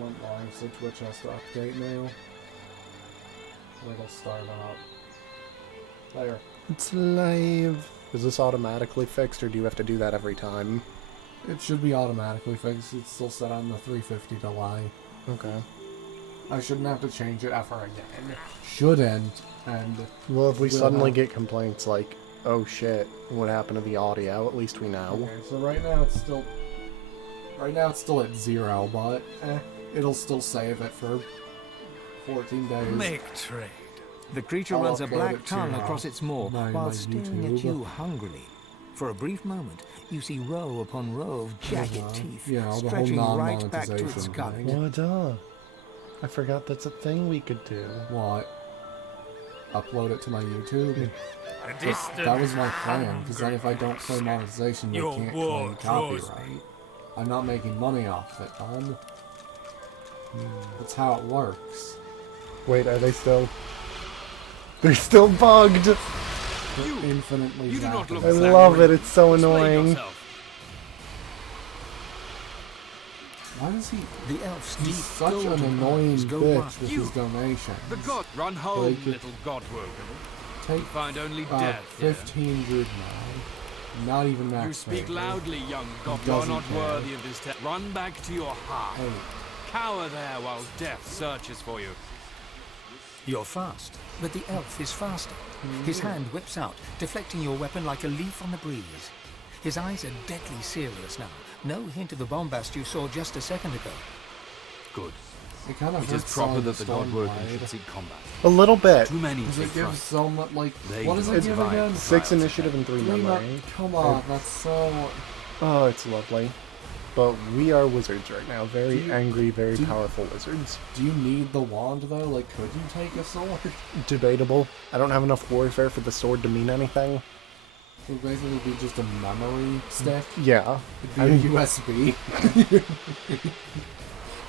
went live, so Twitch has to update now. It'll start up. There. It's live. Is this automatically fixed, or do you have to do that every time? It should be automatically fixed. It's still set on the 350 delay. Okay. I shouldn't have to change it ever again. Shouldn't, and... Well, if we suddenly get complaints like, oh shit, what happened to the audio, at least we know. Okay, so right now it's still... Right now it's still at 0, but it'll still save it for 14 days. Make trade. The creature runs a black tongue across its maw while staring at you hungrily. For a brief moment, you see row upon row of jagged teeth stretching right back to its gut. What I forgot that's a thing we could do. What? Upload it to my YouTube? That was my plan, because then if I don't play monetization, they can't claim copyright. I'm not making money off it, man. That's how it works. Wait, are they still... They're still bugged! They're infinitely zapping. I love it, it's so annoying. Why does he... The elf's He's such an annoying bitch with his donation. The god, run home, little godwoken. Take find only death 15 good now. Not even max. You speak loudly, young god. You are not worthy of this test. Run back to your heart. Hey. Cower there while death searches for you. You're fast, but the elf is faster. His hand whips out, deflecting your weapon like a leaf on the breeze. His eyes are deadly serious now. No hint of the bombast you saw just a second ago. Good. It is proper that the godwoken should seek combat. A little bit. Too many Does take it give front. so much, like, They what does it give again? 6 initiative and 3 memory. Come on, that's so... Oh, it's lovely. But we are wizards right now. Very angry, very powerful wizards. Do you need the wand, though? Like, could you take a sword? Debatable. I don't have enough warfare for the sword to mean anything. It would basically be just a memory stick. Yeah. It'd be a USB.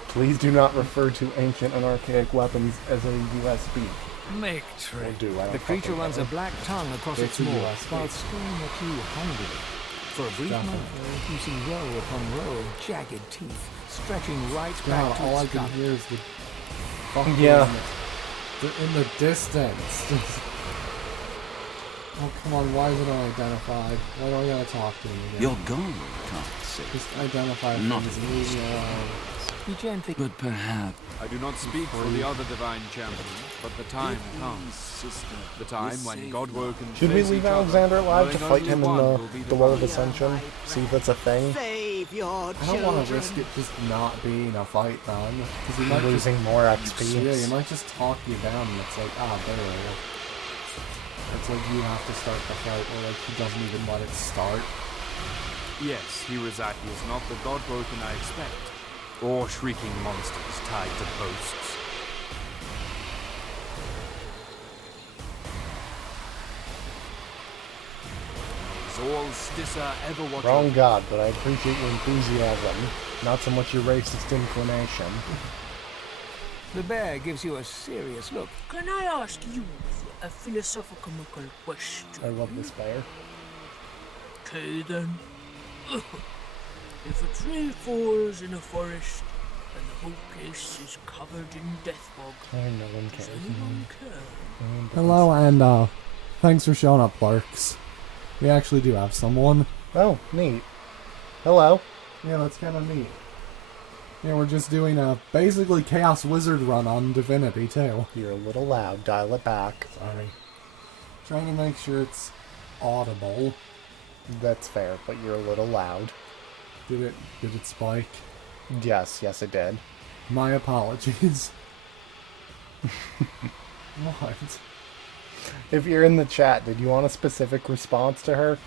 Please do not refer to ancient and archaic weapons as a USB. Make trade. The creature runs a black tongue across its maw while staring at you hungrily. For a brief moment, you see row upon row of jagged teeth stretching right back to all I its can gut. hear is the fucking... in the distance. Oh, come on, why is it unidentified? Why do I gotta talk to him again? You're gone, can't see. Just identify Not things and leave me alone. He gently... But perhaps... I do not speak for the other divine champion, but the time comes. The time when godwoken Should we face leave each other, Alexander alive to knowing fight only him in one will be the Wall of divine. Ascension? See if that's a thing? Save your I don't want to risk it just not being a fight, man. Because you might Losing just, more XP. Yeah, you might just talk you down and it's like, there. It's like you have to start the fight, or like he doesn't even let it start. Yes, he is not the godwoken I expect, or shrieking monsters tied to posts. All Stissa ever watching. Wrong god, but I appreciate your enthusiasm. Not so much your racist inclination. The bear gives you a serious look. Can I ask you a philosophical question? I love this bear. Okay then. If a tree falls in a forest and the whole place is covered in death bog, No one does cares. anyone care? Hello, and thanks for showing up, Larks. We actually do have someone. Oh, neat. Hello. Yeah, that's kind of neat. Yeah, we're just doing a basically Chaos Wizard run on Divinity, too. You're a little loud. Dial it back. Sorry. Trying to make sure it's audible. That's fair, but you're a little loud. Did it spike? Yes, it did. My apologies. What? If you're in the chat, did you want a specific response to her?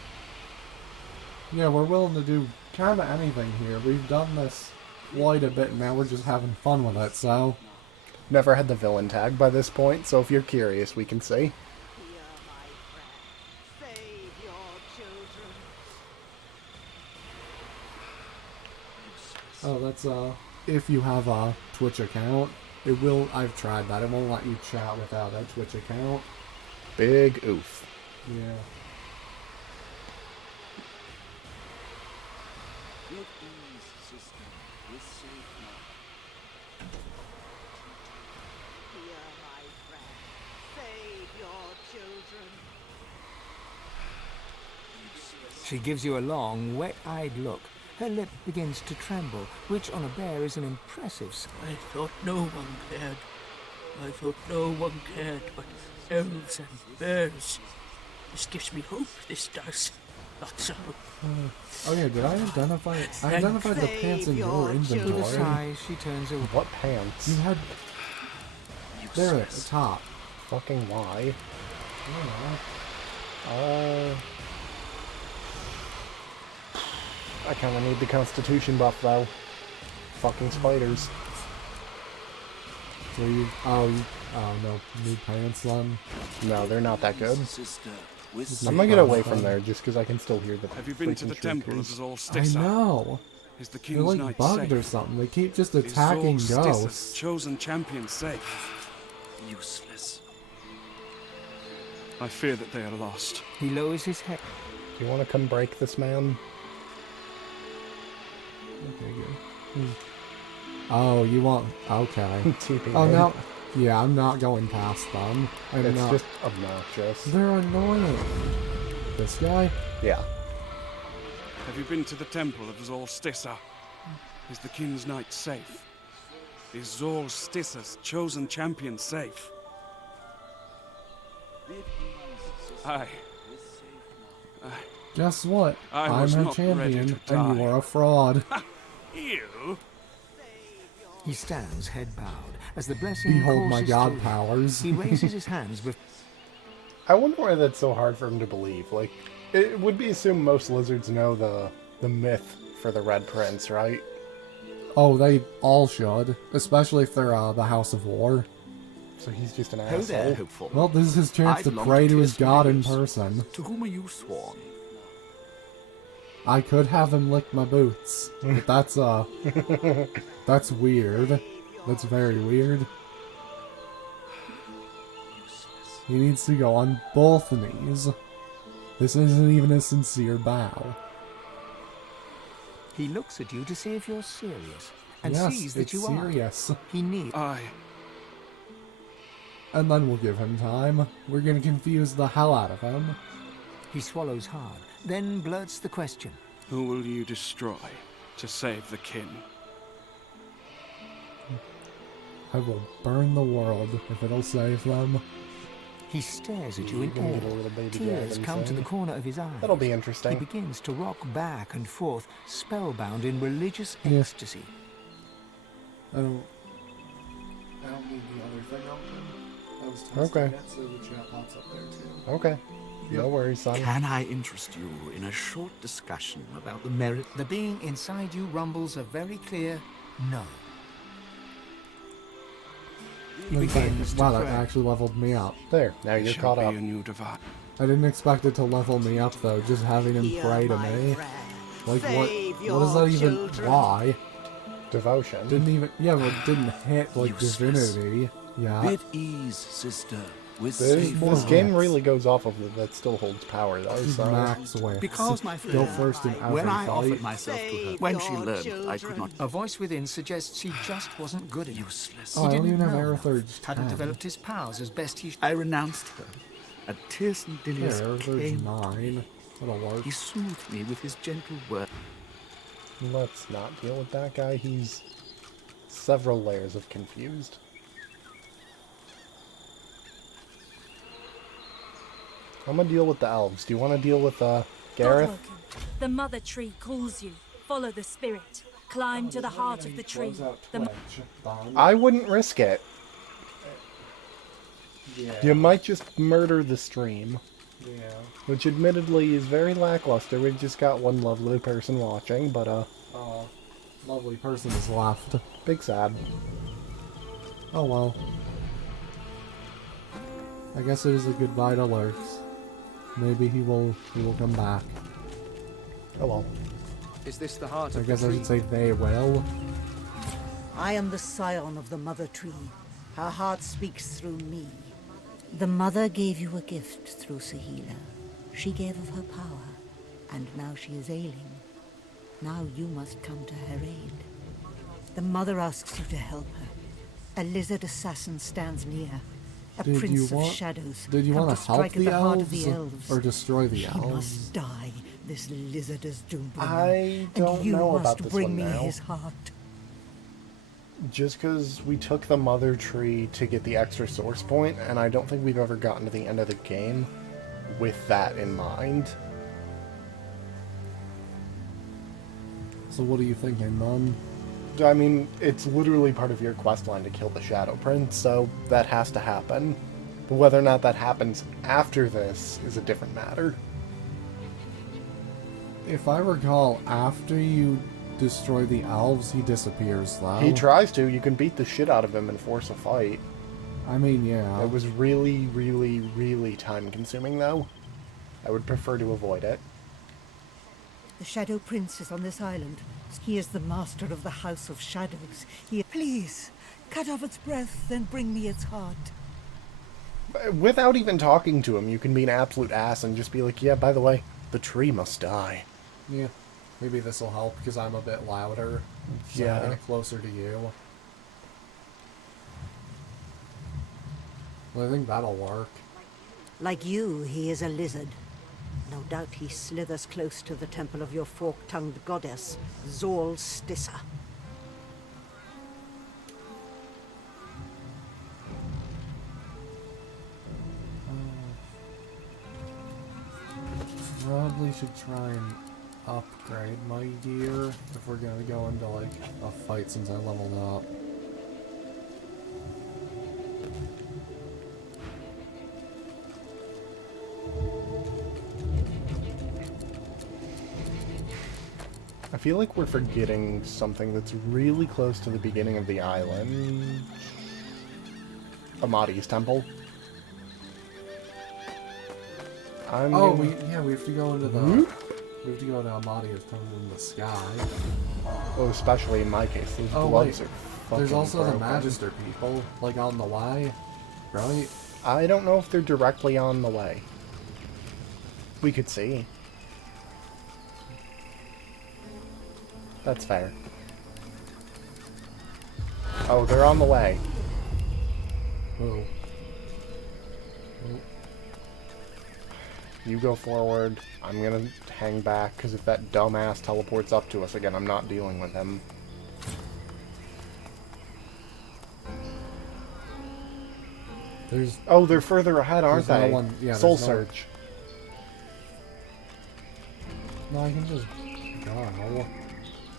Yeah, we're willing to do kind of anything here. We've done this quite a bit, and now we're just having fun with it, so... Never had the villain tag by this point, so if you're curious, we can see. Save your children. Oh, that's, if you have a Twitch account, it will... I've tried that. It won't let you chat without a Twitch account. Big oof. Yeah. She gives you a long, wet-eyed look. Her lip begins to tremble, which on a bear is an impressive sight. I thought no one cared. I thought no one cared but elves and bears. This gives me hope, this does. That's all. Oh yeah, did I identify it? I identified the pants in your With a inventory. sigh, she turns away. What pants? You had... There, at the top. Fucking why? I don't know. I kinda need the Constitution buff though. Fucking spiders. So you... Oh, no. New pants then? No, they're not that good. Sister, I'm gonna get away from there just because I can still hear the Have you been to the freaking temple of shriekers. Zolstissa? I know! Is the They're king's like knight bugged safe? or something. They keep just Is attacking Zolstissa's ghosts. chosen champion safe? useless. I fear that they are lost. He lowers his head. Do you want to come break this man? Okay, good. Oh, you want... Okay. TP. Oh, no. Yeah, I'm not going past them. I'm It's not... just obnoxious. They're annoying. This guy? Yeah. Have you been to the temple of Zolstissa? Is the king's knight safe? Is Zolstissa's chosen champion safe? I Guess what? I I'm was her not ready champion, to and die. you're a fraud. You? He stands head bowed as the blessing Behold my courses god through him. powers. He raises his hands with... I wonder why that's so hard for him to believe. Like, it would be assumed most lizards know the myth for the Red Prince, right? Oh, they all should. Especially if they're the House of War. So he's just an Ho there, asshole. hopeful. Well, this is his chance I've to longed pray to to his kiss my god in lips. person. To whom are you sworn? I could have him lick my boots. But that's, that's weird. That's very weird. He needs to go on both knees. This isn't even a sincere bow. He looks at you to see if you're serious, and Yes, sees that it's you serious. are. He kneels. And then we'll give him time. We're gonna confuse the hell out of him. He swallows hard, then blurts the question. Who will you destroy to save the kin? I will burn the world if it'll save them. He stares at you in Gonna get a awe. little baby Tears dragon come to soon. the corner of his eyes. That'll be He interesting. begins to rock back and forth, spellbound in religious Yeah. ecstasy. I don't need the other thing open. I was testing Okay. it, so the chat pops up there too. Okay. No worries, son. Can I interest you in a short discussion about the merit? The being inside you rumbles a very clear no. He begins to Wow, that pray. actually leveled me up. There, now It you're shall caught be up. a new divine. I didn't expect it to level me up though, just having him Hear pray to my me. prayer. Like Save what is that your even? children. Why? Devotion. Didn't even, yeah, but it didn't hit like Useless. divinity. Yeah. Bid ease, sister, with This safe game Max. really goes off of that still holds power though, This is so Max Wicks. Because, my friend, Go first in every when I offered fight. myself to her, Save when she your learned I could children. not A voice within suggests he just wasn't good enough. useless, Oh, I don't didn't even have know Aerithurge enough, hadn't 10. developed his powers as best he I renounced her. And Tirsan Yeah, Dilius Aerithurge came. 9. That'll work. He soothed me with his gentle word. let's not deal with that guy. He's several layers of confused. I'm gonna deal with the elves. Do you want to deal with Gareth? Godwoken, the mother tree calls you. Follow the spirit. Climb to the heart of the tree. I wouldn't risk it. You might just murder the stream, Yeah. which admittedly is very lackluster. We've just got one lovely person watching, but Oh, lovely person is left. big sad. Oh well. I guess it is a goodbye to Lurks. Maybe he will come back. Oh well. Is this the heart I guess I should say they will. I am the scion of the mother tree. Her heart speaks through me. The mother gave you a gift through Sahila. She gave of her power, and now she is ailing. Now you must come to her aid. The mother asks you to help her. A lizard assassin stands near. A Did prince you of want- shadows. Did you come want to to help strike at the the heart of the elves elves. or destroy the She elves? must die This lizard is Doombringer. I don't know about this bring one me now. his heart. Just because we took the mother tree to get the extra source point, and I don't think we've ever gotten to the end of the game with that in mind. So what are you thinking, None? I mean, it's literally part of your quest line to kill the Shadow Prince, so that has to happen. But whether or not that happens after this is a different matter. If I recall, after you destroy the elves, he disappears, though. He tries to. You can beat the shit out of him and force a fight. I mean, yeah. It was really, really, really time-consuming, though. I would prefer to avoid it. The Shadow Prince is on this island. He is the master of the House of Shadows. Please, cut off its breath and bring me its heart. Without even talking to him, you can be an absolute ass and just be like, yeah, by the way, the tree must die. Yeah. Maybe this will help because I'm a bit louder. So Yeah. I'm getting closer to you. Well, I think that'll work. Like you, he is a lizard. No doubt he slithers close to the temple of your fork-tongued goddess, Zol Stissa. Probably should try and upgrade my gear if we're gonna go into like a fight since I leveled up. I feel like we're forgetting something that's really close to the beginning of the island. Amadi's temple. Oh, we have to go into the... We have to go to Amadi's temple in the sky. Well, especially in my case, those Oh, gloves wait. are fucking There's also broken. the Magister people, like on the way, right? I don't know if they're directly on the way. We could see. That's fair. Oh, they're on the way. Oh. You go forward. I'm gonna hang back, because if that dumbass teleports up to us again, I'm not dealing with him. There's... Oh, they're further ahead, aren't There's no they? one- yeah, Soul there's no- Surge. No, I can just go.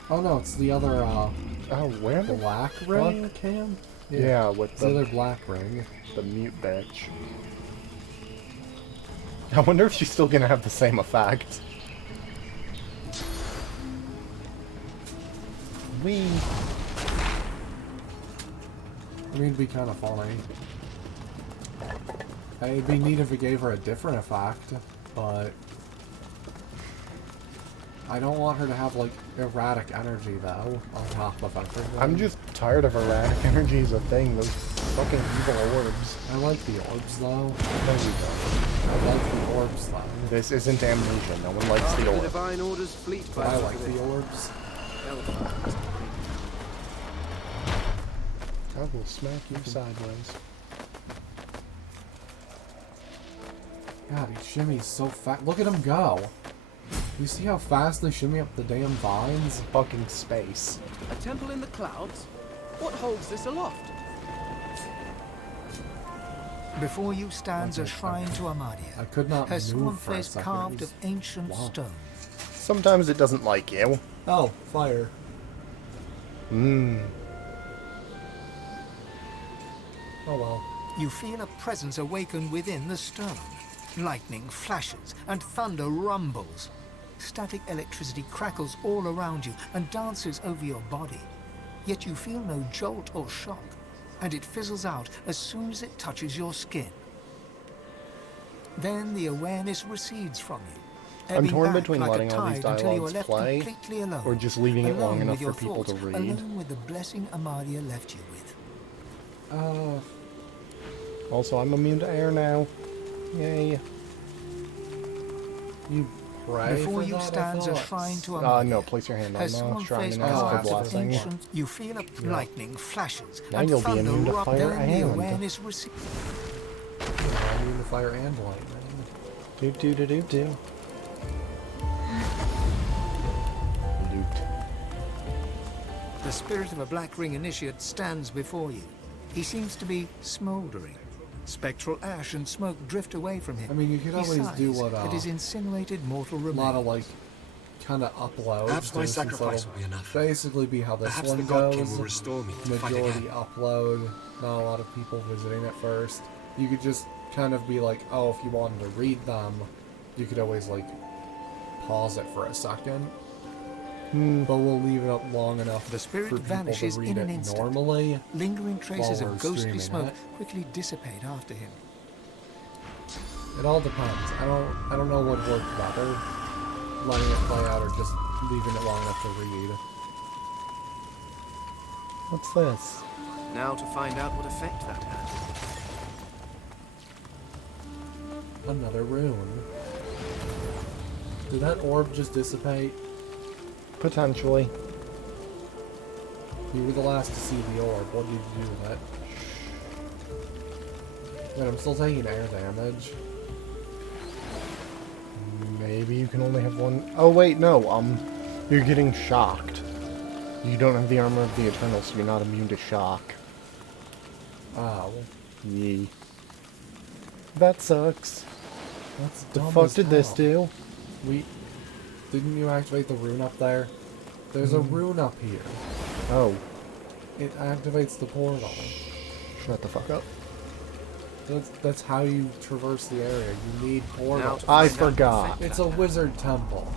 Oh no, it's the other, Oh, where the black ring cam? Yeah, with It's the other black ring. the mute bitch. I wonder if she's still gonna have the same effect. Wee. I mean, it'd be kind of funny. It'd be neat if it gave her a different effect, but... I don't want her to have, like, erratic energy, though, on top of everything. I'm just tired of erratic energy as a thing. Those fucking evil orbs. I like the orbs, though. No, you don't. I like the orbs, though. This isn't amnesia. No one likes the orbs. Divine Order's fleet But I like the orbs. I will smack you sideways. God, he shimmies so fast. Look at him go! You see how fast they shimmy up the damn vines? Fucking space. A temple in the clouds? What holds this aloft? Before you stands a shrine to Amadia. I could not Her swan move for a face second. carved It of was ancient long. stone. Sometimes it doesn't like you. Oh, fire. Mmm. Oh well. You feel a presence awaken within the stone. Lightning flashes and thunder rumbles. Static electricity crackles all around you and dances over your body. Yet you feel no jolt or shock, and it fizzles out as soon as it touches your skin. Then the awareness recedes from you. I'm ebbing torn back between like a letting all these tide until you are dialogues left play, completely alone, or just leaving it long alone enough with your for people to thoughts, read. alone with the blessing Amadia left you with. Also, I'm immune to air now. Yay. You pray Before for you that, stands I a thought? shrine to Amadia. No, place your hand on Her the swan shrine face and ask for carved of blessing. ancient. You feel a lightning flashes Now and you'll be thunder immune to erupt. fire Then the and- awareness recedes. I mean the fire and lightning. Do do do do do. The spirit of a Black Ring initiate stands before you. He seems to be smouldering. Spectral ash and smoke drift away from him. I mean, you could always do what it is insinuated mortal a remains. lot of like kind of uploads. Perhaps my sacrifice will be enough. Basically, be how this Perhaps one the God goes. King will restore me to fight Majority again. upload. Not a lot of people visiting at first. You could just kind of be like, oh, if you wanted to read them, you could always like pause it for a second. But we'll leave it up long enough The spirit for people vanishes to read in an it instant. normally. Lingering traces while we're of ghostly streaming smoke it. quickly dissipate after him. It all depends. I don't know what worked better, letting it play out or just leaving it long enough to read. What's this? Now to find out what effect that had. Another rune. Did that orb just dissipate? Potentially. You were the last to see the orb. What did you do with it? Wait, I'm still taking air damage. Maybe you can only have one. Oh wait, no. You're getting shocked. You don't have the armor of the Eternal, so you're not immune to shock. Oh. Yee. That sucks. That's The dumb fuck as did this hell. do? Didn't you activate the rune up there? There's a rune up here. Oh, It activates the portal. shut the fuck up. That's how you traverse the area. You need portals. to I find out what forgot. effect It's that a had. wizard temple.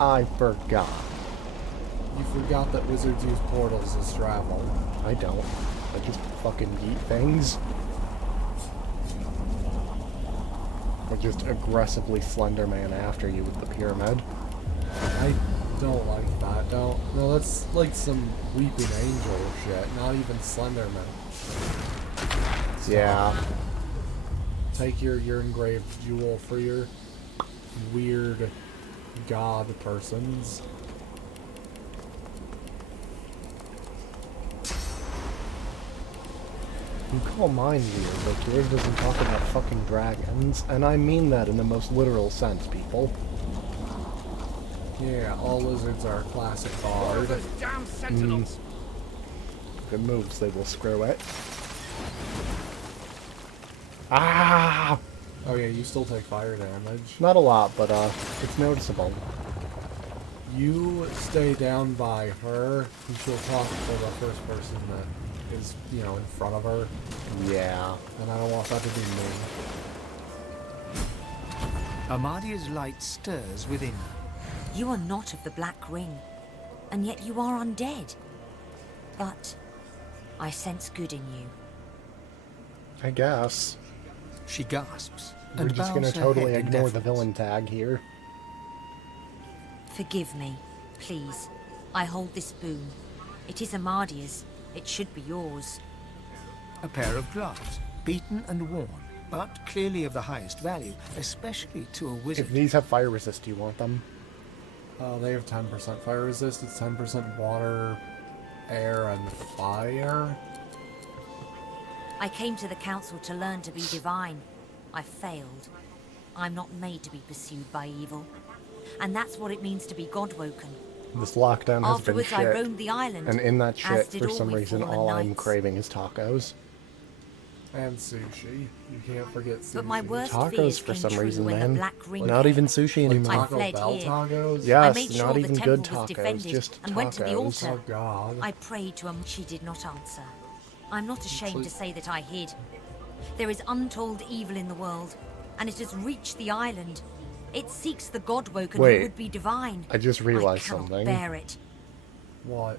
I forgot. You forgot that wizards use portals as travel. I don't. I just fucking eat things. Or just aggressively Slenderman after you with the pyramid. I don't like that. No, that's like some weeping angel shit. Not even Slenderman. Yeah. Take your engraved jewel for your weird god persons. You call mine weird, but yours doesn't talk about fucking dragons. And I mean that in the most literal sense, people. Yeah, all lizards are a classic bard. Damn sentinels! If it moves, they will screw it. Ah! Oh yeah, you still take fire damage. Not a lot, but it's noticeable. You stay down by her, and she'll talk to the first person that is, in front of her. Yeah. And I don't want that to be me. Amadia's light stirs within her. You are not of the Black Ring, and yet you are undead. But I sense good in you. I guess. She gasps We're and just bows gonna her totally head in ignore the deference. villain tag here. Forgive me, please. I hold this boon. It is Amadia's. It should be yours. A pair of gloves, beaten and worn, but clearly of the highest value, especially to a wizard. If these have fire resist, do you want them? They have 10% fire resist. It's 10% water, air, and fire. I came to the council to learn to be divine. I failed. I'm not made to be pursued by evil. And that's what it means to be God-woken. This lockdown has been Afterwards, I shit. roamed the island. And in that as shit, did for all some we reason, fallen all I'm knights. craving is tacos. And sushi. You can't forget sushi. But my worst Tacos fears for came some true reason, when man. the Black Ring Not came. even sushi Like anymore. Taco fled Bell here. tacos? I Yes, made sure not the even temple good was tacos, defended just and went to the tacos. altar. Oh god. I prayed to him. She did not answer. I'm not ashamed to say that I hid. There is untold evil in the world, and it has reached the island. It seeks the God-woken Wait, who would be divine. I just realized I cannot something. bear it. What?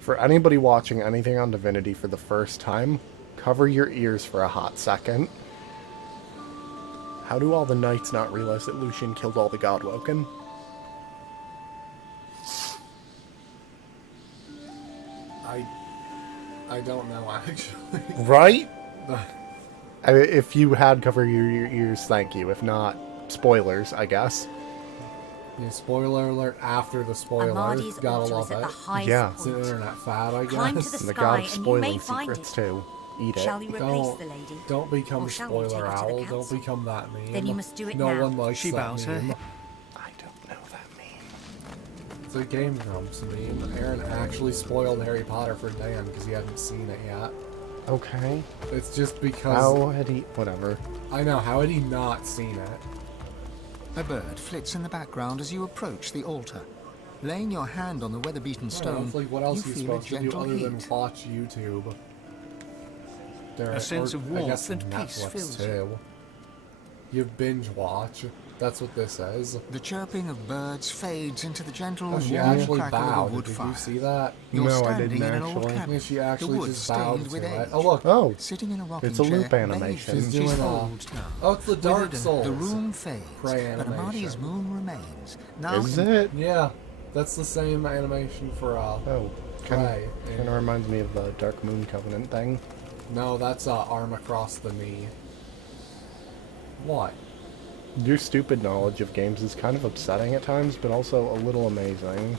For anybody watching anything on Divinity for the first time, cover your ears for a hot second. How do all the knights not realize that Lucian killed all the Godwoken? I don't know actually. Right? If you had cover your ears, thank you. If not, spoilers, I guess. Yeah, spoiler alert after the spoiler. Amadi's Gotta altar love is at the it. highest Yeah. It's an point. internet fad, I Climb to guess. the And the sky god of and you spoiling may find secrets it. too. Eat it. Shall we replace the lady? Don't become Or a shall we take spoiler it to the owl. Don't council? become that meme. Then you must do it no now. one likes She that bows her meme. head. I don't know that meme. It's a Game Grumps meme. Aaron actually spoiled Harry Potter for Dan because he hadn't seen it yet. Okay. It's just because... How had he... Whatever. I know, how had he not seen it? A bird flits in the background as you approach the altar. Laying your hand on the weather-beaten stone, It's like, what else you are you feel a supposed to do gentle other than heat. watch YouTube? A sense of warmth I guess and peace Netflix fills too. you. You binge watch. That's what this is. The chirping of birds fades into the gentle Oh, she warm actually crackle of a bowed. wood Did fire. you see that? You're No, I standing didn't in an old actually. cabin. Yeah, she The actually wood just bowed stained to with it. age. Oh, look. Oh, Sitting in a rocking it's a chair, loop animation. bathed, She's doing old now. Oh, it's the Dark Withered, Souls. The room fades, Prey but Amadi's animation. moon remains. Now Is it? Yeah, that's the same animation for, Oh. Prey. Kind of reminds me of the Dark Moon Covenant thing. No, that's, arm across the knee. What? Your stupid knowledge of games is kind of upsetting at times, but also a little amazing.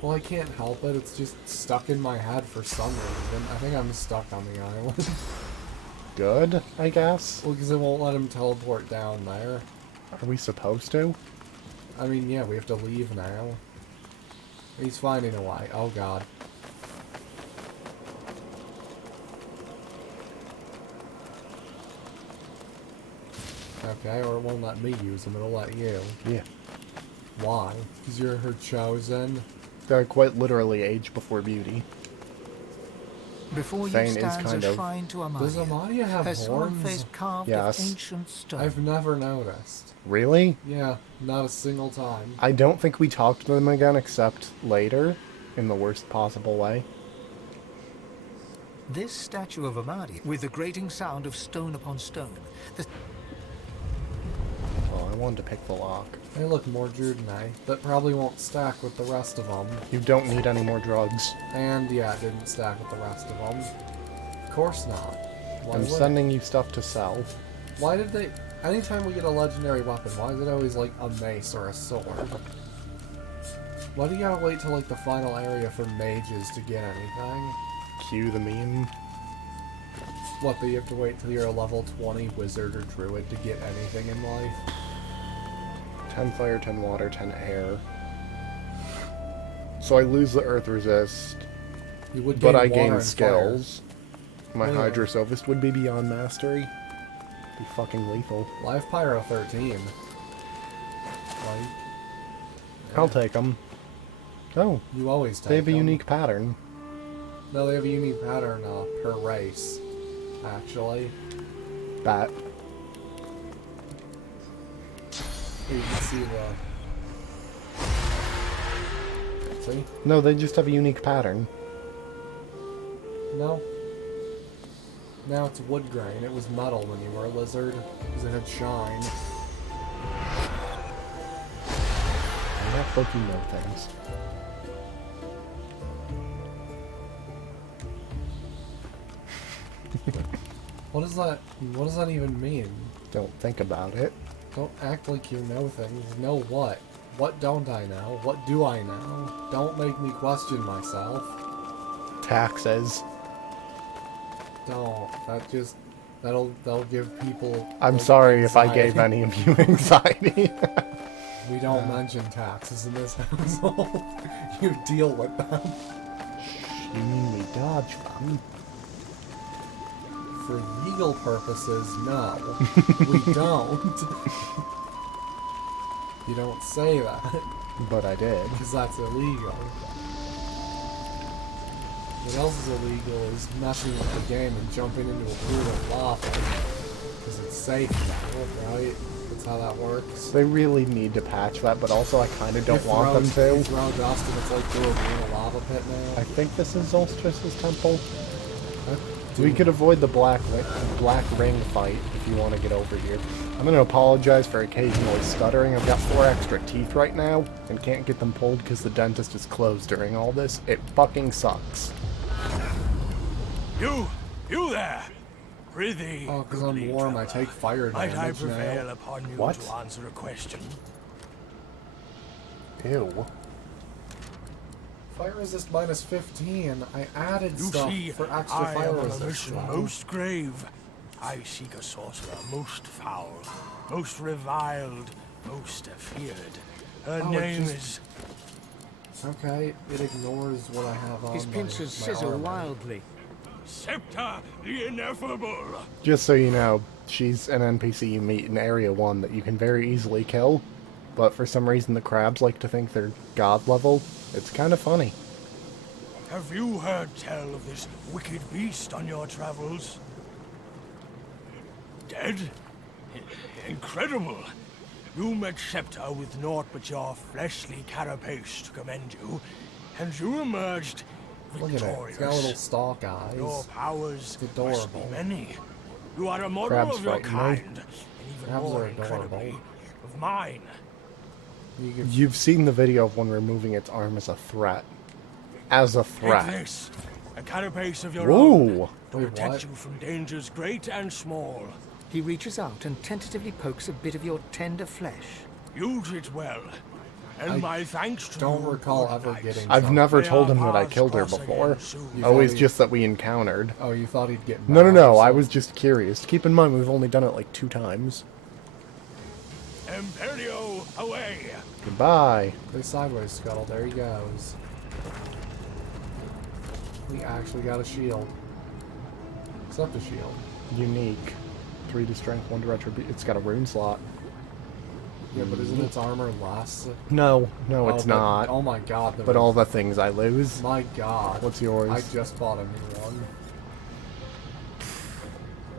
Well, I can't help it. It's just stuck in my head for some reason. I think I'm stuck on the island. Good, I guess? Well, because it won't let him teleport down there. Are we supposed to? I mean, yeah, we have to leave now. He's finding a way. Oh, God. Okay, or it won't let me use them. It'll let you. Yeah. Why? Because you're her chosen? They're quite literally age before beauty. Before you Thane is stands kind a of- shrine to Amadia. Does Amadia have Her sword horns? face carved Yes. of ancient stone. I've never noticed. Really? Yeah, not a single time. I don't think we talked to them again except later, in the worst possible way. This statue of Amadia, with the grating sound of stone upon stone. Well, I wanted to pick the lock. Hey, look, more Judene. That probably won't stack with the rest of them. You don't need any more drugs. And, yeah, it didn't stack with the rest of them. Of course not. Why I'm would it? sending you stuff to sell. Why did they... Anytime we get a legendary weapon, why is it always, like, a mace or a sword? Why do you gotta wait till, like, the final area for mages to get anything? Cue the meme. What, that you have to wait till you're a level 20 wizard or druid to get anything in life? 10 fire, 10 water, 10 air. So I lose the earth resist, You would but gain I water gain and skills. fire. My Oh, yeah. Hydrosophist would be beyond mastery. Be fucking lethal. Live Pyro 13. Right? I'll take them. Oh, You always take they have a them. unique pattern. No, they have a unique pattern per race, actually. Bat. You can see the... See? No, they just have a unique pattern. No. Now it's wood grain. It was metal when you were a lizard, because it had shine. I'm not fucking know things. What does that even mean? Don't think about it. Don't act like you know things. Know what? What don't I know? What do I know? Don't make me question myself. Taxes. Don't. That'll give people... I'm like, sorry if I anxiety. gave any of you anxiety. We don't mention taxes in this household. You deal with them. You mean we dodge them? For legal purposes, no. We don't. You don't say that, But I did. because that's illegal. What else is illegal is messing with the game and jumping into a pool of lava. Because it's safe now, right? That's how that works. They really need to patch that, but also I kind of You don't want them You to. throw dust and it's like through a lava pit now. I think this is Zolstrice's temple. Huh? We could avoid the black ring fight if you want to get over here. I'm going to apologize for occasionally stuttering. I've got 4 extra teeth right now and can't get them pulled because the dentist is closed during all this. It fucking sucks. You there! Prithee, Oh, because I'm warm, I take fire might I damage prevail now. upon you What? to answer a question? Ew. Fire resist minus 15. I added You stuff see, for extra I fire am on a resist. mission most grave. I seek a sorcerer most foul, most reviled, most afeared. Her Oh, name just- is Okay, it ignores what I have on His pincers sizzle armor. wildly. Septa, the ineffable! Just so you know, she's an NPC you meet in Area 1 that you can very easily kill, but for some reason the crabs like to think they're god level. It's kind of funny. Have you heard tell of this wicked beast on your travels? Dead? Incredible! You met Septa with naught but your fleshly carapace to commend you, and you emerged Look at it. victorious. It's got little stalk eyes. Your powers It's must be adorable. many. You are a model Crabs of your frighten me. kind, and even Crabs more are adorable. incredibly, of mine. You've seen the video of one removing its arm as a threat. As a Take threat. this, a carapace of your own, Whoa! to Wait, protect what? you from dangers great and small. He reaches out and tentatively pokes a bit of your tender flesh. Use it well, and I my thanks to don't you, recall good ever knights. getting I've never May told our him that I paths killed her cross before. again soon. You Always thought just that we encountered. Oh, you thought he'd get No, mad no, or I something? was just curious. Keep in mind, we've only done it like 2 times. Imperio, away! Goodbye. They sideways scuttle. There he goes. We actually got a shield. Except a shield. Unique. 3 to strength, 1 to retribution. It's got a rune slot. Yeah, but isn't its armor less? No, no, it's but- not. Oh my god. But all the things I lose. My god. What's yours? I just bought a new one.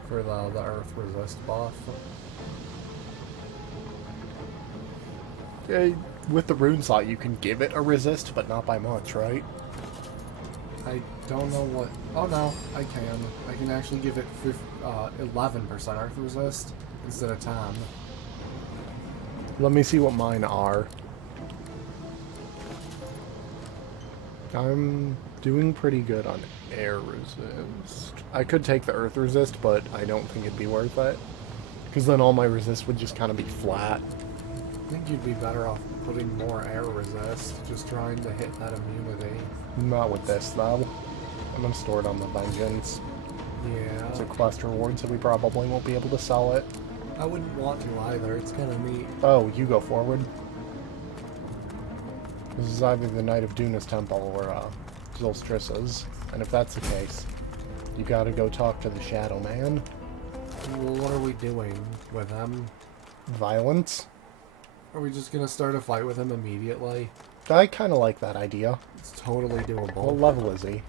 For the Earth Resist buff. With the rune slot, you can give it a resist, but not by much, right? I don't know what... Oh no, I can. I can actually give it 11% Earth Resist instead of 10. Let me see what mine are. I'm doing pretty good on air resist. I could take the earth resist, but I don't think it'd be worth it. Because then all my resist would just kind of be flat. I think you'd be better off putting more air resist, just trying to hit that immunity. Not with this, though. I'm going to store it on the Vengeance. Yeah. It's a quest reward, so we probably won't be able to sell it. I wouldn't want to either, it's kind of neat. Oh, you go forward. This is either the Knight of Duna's temple or Zolstrisa's. And if that's the case, you gotta go talk to the Shadow Man. Well, what are we doing with him? Violence? Are we just gonna start a fight with him immediately? I kind of like that idea. It's totally doable. What level is he?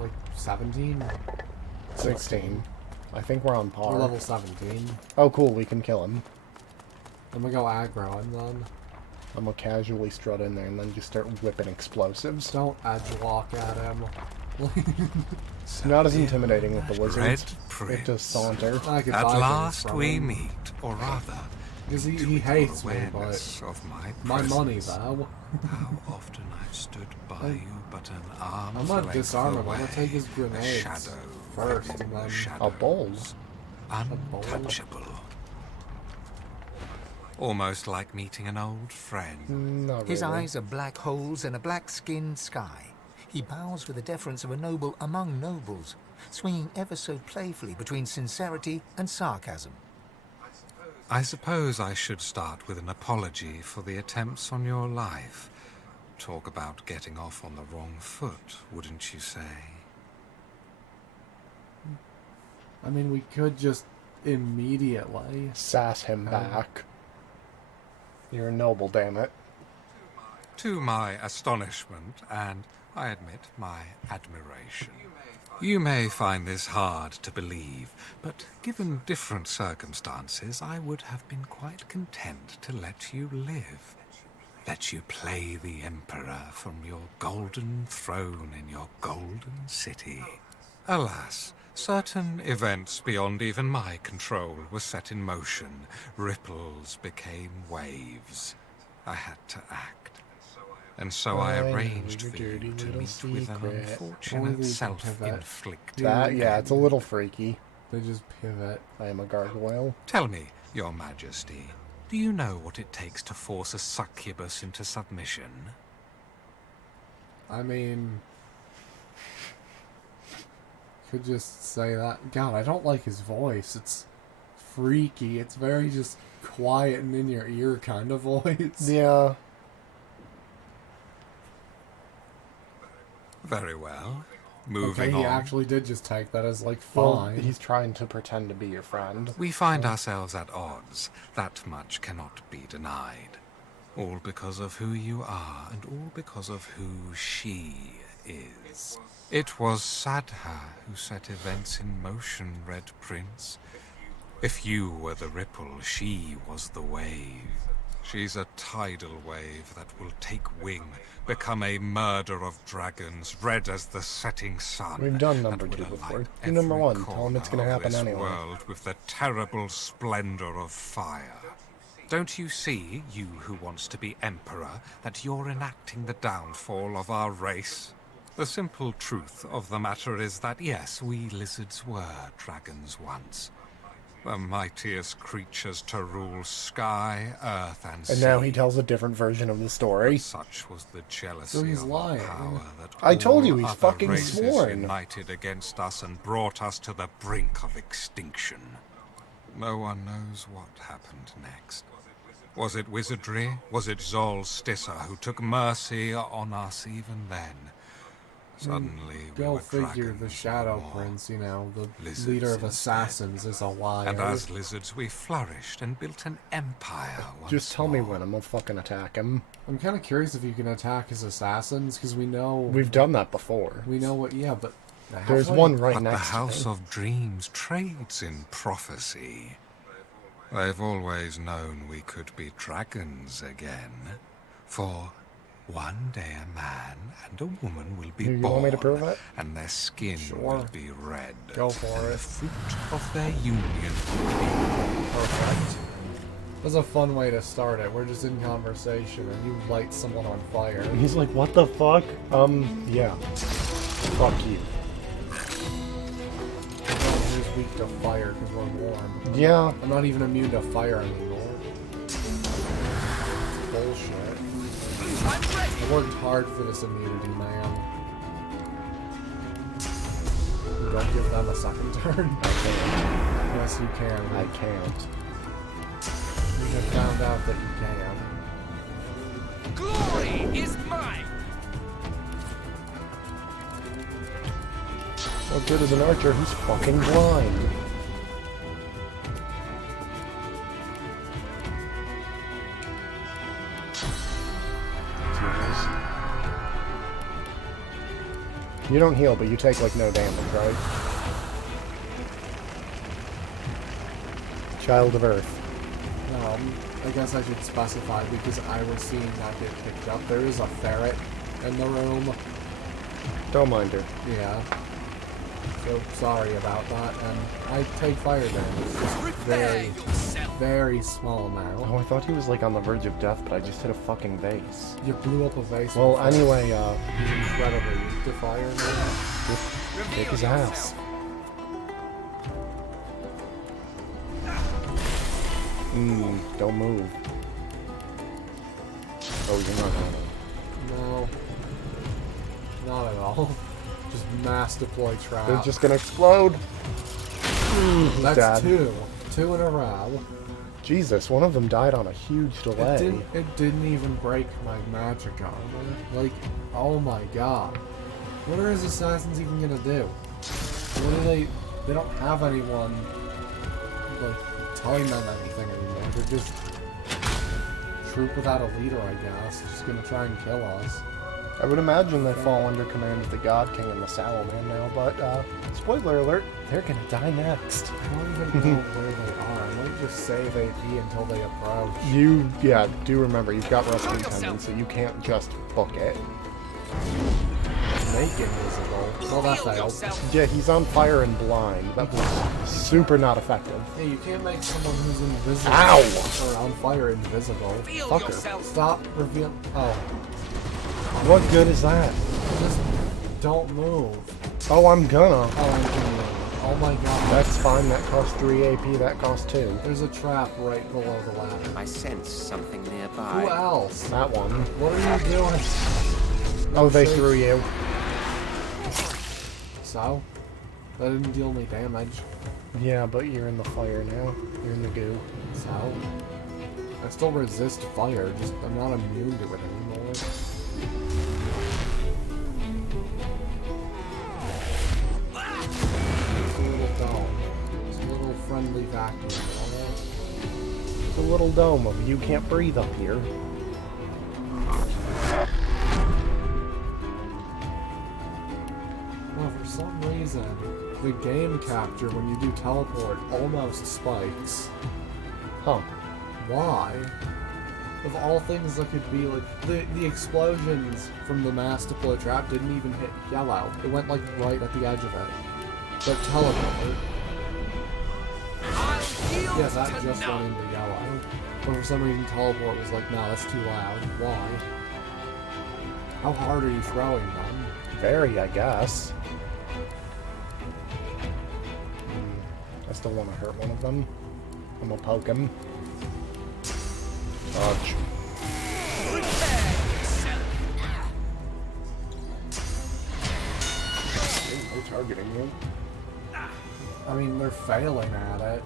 Like 17? 16. I think we're on par. We're level 17. Oh, cool, we can kill him. I'm gonna go aggro him then. I'm gonna casually strut in there and then just start whipping explosives. Don't edge walk at him. It's not as intimidating with the Red wizards. Prince. It just saunter. I could At buy things last from we him. meet, or rather, Because he to your hates me, but awareness of my money presence. though. How often I've stood by you, but an arm's I'm gonna length disarm him. I'm away. gonna take his A grenades shadow first, in and the then shadows. A balls. bowl? Untouchable. Almost like meeting an old friend. Not His really. eyes are black holes in a black-skinned sky. He bows with the deference of a noble among nobles, swinging ever so playfully between sincerity and sarcasm. I suppose I should start with an apology for the attempts on your life. Talk about getting off on the wrong foot, wouldn't you say? I mean, we could just immediately. Sass him back. You're a noble, damn it. To my astonishment, and I admit my admiration. You may find this hard to believe, but given different circumstances, I would have been quite content to let you live. Let you play the emperor from your golden throne in your golden city. Alas, certain events beyond even my control were set in motion. Ripples became waves. I had to act. And so I arranged for you to meet with an Only unfortunate these self-inflicted. That, yeah, it's a little freaky. They just pivot. I am a gargoyle. Tell me, Your Majesty, do you know what it takes to force a succubus into submission? I mean, could just say that. God, I don't like his voice. It's freaky. It's very just quiet and in your ear kind of voice. Yeah. Very well. Okay, Moving he on. actually did just take that as, like, Well, fine. he's trying to pretend to be your friend. We find ourselves at odds. That much cannot be denied. All because of who you are, and all because of who she is. It was Sadha who set events in motion, Red Prince. If you were the ripple, she was the wave. She's a tidal wave that will take wing, become a murder of dragons, red as the setting sun. We've done and number will 2 before. alight Do number every 1. Tell him it's gonna corner of happen this anyway. world with the terrible splendor of fire. Don't you see, you who wants to be emperor, that you're enacting the downfall of our race? The simple truth of the matter is that, yes, we lizards were dragons once. The mightiest creatures to rule sky, earth, and sea. And now he tells a different version of the story. Such was the jealousy So he's of lying. our power that I told you all he's other fucking races sworn. united against us and brought us to the brink of extinction. No one knows what happened next. Was it wizardry? Was it Zol Stissa who took mercy on us even then? Suddenly we Go were figure, dragons the Shadow no more. Prince, you know, the Lizards leader of instead. assassins is a liar. And as lizards we flourished and built an empire once Just tell me more. when, and we'll fucking attack him. I'm kind of curious if you can attack his assassins, because we know... We've done that before. We know what... Yeah, but... There's halfway- one right But the next House to me. of Dreams trades in prophecy. They've always known we could be dragons again. For one day a man and a woman will be You born, want me to prove it? and their skin Sure. will be red. Go for and it. the fruit of their union will be Perfect. That's a fun way to start it. We're just in conversation, and you light someone on fire. And he's like, what the fuck? Yeah. Fuck you. Who's weak to fire because we're warm. Yeah. I'm not even immune to fire anymore. Bullshit. I worked hard for this immunity, man. Don't give them a second turn. I can't. Yes, you can. I can't. You have found out that you can. Glory is mine! What good is an archer who's fucking blind? You don't heal, but you take, like, no damage, right? Child of Earth. I guess I should specify because I was seeing that get picked up. There is a ferret in the room. Don't mind her. Yeah. So sorry about that. And I take fire damage. Just very, very small amount. Oh, I thought he was, like, on the verge of death, but I just hit a fucking vase. You blew up a vase. Well, with anyway, He's incredibly weak to fire now. kick his ass. Don't move. Oh, you're not gonna. No. Not at all. Just mass deploy trap. They're just gonna explode. That's Dad. two in a row. Jesus, one of them died on a huge delay. It didn't even break my magic armor. Like, oh my god. What are his assassins even gonna do? What do they don't have anyone, like, telling them anything anymore. They're just troop without a leader, I guess. Just gonna try and kill us. I would imagine they fall under command of the God King and the Sallow-Man now, but, spoiler alert, they're gonna die next. I don't even know where they are. I might just save AP until they approach. Yeah, do remember, you've got Rusty Tendon, so you can't just book it. Make invisible. Well, that failed. Yeah, he's on fire and blind. That was super not effective. Hey, you can't make someone who's invisible Ow! or on fire invisible. Fucker. Stop reveal. Oh. What good is that? Just don't move. Oh, I'm gonna. Oh, I'm gonna. Oh my god. That's fine, that costs 3 AP, that costs 2. There's a trap right below the ladder. I sense something nearby. Who else? That one. What are you doing? Oh, they shit. threw you. So? That didn't deal me damage. Yeah, but you're in the fire now. You're in the goo. So? I still resist fire, just I'm not immune to it anymore. attack me on it. It's a little dome of you can't breathe up here. Well, for some reason, the game capture when you do teleport almost spikes. Huh. Why? Of all things that could be like the explosions from the mass deploy trap didn't even hit yellow. It went like right at the edge of it. But teleport. Yeah, that just went into yellow. But for some reason teleport was like, no, that's too loud. Why? How hard are you throwing them? Very, I guess. I still want to hurt one of them. I'm gonna poke him. Dodge. They're targeting you. I mean, they're failing at it.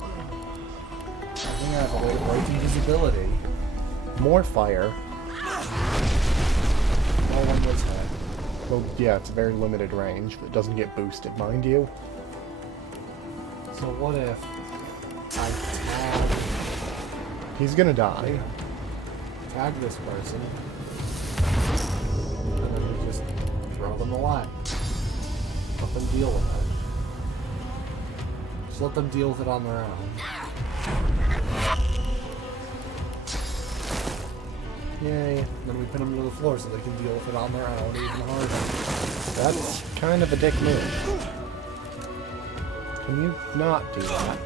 I think I have a way to break invisibility. More fire. No one was hit. Well, yeah, it's a very limited range, but it doesn't get boosted, mind you. So what if I tag... He's gonna die. Tag this person. And then we just throw them away. Let them deal with it. Just let them deal with it on their own. Yay. Then we pin them to the floor so they can deal with it on their own even harder. That's kind of a dick move. Can you not do that?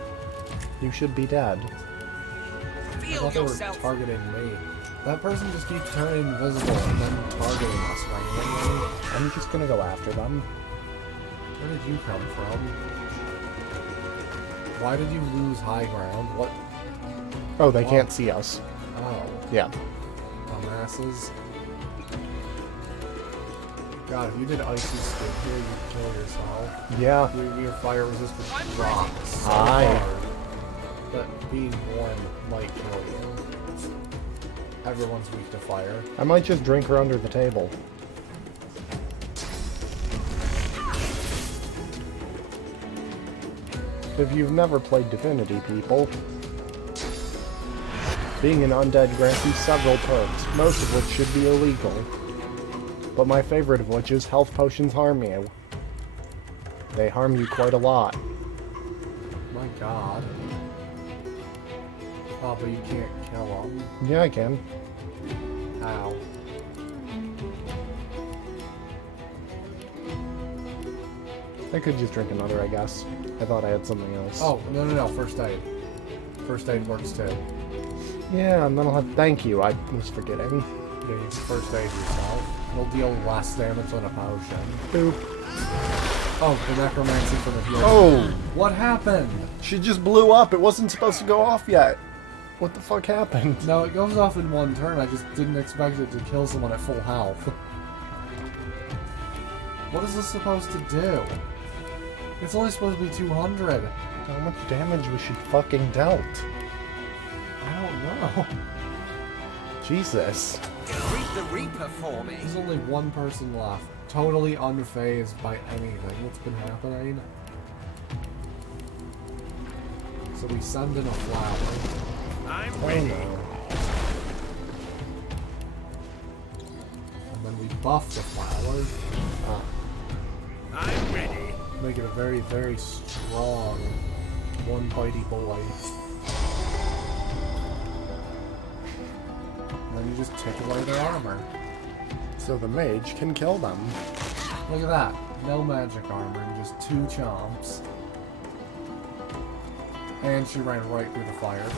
You should be dead. I thought they were targeting me. That person just keeps turning invisible and then targeting us randomly. I'm just gonna go after them. Where did you come from? Why did you lose high ground? What? Oh, they can't see us. Oh. Yeah. Dumbasses. God, if you did icy skin here, you'd kill yourself. Yeah. Your fire resistance drops so Aye. hard that being warm might kill you. Everyone's weak to fire. I might just drink her under the table. If you've never played Divinity, people, being an undead grants you several perks, most of which should be illegal. But my favorite of which is health potions harm you. They harm you quite a lot. My God. Oh, but you can't kill them. Yeah, I can. How? I could just drink another, I guess. I thought I had something else. Oh, no. First aid. First aid works too. Yeah, and then I'll have... Thank you, I was forgetting. Yeah, you can first aid yourself. It'll deal less damage than a potion. Boop. Oh, the necromancy for the healing. Oh! What happened? She just blew up. It wasn't supposed to go off yet. What the fuck happened? No, it goes off in one turn. I just didn't expect it to kill someone at full health. What is this supposed to do? It's only supposed to be 200. How much damage was she fucking dealt? I don't know. Jesus. Greet the Reaper for me. There's only one person left. Totally unfazed by anything that's been happening. So we send in a flower. I'm ready. And then we buff the flower. I'm ready. Make it a very, very strong one bitey boy. And then you just take away their armor. So the mage can kill them. Look at that. No magic armor and just 2 chomps. And she ran right through the fire.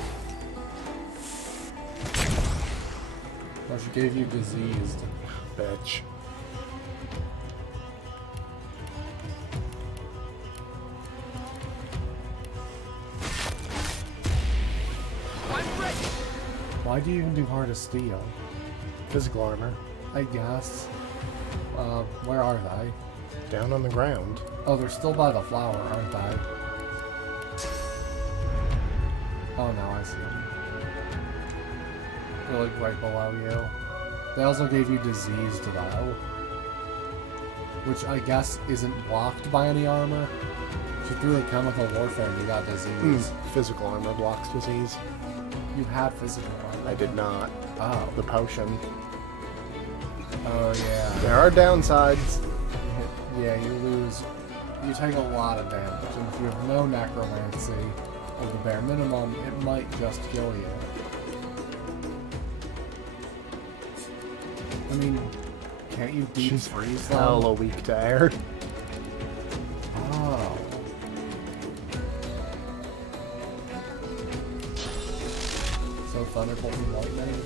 Oh, she gave you diseased. Bitch. Why do you even do Heart of Steel? Physical armor. I guess. Where are they? Down on the ground. Oh, they're still by the flower, aren't they? Oh no, I see them. They're like right below you. They also gave you diseased though. Which I guess isn't blocked by any armor. She threw a chemical warfare and you got disease. Physical armor blocks disease. You had physical armor. I did not. Oh. The potion. Oh, yeah. There are downsides. Yeah, you lose. You take a lot of damage, and if you have no necromancy, or the bare minimum, it might just kill you. I mean, can't you deep freeze them? Hella weak to air. Oh. So Thunderbolt and Lightning?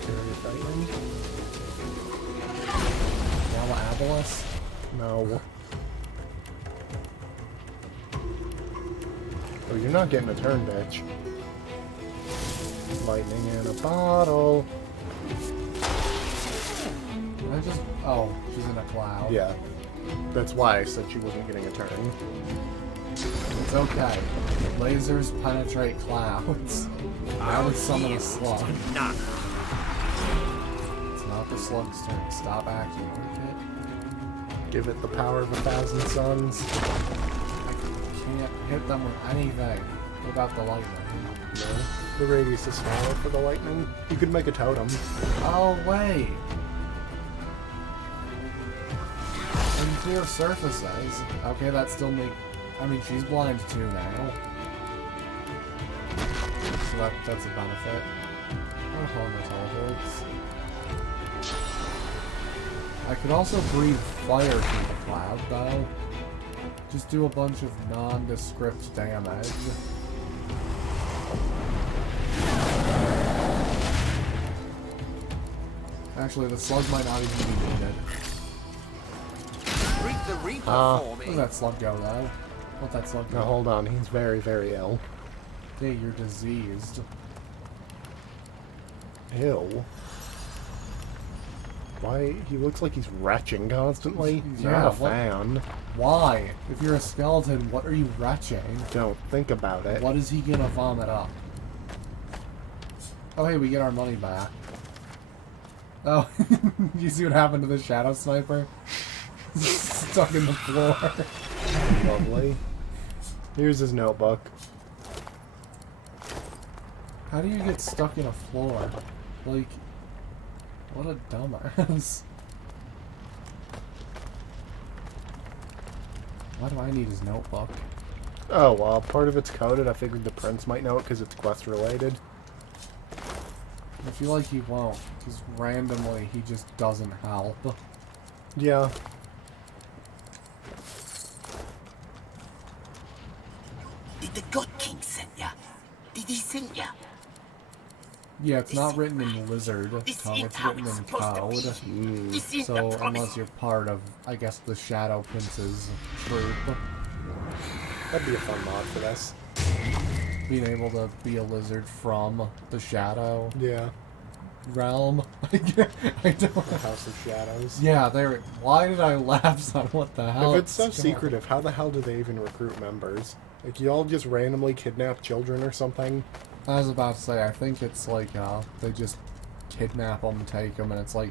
Fury of Lightning? Lava Abolus? No. Oh, you're not getting a turn, bitch. Lightning in a bottle. I just... Oh, she's in a cloud. Yeah. That's why I said she wasn't getting a turn. It's okay. Lasers penetrate clouds. I would summon a slug. It's not the slug's turn. Stop acting like it. Give it the power of 1,000 suns. I can't hit them with anything. What about the lightning? No. The radius is smaller for the lightning. You could make a totem. Oh, wait. And clear surfaces. Okay, that still make... I mean, she's blind too now. So that's a benefit. I'm calling the teleports. I could also breathe fire through the cloud, though. Just do a bunch of nondescript damage. Actually, the slug might not even be needed. Greet the Reaper for me. Where's that slug go, though? Let that slug go. Now hold on, he's very, very ill. Hey, you're diseased. Ill? Why? He looks like he's retching constantly. Yeah, Not a fan. Why? If you're a skeleton, what are you retching? Don't think about it. What is he gonna vomit up? Oh, hey, we get our money back. Oh, you see what happened to the shadow sniper? Stuck in the floor. Lovely. Here's his notebook. How do you get stuck in a floor? Like, what a dumbass. Why do I need his notebook? Oh, well, part of it's coded. I figured the prince might know it because it's quest related. I feel like he won't, because randomly he just doesn't help. Yeah. Did the God King send ya? Did he send ya? Yeah, it's not written in lizard tongue, it's written in code. So, unless you're part of, I guess, the Shadow Prince's troop. That'd be a fun mod for this. Being able to be a lizard from the Shadow realm. I don't... The House of Shadows. Yeah, there. Why did I lapse on what the hell? If it's so secretive, how the hell do they even recruit members? Like, y'all just randomly kidnap children or something? I was about to say, I think it's like, they just kidnap them, take them, and it's like,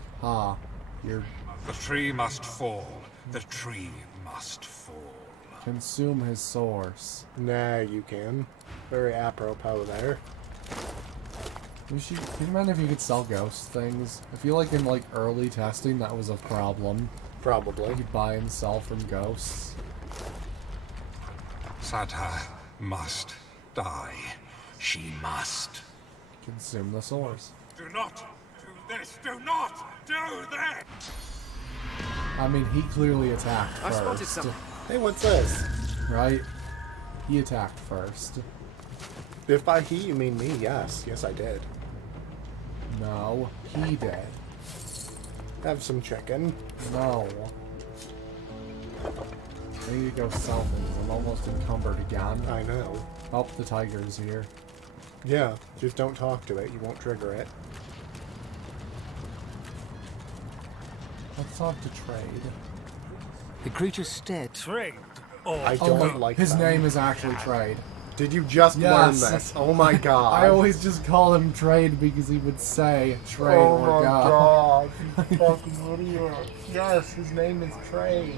you're... The tree must fall. The tree must fall. Consume his source. Nah, you can. Very apropos there. Can you imagine if you could sell ghost things? I feel like in, like, early testing, that was a problem. Probably. You buy and sell from ghosts. Sadha must die. She must. Consume the source. Do not do this. Do not do this. I mean, he clearly attacked I spotted first. something. Hey, what's this? Right? He attacked first. If by he you mean me, yes. Yes, I did. No, he did. Have some chicken. No. I need to go sell things. I'm almost encumbered again. I know. Oh, the tiger's here. Yeah, just don't talk to it. You won't trigger it. Let's talk to Trade. The creature stared. Trade. I don't like his that. name is actually Trade. Did you just learn this? Oh my god. I always just called him Trade because he would say Trade oh or my go. god. You fucking idiot. Yes, his name is Trade.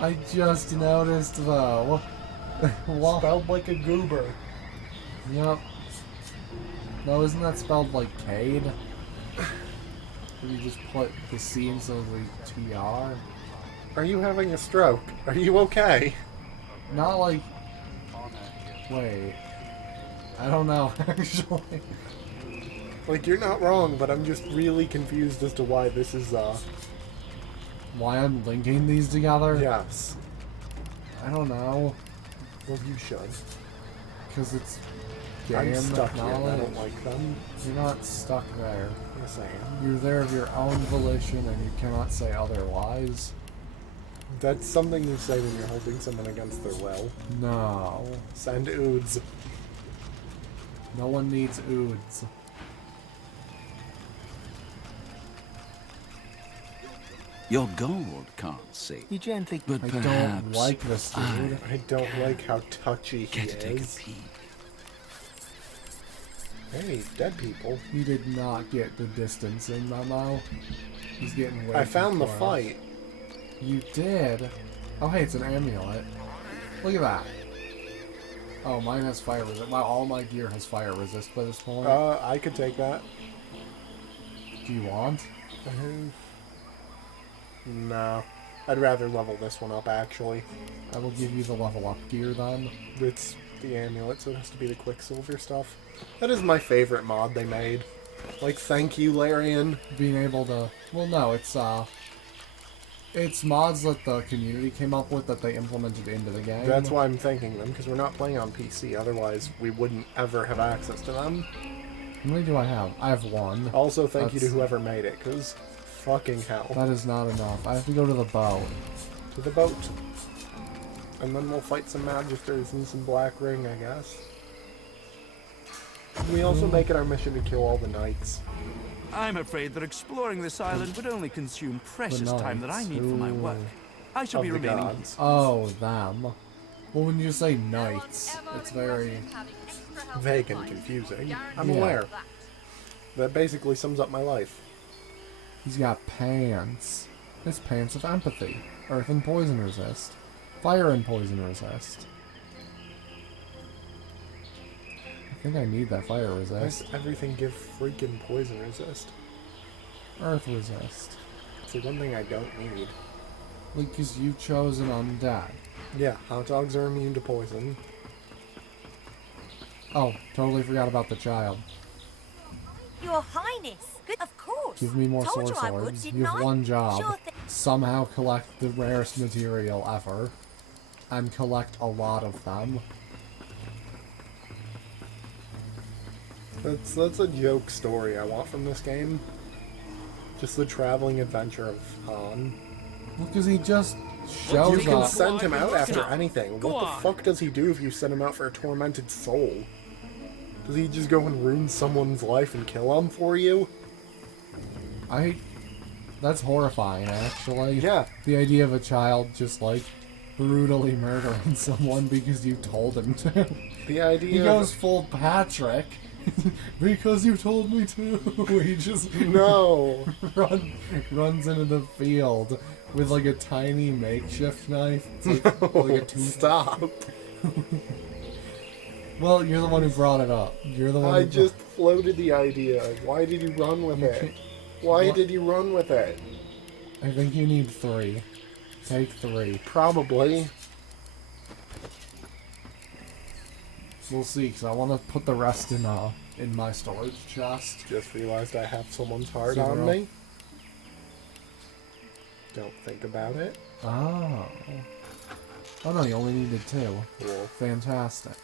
I just noticed, though. What? Spelled like a goober. Yep. No, isn't that spelled like Cade? Or you just put the C instead of the TR? Are you having a stroke? Are you okay? Not like... Wait. I don't know, actually. Like, you're not wrong, but I'm just really confused as to why this is, Why I'm linking these together? Yes. I don't know. Well, you should. Because it's I'm game stuck here. knowledge. I don't like them. You're not stuck there. Yes, I am. You're there of your own volition, and you cannot say otherwise. That's something you say when you're holding someone against their will. No. Send oods. No one needs oods. Your gold can't see. You gently... But I perhaps don't like this dude. I don't like how touchy he Get to take a is. peek. Hey, dead people. He did not get the distancing memo. He's getting way I too found the close. fight. You did? Oh, hey, it's an amulet. Look at that. Oh, mine has fire resist. Wow, all my gear has fire resist by this point. I could take that. Do you want? No. I'd rather level this one up, actually. I will give you the level up gear then. It's the amulet, so it has to be the Quicksilver stuff. That is my favorite mod they made. Like, thank you, Larian. Being able to... Well, no, it's mods that the community came up with that they implemented into the game. That's why I'm thanking them, because we're not playing on PC, otherwise we wouldn't ever have access to them. How many do I have? I have one. Also, thank you to whoever made it, because fucking hell. That is not enough. I have to go to the boat. To the boat. And then we'll fight some magisters and some black ring, I guess. We also make it our mission to kill all the knights. I'm afraid that exploring this island would only consume precious time that I need for my work. I shall be remaining. Gods. Oh, them. Well, when you say knights, it's very... vague and confusing. I'm Yeah. aware. That basically sums up my life. He's got pants. His pants of empathy. Earth and poison resist. Fire and poison resist. I think I need that fire Why resist. does everything give freaking poison resist? Earth resist. It's the one thing I don't need. Because you chose an undead. Yeah, hot dogs are immune to poison. Oh, totally forgot about the child. Your Highness. Good, of course. Give me more Told sword you I would, swords. didn't You have I? one job. Sure thing. Somehow collect the rarest material ever. And collect a lot of them. That's a joke story I want from this game. Just the traveling adventure of Han. Because he just shows You can up. send him out after anything. Go What on. the fuck does he do if you send him out for a tormented soul? Does he just go and ruin someone's life and kill them for you? That's horrifying, actually. Yeah. The idea of a child just, like, brutally murdering someone because you told him to. The idea He goes full Patrick. Because you told me to. He just No. runs into the field with like a tiny makeshift knife. It's like, like a tooth. Stop. Well, you're the one who brought it up. You're the one. I who just floated the idea. Why did you run with it? Why did you run with it? I think you need 3. Take 3. Probably. We'll see, because I want to put the rest in my storage chest. Just realized I have someone's heart 0. on me. Don't think about it. Oh. Oh no, you only needed 2. Cool. Fantastic.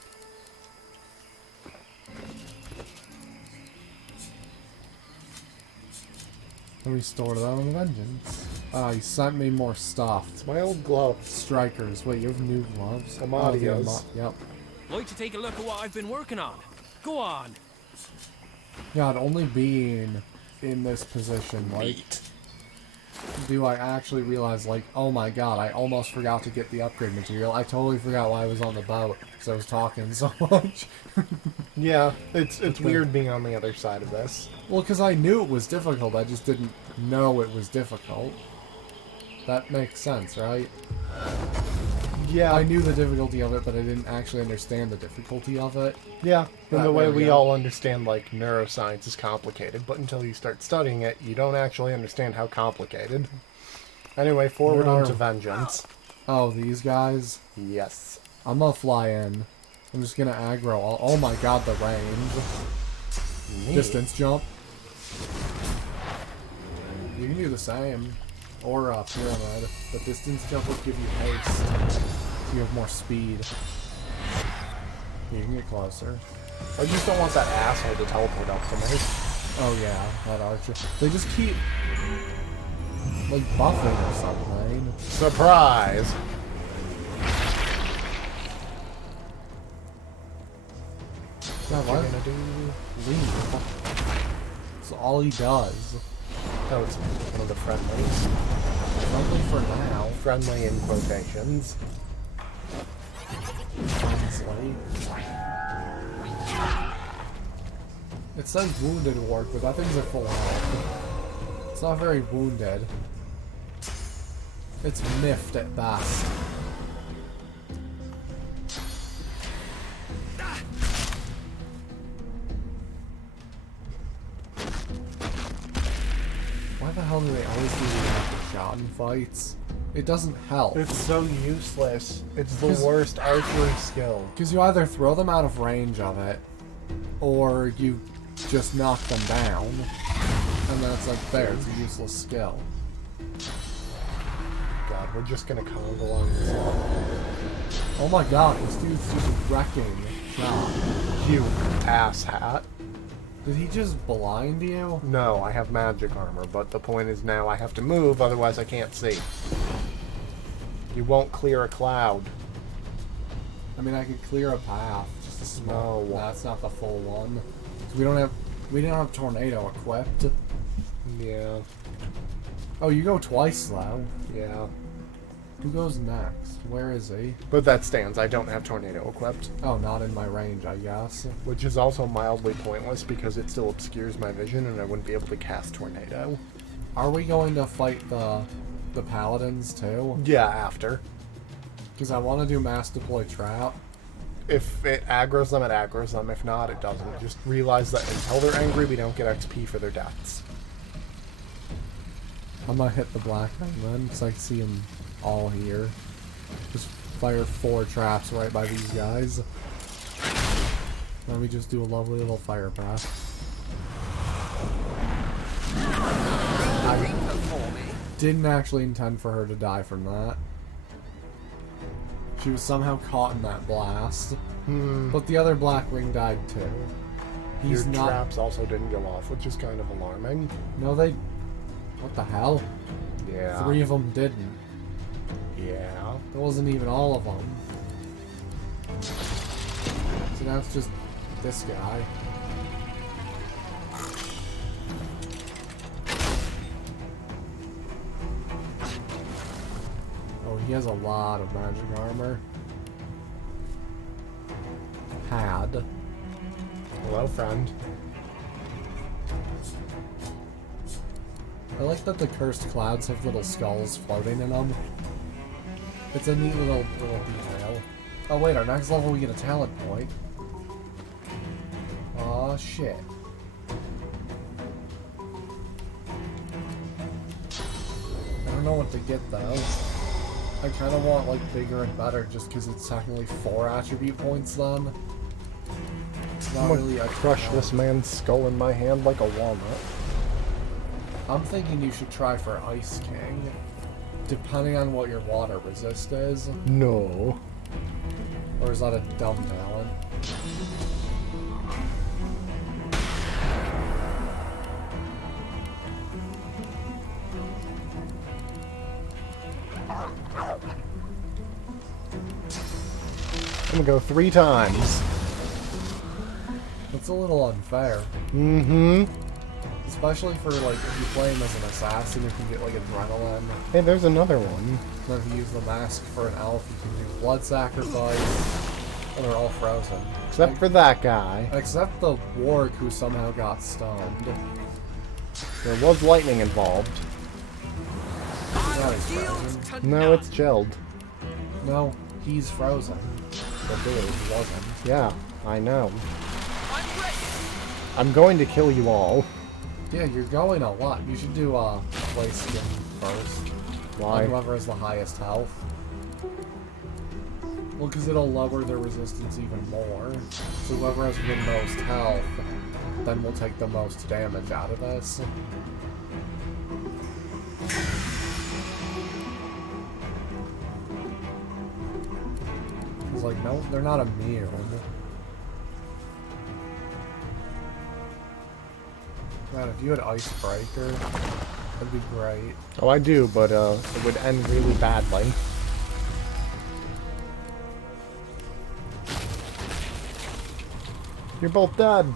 Restore them in vengeance. Ah, he sent me more stuff. It's my old gloves. Strikers. Wait, you have new gloves? Amadios. Yep. Like to take a look at what I've been working on. Go on. God, only being in this position, like, do I actually realize, like, oh my god, I almost forgot to get the upgrade material. I totally forgot why I was on the boat, because I was talking so much. Yeah, it's weird being on the other side of this. Well, because I knew it was difficult, I just didn't know it was difficult. That makes sense, right? Yeah. I knew the difficulty of it, but I didn't actually understand the difficulty of it. Yeah, in the way we go. all understand, like, neuroscience is complicated, but until you start studying it, you don't actually understand how complicated. Anyway, forward onto vengeance. Oh, these guys? Yes. I'm gonna fly in. I'm just gonna aggro all... Oh my god, the range. Neat. Distance jump. You can do the same. Or pyramid. The distance jump will give you haste. So you have more speed. You can get closer. I just don't want that asshole to teleport up to me. Oh yeah, that archer. They just keep... like buffing or something. Surprise! God, what are you gonna do? Leave. That's all he does. That was one of the friendlies. Friendly for now. Friendly in quotations. Friendly. It says wounded work, but that thing's at full health. It's not very wounded. It's miffed at best. Why the hell do they always do the after-shot in fights? It doesn't help. It's so useless. It's the worst archery skill. Because you either throw them out of range of it, or you just knock them down. And that's like, there, it's a useless skill. God, we're just gonna conga along this line. Oh my god, this dude's just wrecking shot. You asshat. Did he just blind you? No, I have magic armor, but the point is now I have to move, otherwise I can't see. You won't clear a cloud. I mean, I could clear a path, just a small. No. That's not the full one. We don't have tornado equipped. Yeah. Oh, you go twice though. Yeah. Who goes next? Where is he? But that stands. I don't have tornado equipped. Oh, not in my range, I guess. Which is also mildly pointless because it still obscures my vision and I wouldn't be able to cast tornado. Are we going to fight the paladins too? Yeah, after. Because I want to do mass deploy trap. If it aggroes them, it aggroes them. If not, it doesn't. Just realize that until they're angry, we don't get XP for their deaths. I'm gonna hit the black ring then, because I see them all here. Just fire 4 traps right by these guys. Let me just do a lovely little fire path. I didn't actually intend for her to die from that. She was somehow caught in that blast. But the other black ring died too. Your traps also didn't go off, which is kind of alarming. No, they... What the hell? Yeah. 3 of them didn't. Yeah. It wasn't even all of them. So now it's just this guy. Oh, he has a lot of magic armor. Had. Hello, friend. I like that the cursed clouds have little skulls floating in them. It's a neat little detail. Oh wait, our next level we get a talent point. Aw, shit. I don't know what to get though. I kind of want like bigger and better just because it's technically 4 attribute points then. It's not really a crush this man's skull in my hand like a walnut. I'm thinking you should try for Ice King, depending on what your water resist is. No. Or is that a dumb talent? I'm gonna go 3 times. That's a little unfair. Mm-hmm. Especially for, like, if you play him as an assassin, you can get, like, adrenaline. Hey, there's another one. Then if you use the mask for an elf, you can do blood sacrifice. And they're all frozen. Except for that guy. Except the warg who somehow got stoned. There was lightning involved. That is frozen. No, it's gelled. No, he's frozen. The dude wasn't. Yeah, I know. I'm going to kill you all. Yeah, you're going a lot. You should do play skin first. Why? Whoever has the highest health. Well, because it'll lower their resistance even more. So whoever has the most health, then will take the most damage out of this. It's like, no, they're not immune. Man, if you had Icebreaker, that'd be great. Oh, I do, but it would end really badly. You're both dead.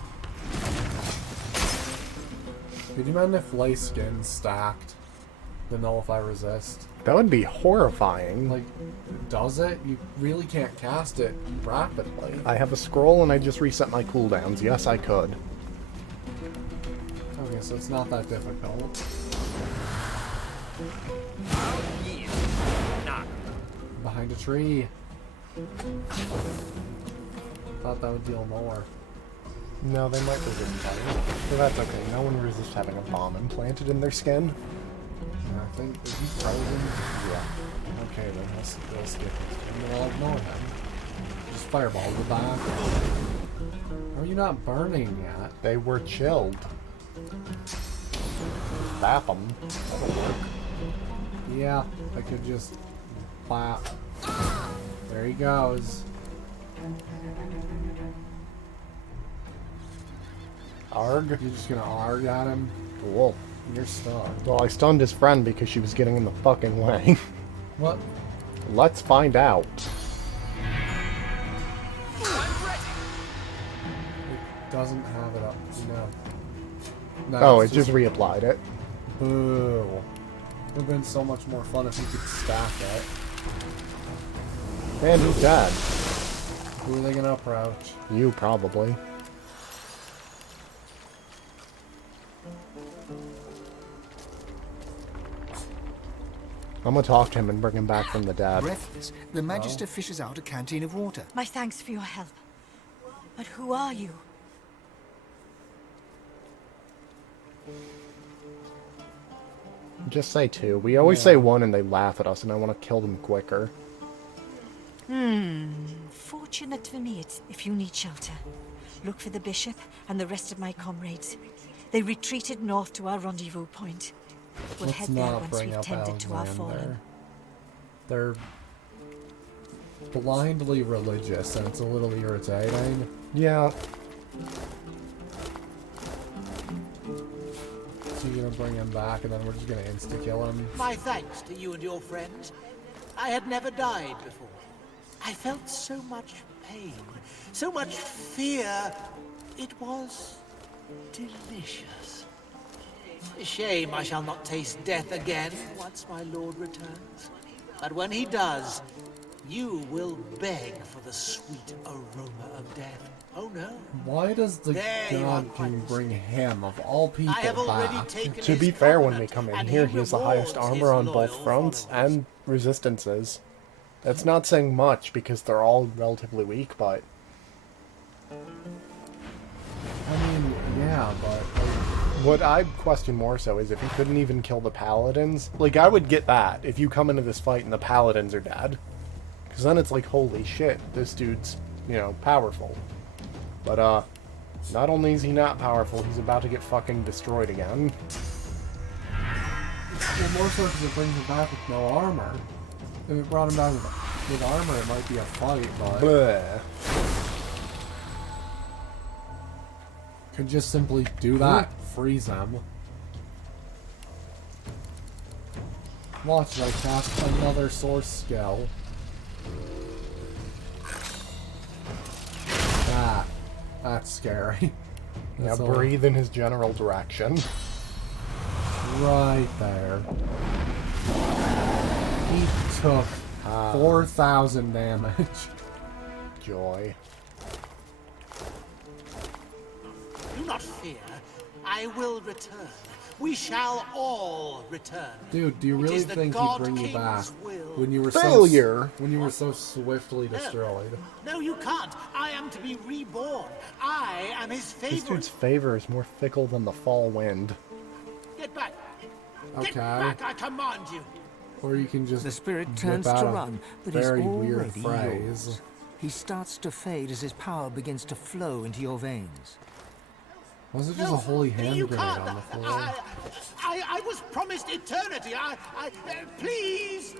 Could you imagine if Lay Skin stacked the Nullify Resist? That would be horrifying. Like, does it? You really can't cast it rapidly. I have a scroll and I just reset my cooldowns. Yes, I could. Okay, so it's not that difficult. Behind a tree. Thought that would deal more. No, they might resist fire. But that's okay. No one resists having a bomb implanted in their skin. I think, is he frozen? Yeah. Okay, then we'll skip it. And then I'll ignore him. Just fireball the back. How are you not burning yet? They were chilled. Bap them. That'll work. Yeah, I could just bap. There he goes. Arg? You're just gonna arg at him? Cool. You're stunned. Well, I stunned his friend because she was getting in the fucking way. What? Let's find out. It doesn't have it up, no. Oh, it just reapplied it. Boo. It would have been so much more fun if you could stack it. And he's dead. Who are they gonna approach? You, probably. I'm gonna talk to him and bring him back from the dead. Breathless, the Magister fishes out a canteen of water. My thanks for your help. But who are you? Just say two. We always say one and they laugh at us, and I want to kill them quicker. Fortunate for me, it's if you need shelter. Look for the bishop and the rest of my comrades. They retreated north to our rendezvous point. We'll Let's head there not once bring we've up tended to our fallen. Alexander. They're blindly religious, and it's a little irritating. Yeah. So you're gonna bring him back, and then we're just gonna insta-kill him. My thanks to you and your friends. I had never died before. I felt so much pain, so much fear. It was delicious. A shame I shall not taste death again once my lord returns. But when he does, you will beg for the sweet aroma of death. Oh no. Why does the god king bring him, of all people, back? To be fair, when we come in here, he has the highest armor on both fronts and resistances. That's not saying much, because they're all relatively weak, but... I mean, yeah, but... What I question more so is if he couldn't even kill the paladins. Like, I would get that if you come into this fight and the paladins are dead. Because then it's like, holy shit, this dude's, you know, powerful. But, not only is he not powerful, he's about to get fucking destroyed again. Well, more so because it brings him back with no armor. If it brought him back with armor, it might be a fight, but... Bleh. Could just simply do that. Freeze them. Watch, I cast another source skill. That's scary. Now breathe in his general direction. Right there. He took 4,000 damage. Joy. Do not fear. I will return We shall all return. Dude, do you really think he'd bring you back when you were Failure. when you were so swiftly destroyed? No, you can't. I am to be reborn. I am his This favorite. dude's favor is more fickle than the fall wind. Get back. Okay. Get back, I command you. Or you can just The spirit whip turns out to a run, but he's very already weird phrase. yours. He starts to fade as his power begins to flow into your veins. Was it just a holy hand You grenade can't. on the floor? I was promised eternity. Please.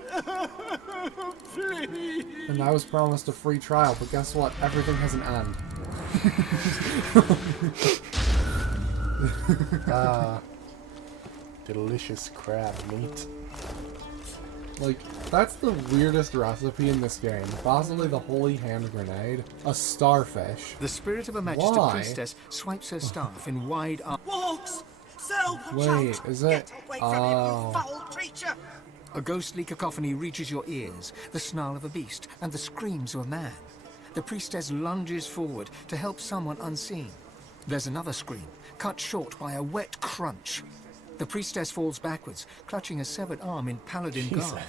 Please. And I was promised a free trial, but guess what? Everything has an end. Delicious crab meat. Like, that's the weirdest recipe in this game. Possibly the holy hand grenade. A starfish. The spirit of a magister Why? priestess swipes her staff in wide arms. Walks. Self. Wait, is it? Oh. Foul creature. A ghostly cacophony reaches your ears, the snarl of a beast and the screams of a man. The priestess lunges forward to help someone unseen. There's another scream, cut short by a wet crunch. The priestess falls backwards, clutching a severed arm in paladin garb.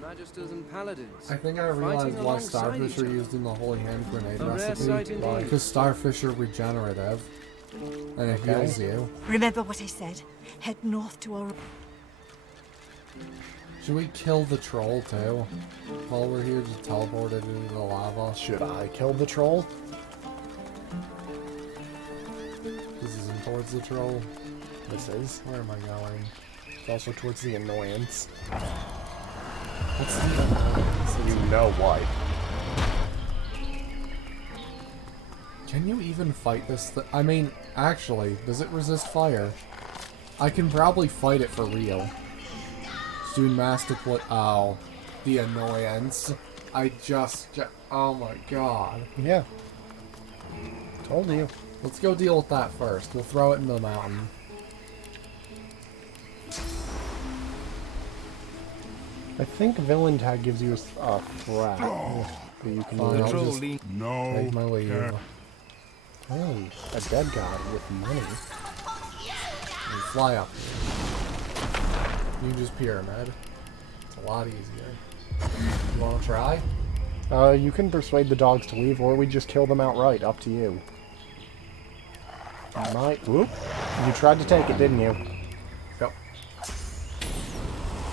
Magisters and paladins. I think I realized why starfish are used in the holy hand grenade recipe. Because starfish are regenerative. And it heals you. Remember what I said. Head north to our... Should we kill the troll too? While we're here, just teleport it into the lava. Should I kill the troll? This isn't towards the troll. This is. Where am I going? It's also towards the annoyance. What's the annoyance? You know what. Can you even fight this? I mean, actually, does it resist fire? I can probably fight it for real. Just doing mass deploy. Oh, the annoyance. Oh my god. Yeah. Told you. Let's go deal with that first. We'll throw it into the mountain. I think villain tag gives you a frag that you can Fine, I'll just use. make my leave. Hey, a dead guy with money. And fly up. You just pyramid. It's a lot easier. You wanna try? You can persuade the dogs to leave, or we just kill them outright. Up to you. Whoop. You tried to take it, didn't you? Yep.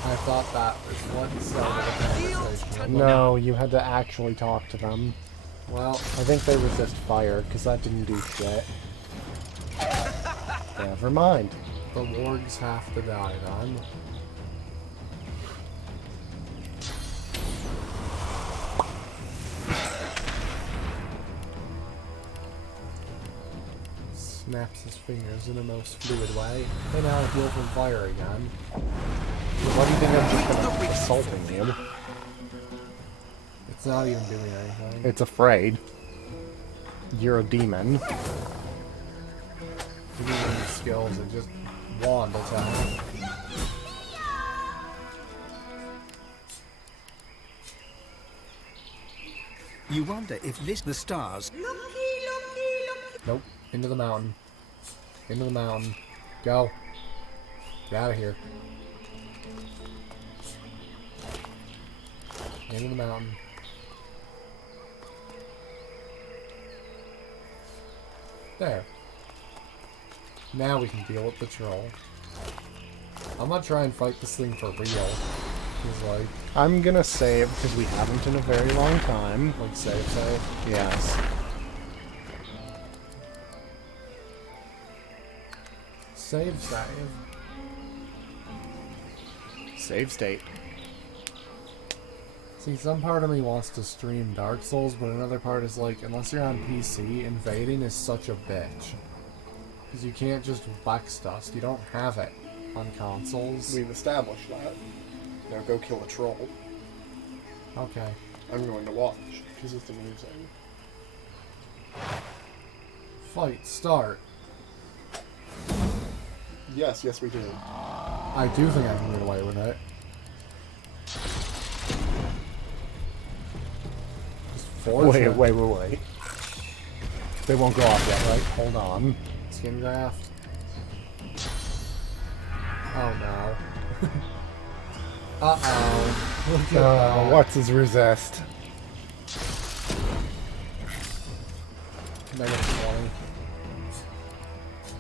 I thought that was what started the conversation. No, you had to actually talk to them. Well, I think they resist fire, because that didn't do shit. Never mind. The wargs have to die then. Snaps his fingers in a most fluid way. And now I heal from fire again. Why do you think I'm just gonna assaulting you? It's not even doing anything. It's afraid. You're a demon. You need any skills and just wand attack. You wonder if the stars... Nope. Into the mountain. Into the mountain. Go. Get out of here. Into the mountain. There. Now we can deal with the troll. I'm gonna try and fight this thing for real. Cause like... I'm gonna save, because we haven't in a very long time. Like save? Yes. Save. Save state. See, some part of me wants to stream Dark Souls, but another part is like, unless you're on PC, invading is such a bitch. Because you can't just wax dust. You don't have it on consoles. We've established that. Now go kill a troll. Okay. I'm going to watch, because it's amusing. Fight, start. Yes, we do. I do think I can get away with it. Just force it. Wait. They won't go off yet, right? Hold on. Skin graft. Oh no. Uh-oh. Look at that. What's his resist?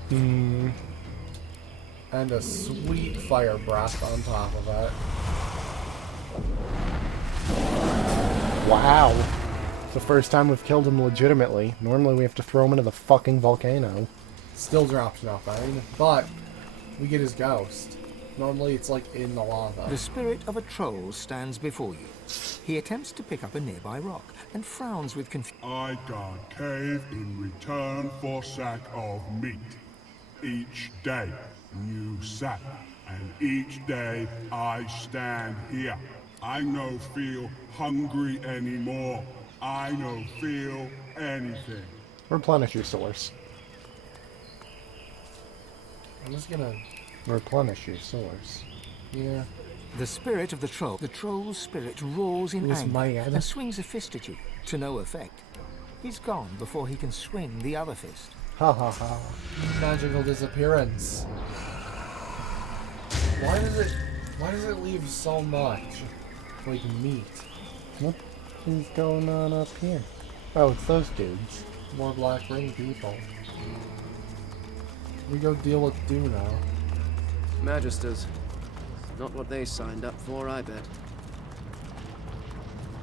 -20. And a sweet fire breath on top of it. Wow. It's the first time we've killed him legitimately. Normally we have to throw him into the fucking volcano. Still drops nothing, but we get his ghost. Normally it's like in the lava. The spirit of a troll stands before you. He attempts to pick up a nearby rock and frowns with confusion. I can't cave in return for sack of meat. Each day, new sack, and each day I stand here. I no feel hungry anymore. I no feel anything. Replenish your source. I'm just gonna... Replenish your source. Yeah. The spirit of the troll's spirit roars in anger and swings a fist at you, to no effect. He's gone before he can swing the other fist. Ha ha ha. Magical disappearance. Why does it leave so much? Like meat. What is going on up here? Oh, it's those dudes. More black ring people. We go deal with Duna. Magisters. Not what they signed up for, I bet.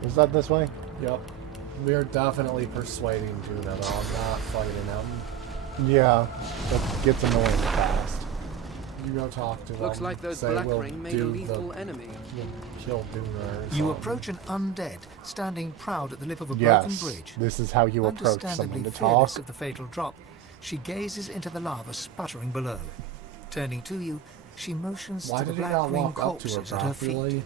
Is that this way? Yep. We are definitely persuading Duna, though. I'm not fighting him. Yeah, that gets annoying fast. You go talk to them. Looks like those black ring made a lethal enemy. Kill Duna. You approach an undead, standing proud at the lip of a broken bridge. This is how you approach someone to fearless talk. of the fatal drop, she gazes into the lava sputtering below. Turning to you, she motions to the black ring corpses at her feet.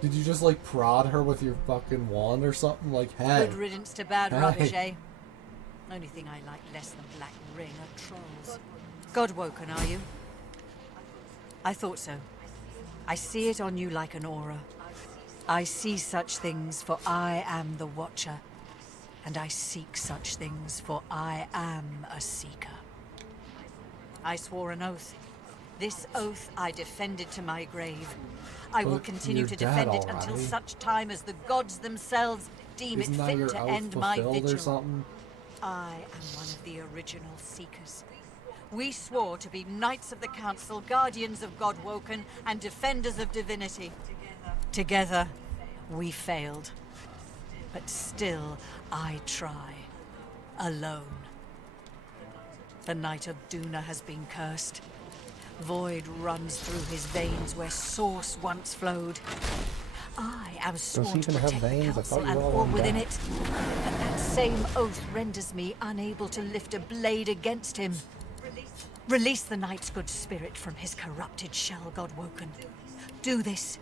Did you just like prod her with your fucking wand or something? Like, hey. Good riddance to bad rubbish, eh? Only thing I like less than black ring are trolls. God-woken, are you? I thought so. I see it on you like an aura. I see such things, for I am the Watcher. And I seek such things, for I am a seeker. I swore an oath. This oath I defended to my grave. I will continue to defend it until such time as the gods themselves deem it fit to end my vigil. I am one of the original Seekers. We swore to be Knights of the Council, Guardians of Godwoken, and Defenders of Divinity. Together, we failed. But still, I try. Alone. The Knight of Duna has been cursed. Void runs through his veins where source once flowed. I am sworn to protect the council and all within it. But that same oath renders me unable to lift a blade against him. Release the Knight's good spirit from his corrupted shell, Godwoken. Do this,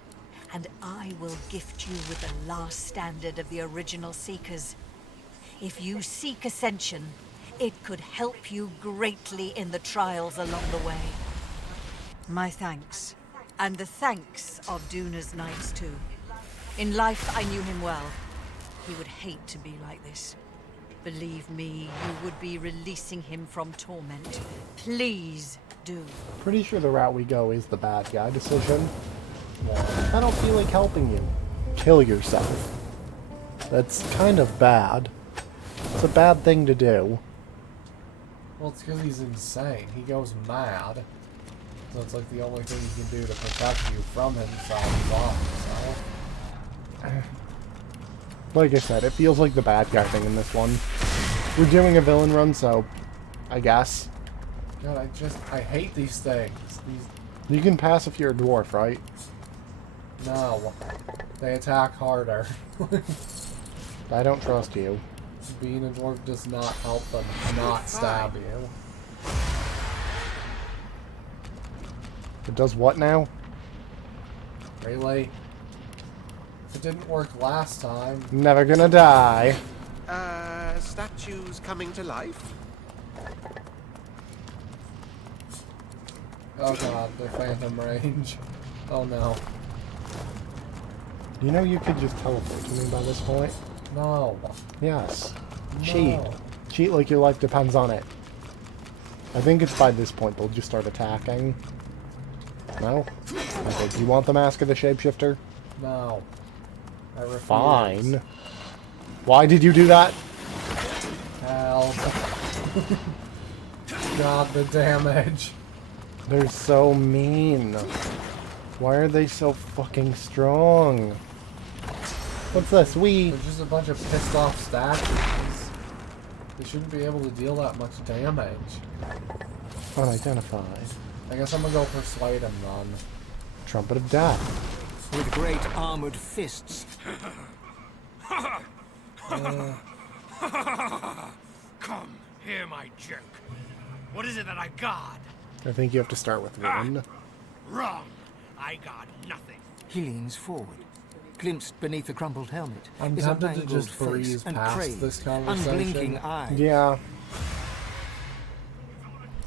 and I will gift you with the last standard of the original Seekers. If you seek ascension, it could help you greatly in the trials along the way. My thanks, and the thanks of Duna's Knights too. In life, I knew him well. He would hate to be like this. Believe me, you would be releasing him from torment. Please do. Pretty sure the route we go is the bad guy decision. I don't feel like helping you. Kill yourself. That's kind of bad. It's a bad thing to do. Well, it's because he's insane. He goes mad. So it's like the only thing he can do to protect you from himself. Like I said, it feels like the bad guy thing in this one. We're doing a villain run, so I guess. God, I hate these things. You can pass if you're a dwarf, right? No. They attack harder. I don't trust you. Being a dwarf does not help them not stab you. It does what now? Really? It didn't work last time. Never gonna die. Statues coming to life? Oh god, the phantom range. Oh no. You know you could just teleport to me by this point? No. Yes. No. Cheat. Cheat like your life depends on it. I think it's by this point they'll just start attacking. No? Okay, do you want the mask of the shapeshifter? No. I refuse. Fine. Why did you do that? Help. God, the damage. They're so mean. Why are they so fucking strong? What's this? They're just a bunch of pissed off statues. They shouldn't be able to deal that much damage. Unidentified. I guess I'm gonna go persuade him then. Trumpet of Death. With great armored fists. Come, hear my joke. What is it that I guard? I think you have to start with one. Wrong. I guard nothing. He leans forward, glimpsed beneath the crumpled helmet. I'm His tempted to mangled just face breeze and past crazed, this conversation. unblinking eyes. Yeah.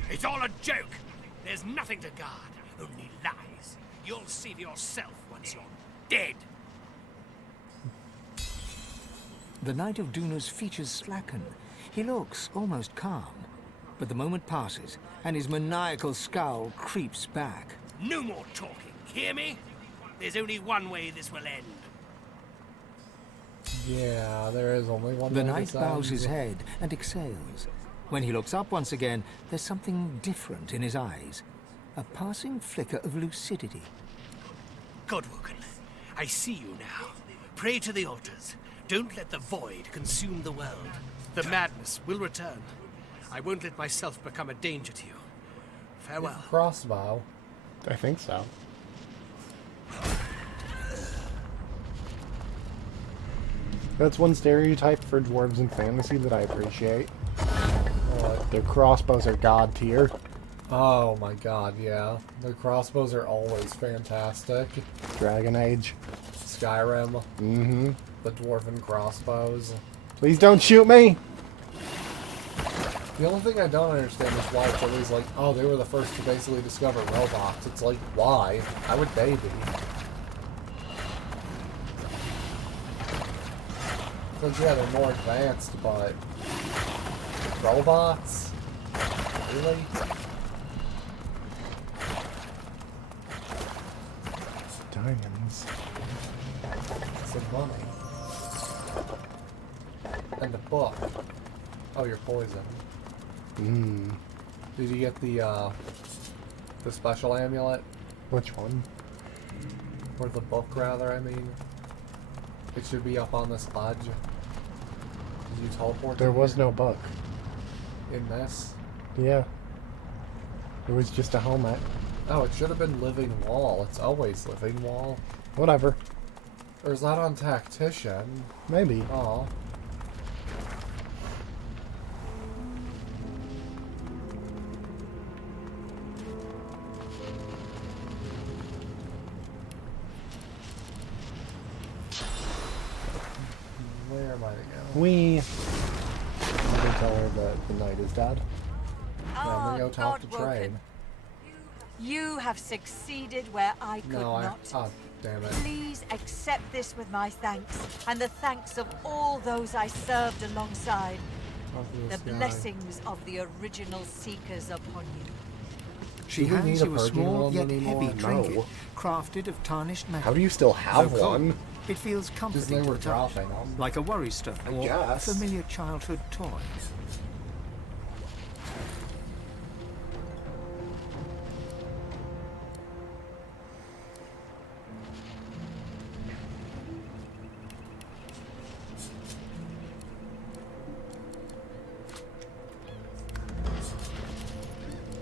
It's all a joke. There's nothing to guard, only lies. You'll see for yourself once you're dead. The Knight of Duna's features slacken. He looks almost calm. But the moment passes, and his maniacal scowl creeps back. No more talking, hear me? There's only one way this will end. Yeah, there is only one The way knight this bows ends. his head and exhales. When he looks up once again, there's something different in his eyes. A passing flicker of lucidity. Godwoken, I see you now. Pray to the altars. Don't let the void consume the world. The madness will return. I won't let myself become a danger to you. Farewell. Crossbow. I think so. That's one stereotype for dwarves in fantasy that I appreciate. What? Their crossbows are god tier. Oh my god, yeah. The crossbows are always fantastic. Dragon Age. Skyrim. Mm-hmm. The dwarven crossbows. Please don't shoot me! The only thing I don't understand is why it's always like, oh, they were the first to basically discover robots. It's like, why? How would they be? Because, yeah, they're more advanced, but... robots? Really? Diamonds. Some money. And a book. Oh, you're poisoned. Mmm. Did you get the special amulet? Which one? Or the book, rather, I mean. It should be up on this ledge. Did you teleport There to was here? no book. In this? Yeah. It was just a helmet. Oh, it should have been living wall. It's always living wall. Whatever. Or is that on tactician? Maybe. Oh. Where am I to go? We can tell her that the knight is dead. Yeah, I'm gonna go talk to Train. You have succeeded where I could not. Oh, damn it. Please accept this with my thanks, and the thanks of all those I served alongside. The blessings of the original Seekers upon you. She Do we hands need a you a purging small one yet anymore? heavy trinket, No. crafted of tarnished metal. How do you still have So cool. one? It feels Because comforting they to were the touch, dropping them. like a worry stone or a guess. familiar childhood toy.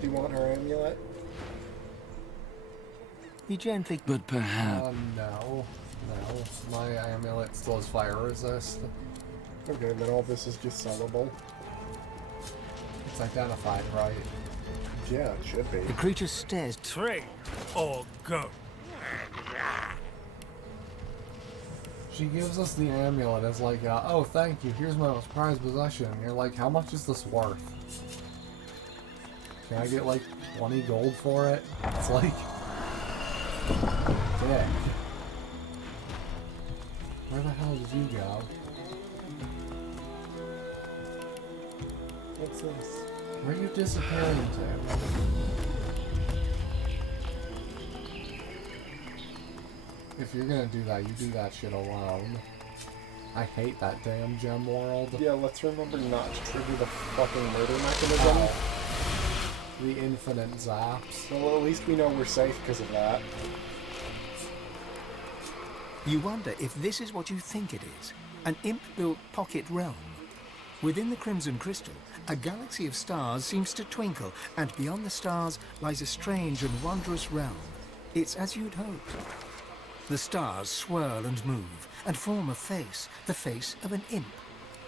Do you want her amulet? He gently... But perhaps... No. No. My amulet still has fire resist. Okay, then all this is just sellable. It's identified, right? Yeah, it should be. The creature stares. Trade or go. She gives us the amulet as like, oh, thank you, here's my most prized possession. And you're like, how much is this worth? Can I get like 20 gold for it? It's like... dick. Where the hell did you go? What's this? Where are you disappearing to? If you're gonna do that, you do that shit alone. I hate that damn gem world. Yeah, let's remember not to trigger the fucking murder mechanism. The infinite zaps. Well, at least we know we're safe because of that. You wonder if this is what you think it is, an imp-built pocket realm. Within the Crimson Crystal, a galaxy of stars seems to twinkle, and beyond the stars lies a strange and wondrous realm. It's as you'd hoped. The stars swirl and move, and form a face, the face of an imp.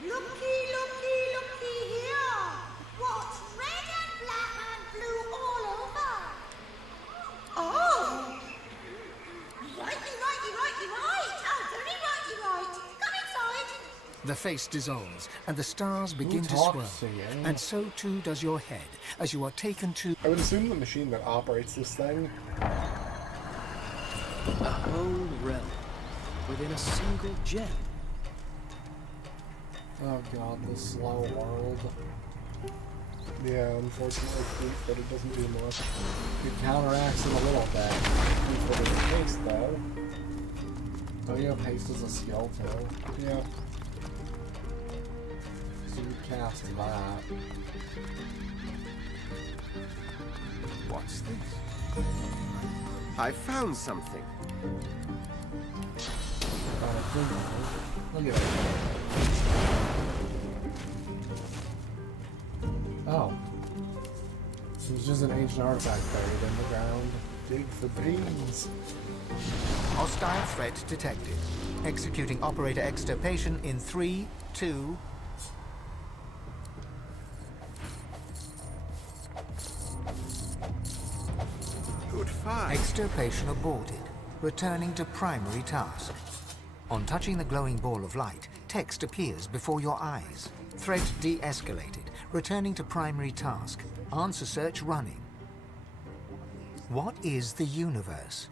Looky, looky, looky here! What's red and black and blue all over? Oh! Righty, right! Oh, very righty. Come inside. The face dissolves, and the stars begin to swirl. And so too does your head, as you are taken to... I would assume the machine that operates this thing... A whole realm within a single gem. Oh god, the slow world. Yeah, unfortunately, but it doesn't do much. It counteracts it a little bit. For the haste, though. Oh yeah, haste is a skill too. Yeah. So you cast that. What's this? I found something. Look at it. Oh. It was just an ancient artifact buried in the ground. Dig for beans. Hostile threat detected. Executing operator extirpation in 3, 2... Good find. Extirpation aborted. Returning to primary task. On touching the glowing ball of light, text appears before your eyes. Threat de-escalated. Returning to primary task. Answer search running. What is the universe?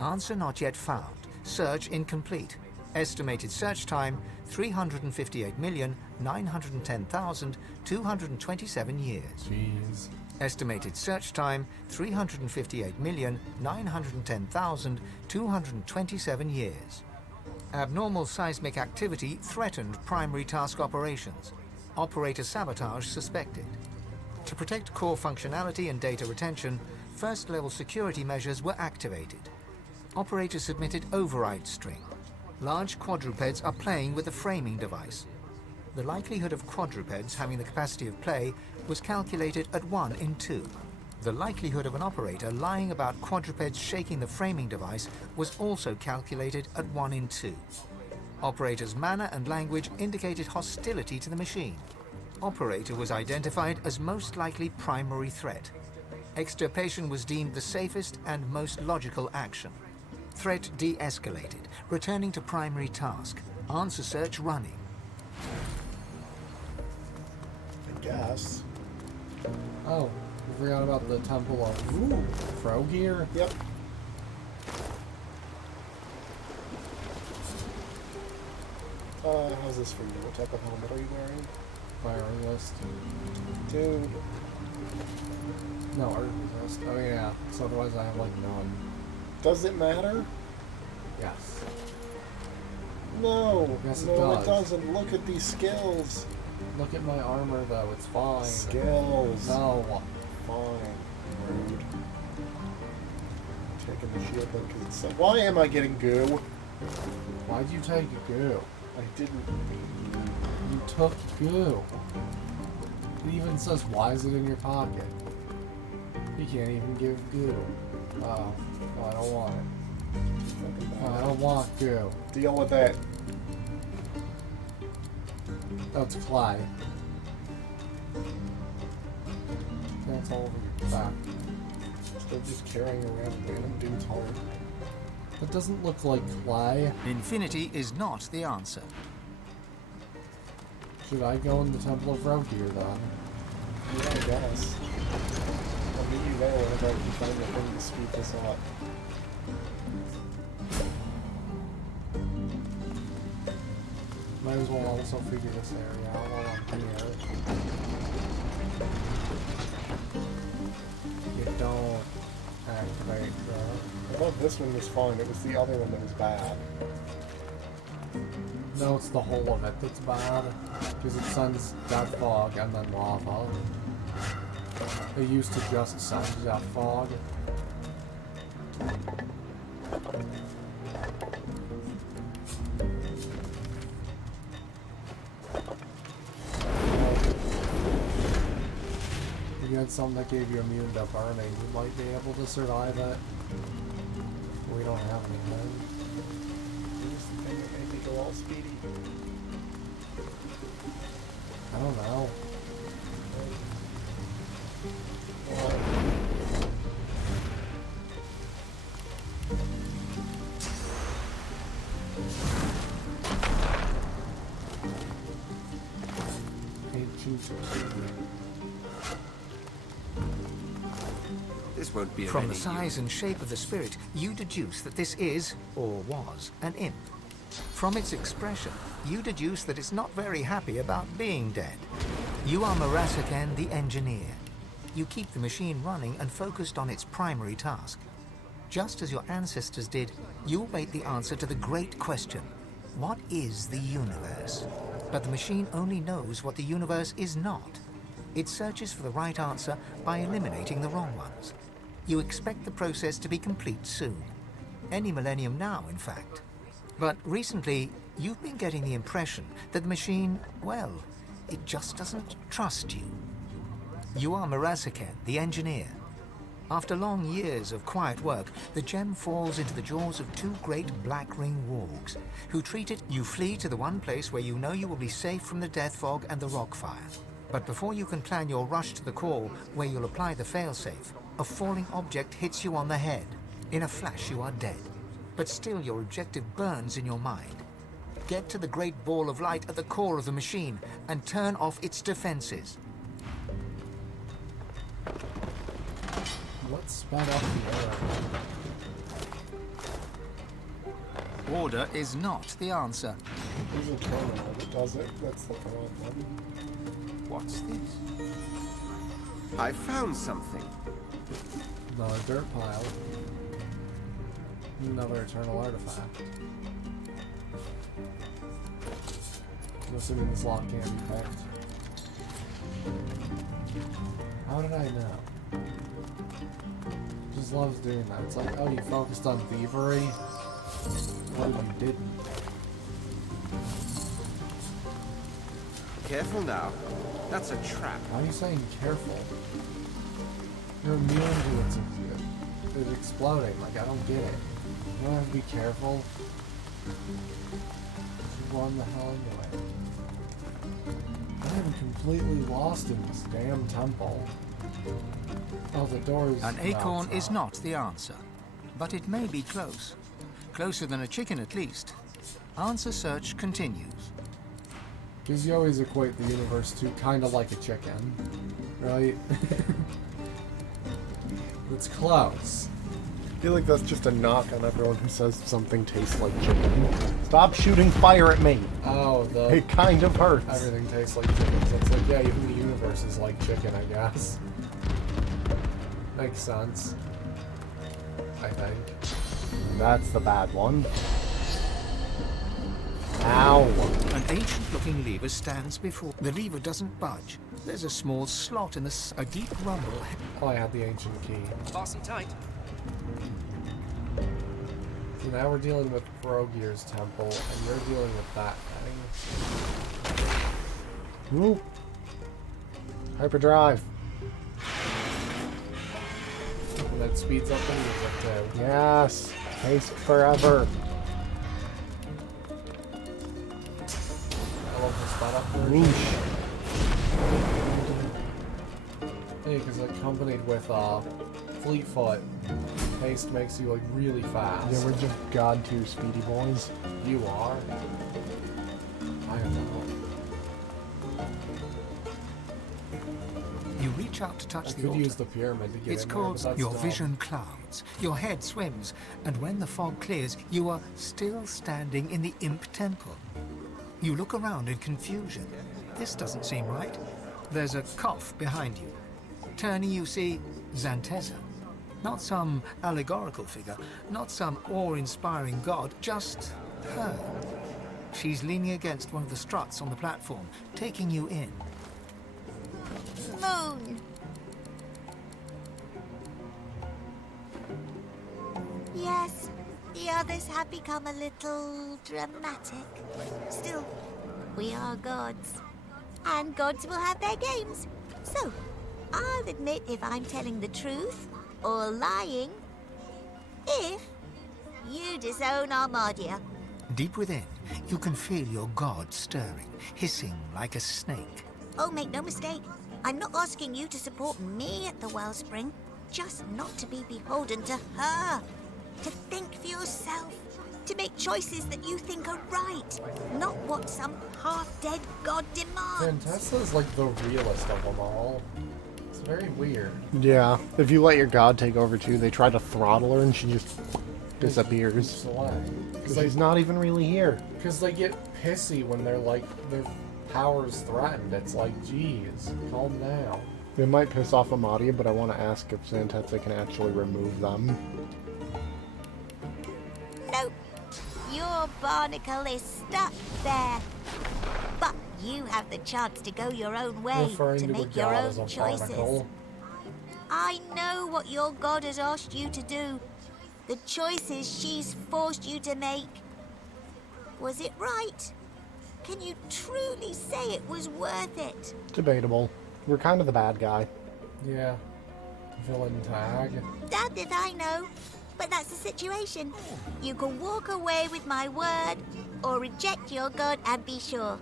Answer not yet found. Search incomplete. Estimated search time 358,910,227 years. Jeez. Estimated search time 358,910,227 years. Abnormal seismic activity threatened primary task operations. Operator sabotage suspected. To protect core functionality and data retention, first-level security measures were activated. Operator submitted override string. Large quadrupeds are playing with the framing device. The likelihood of quadrupeds having the capacity of play was calculated at 1 in 2. The likelihood of an operator lying about quadrupeds shaking the framing device was also calculated at 1 in 2. Operator's manner and language indicated hostility to the machine. Operator was identified as most likely primary threat. Extirpation was deemed the safest and most logical action. Threat de-escalated, returning to primary task. Answer search running. I guess. Oh, we forgot about the Temple of Frogir? Yep. How's this for you? What type of helmet are you wearing? Fire resist. Dude. No, art resist. Oh yeah, so otherwise I have like none. Does it matter? Yes. No. Yes, No, it it doesn't. Look at these skills. Look at my armor though, it's fine. Skills. No. Fine. Rude. Taking the shield though because it's so... Why am I getting goo? Why'd you take goo? I didn't. You took goo. It even says, why is it in your pocket? You can't even give goo. Oh, no, I don't want it. No, I don't want goo. Deal with it. Oh, it's clay. That's all over your back. They're just carrying around random dude's heart. That doesn't look like clay. Infinity is not the answer. Should I go in the Temple of Frogir then? Yeah, I guess. I'll meet you there whenever I can find the thing to speed this up. Might as well also figure this area out while I'm here. You don't activate. I thought this one was fine. It was the other one that was bad. No, it's the whole of it that's bad. Because it sends that fog and then lava. It used to just send that fog. If you had something that gave you immune to burning, you might be able to survive it. We don't have anything. Here's the thing that made me go all speedy. I don't know. This won't be From the size and shape of the spirit, you deduce that this is, or was, an imp. From its expression, you deduce that it's not very happy about being dead. You are Marasaken, the engineer. You keep the machine running and focused on its primary task. Just as your ancestors did, you await the answer to the great question: what is the universe? But the machine only knows what the universe is not. It searches for the right answer by eliminating the wrong ones. You expect the process to be complete soon. Any millennium now, in fact. But recently, you've been getting the impression that the machine, well, it just doesn't trust you. You are Marasaken, the engineer. After long years of quiet work, the gem falls into the jaws of two great black ring wargs, who treat it. You flee to the one place where you know you will be safe from the death fog and the rock fire. But before you can plan your rush to the core, where you'll apply the failsafe, a falling object hits you on the head. In a flash, you are dead. But still, your objective burns in your mind. Get to the great ball of light at the core of the machine and turn off its defenses. What sped up the error? Order is not the answer. There's a terminal that does it. That's the problem. What's this? I found something. Another dirt pile. Another eternal artifact. I'm assuming this lock can't be picked. How did I know? Just loves doing that. It's like, oh, you focused on thievery? What if you didn't? Careful now. That's a trap. Why are you saying careful? You're immune to it exploding. Like, I don't get it. You don't have to be careful. Run the hell into it. I am completely lost in this damn temple. Oh, the door is... An acorn is not the answer, but it may be close. Closer than a chicken, at least. Answer search continues. Because you always equate the universe to kind of like a chicken, right? It's close. I feel like that's just a knock on everyone who says something tastes like chicken. Stop shooting fire at me! Oh, it kind of hurts. Everything tastes like chicken, so it's like, yeah, even the universe is like chicken, I guess. Makes sense. I think. That's the bad one. Ow! An ancient-looking lever stands before... The lever doesn't budge. There's a small slot in a deep rumble. Oh, I had the ancient key. Fasten tight. So now we're dealing with Brogir's temple, and you're dealing with that thing. Whoop! Hyperdrive. And that speeds up the music too. Yes! Taste forever. I love the spot up there. Whoosh. Yeah, because accompanied with Fleetfoot, haste makes you like really fast. Yeah, we're just god tier speedy boys. You are. I am not. You reach out to touch I the could altar. use the pyramid to get It's in there, called but that's your dumb. vision clouds. Your head swims, and when the fog clears, you are still standing in the imp temple. You look around in confusion. This doesn't seem right. There's a cough behind you. Turning, you see Zanteza. Not some allegorical figure, not some awe-inspiring god, just her. She's leaning against one of the struts on the platform, taking you in. Moon. Yes, the others have become a little dramatic. Still, we are gods. And gods will have their games. So, I'll admit if I'm telling the truth or lying if you disown Armadia. Deep within, you can feel your god stirring, hissing like a snake. Oh, make no mistake. I'm not asking you to support me at the wellspring. Just not to be beholden to her. To think for yourself. To make choices that you think are right. Not what some half-dead god demands. Fantasta's like the realist of them all. It's very weird. Yeah, if you let your god take over too, they try to throttle her and she just disappears. Because she's not even really here. Because they get pissy when they're like, their power's threatened. It's like, geez, calm down. It might piss off Amadia, but I want to ask if Zantetsa can actually remove them. Nope. Your barnacle is stuck there. But you have the chance to go your own way, to make your own choices. I know what your god has asked you to do. The choices she's forced you to make. Was it right? Can you truly say it was worth it? Debatable. We're kind of the bad guy. Yeah. Villain tag. Damned if I know. But that's the situation. You can walk away with my word, or reject your god and be sure.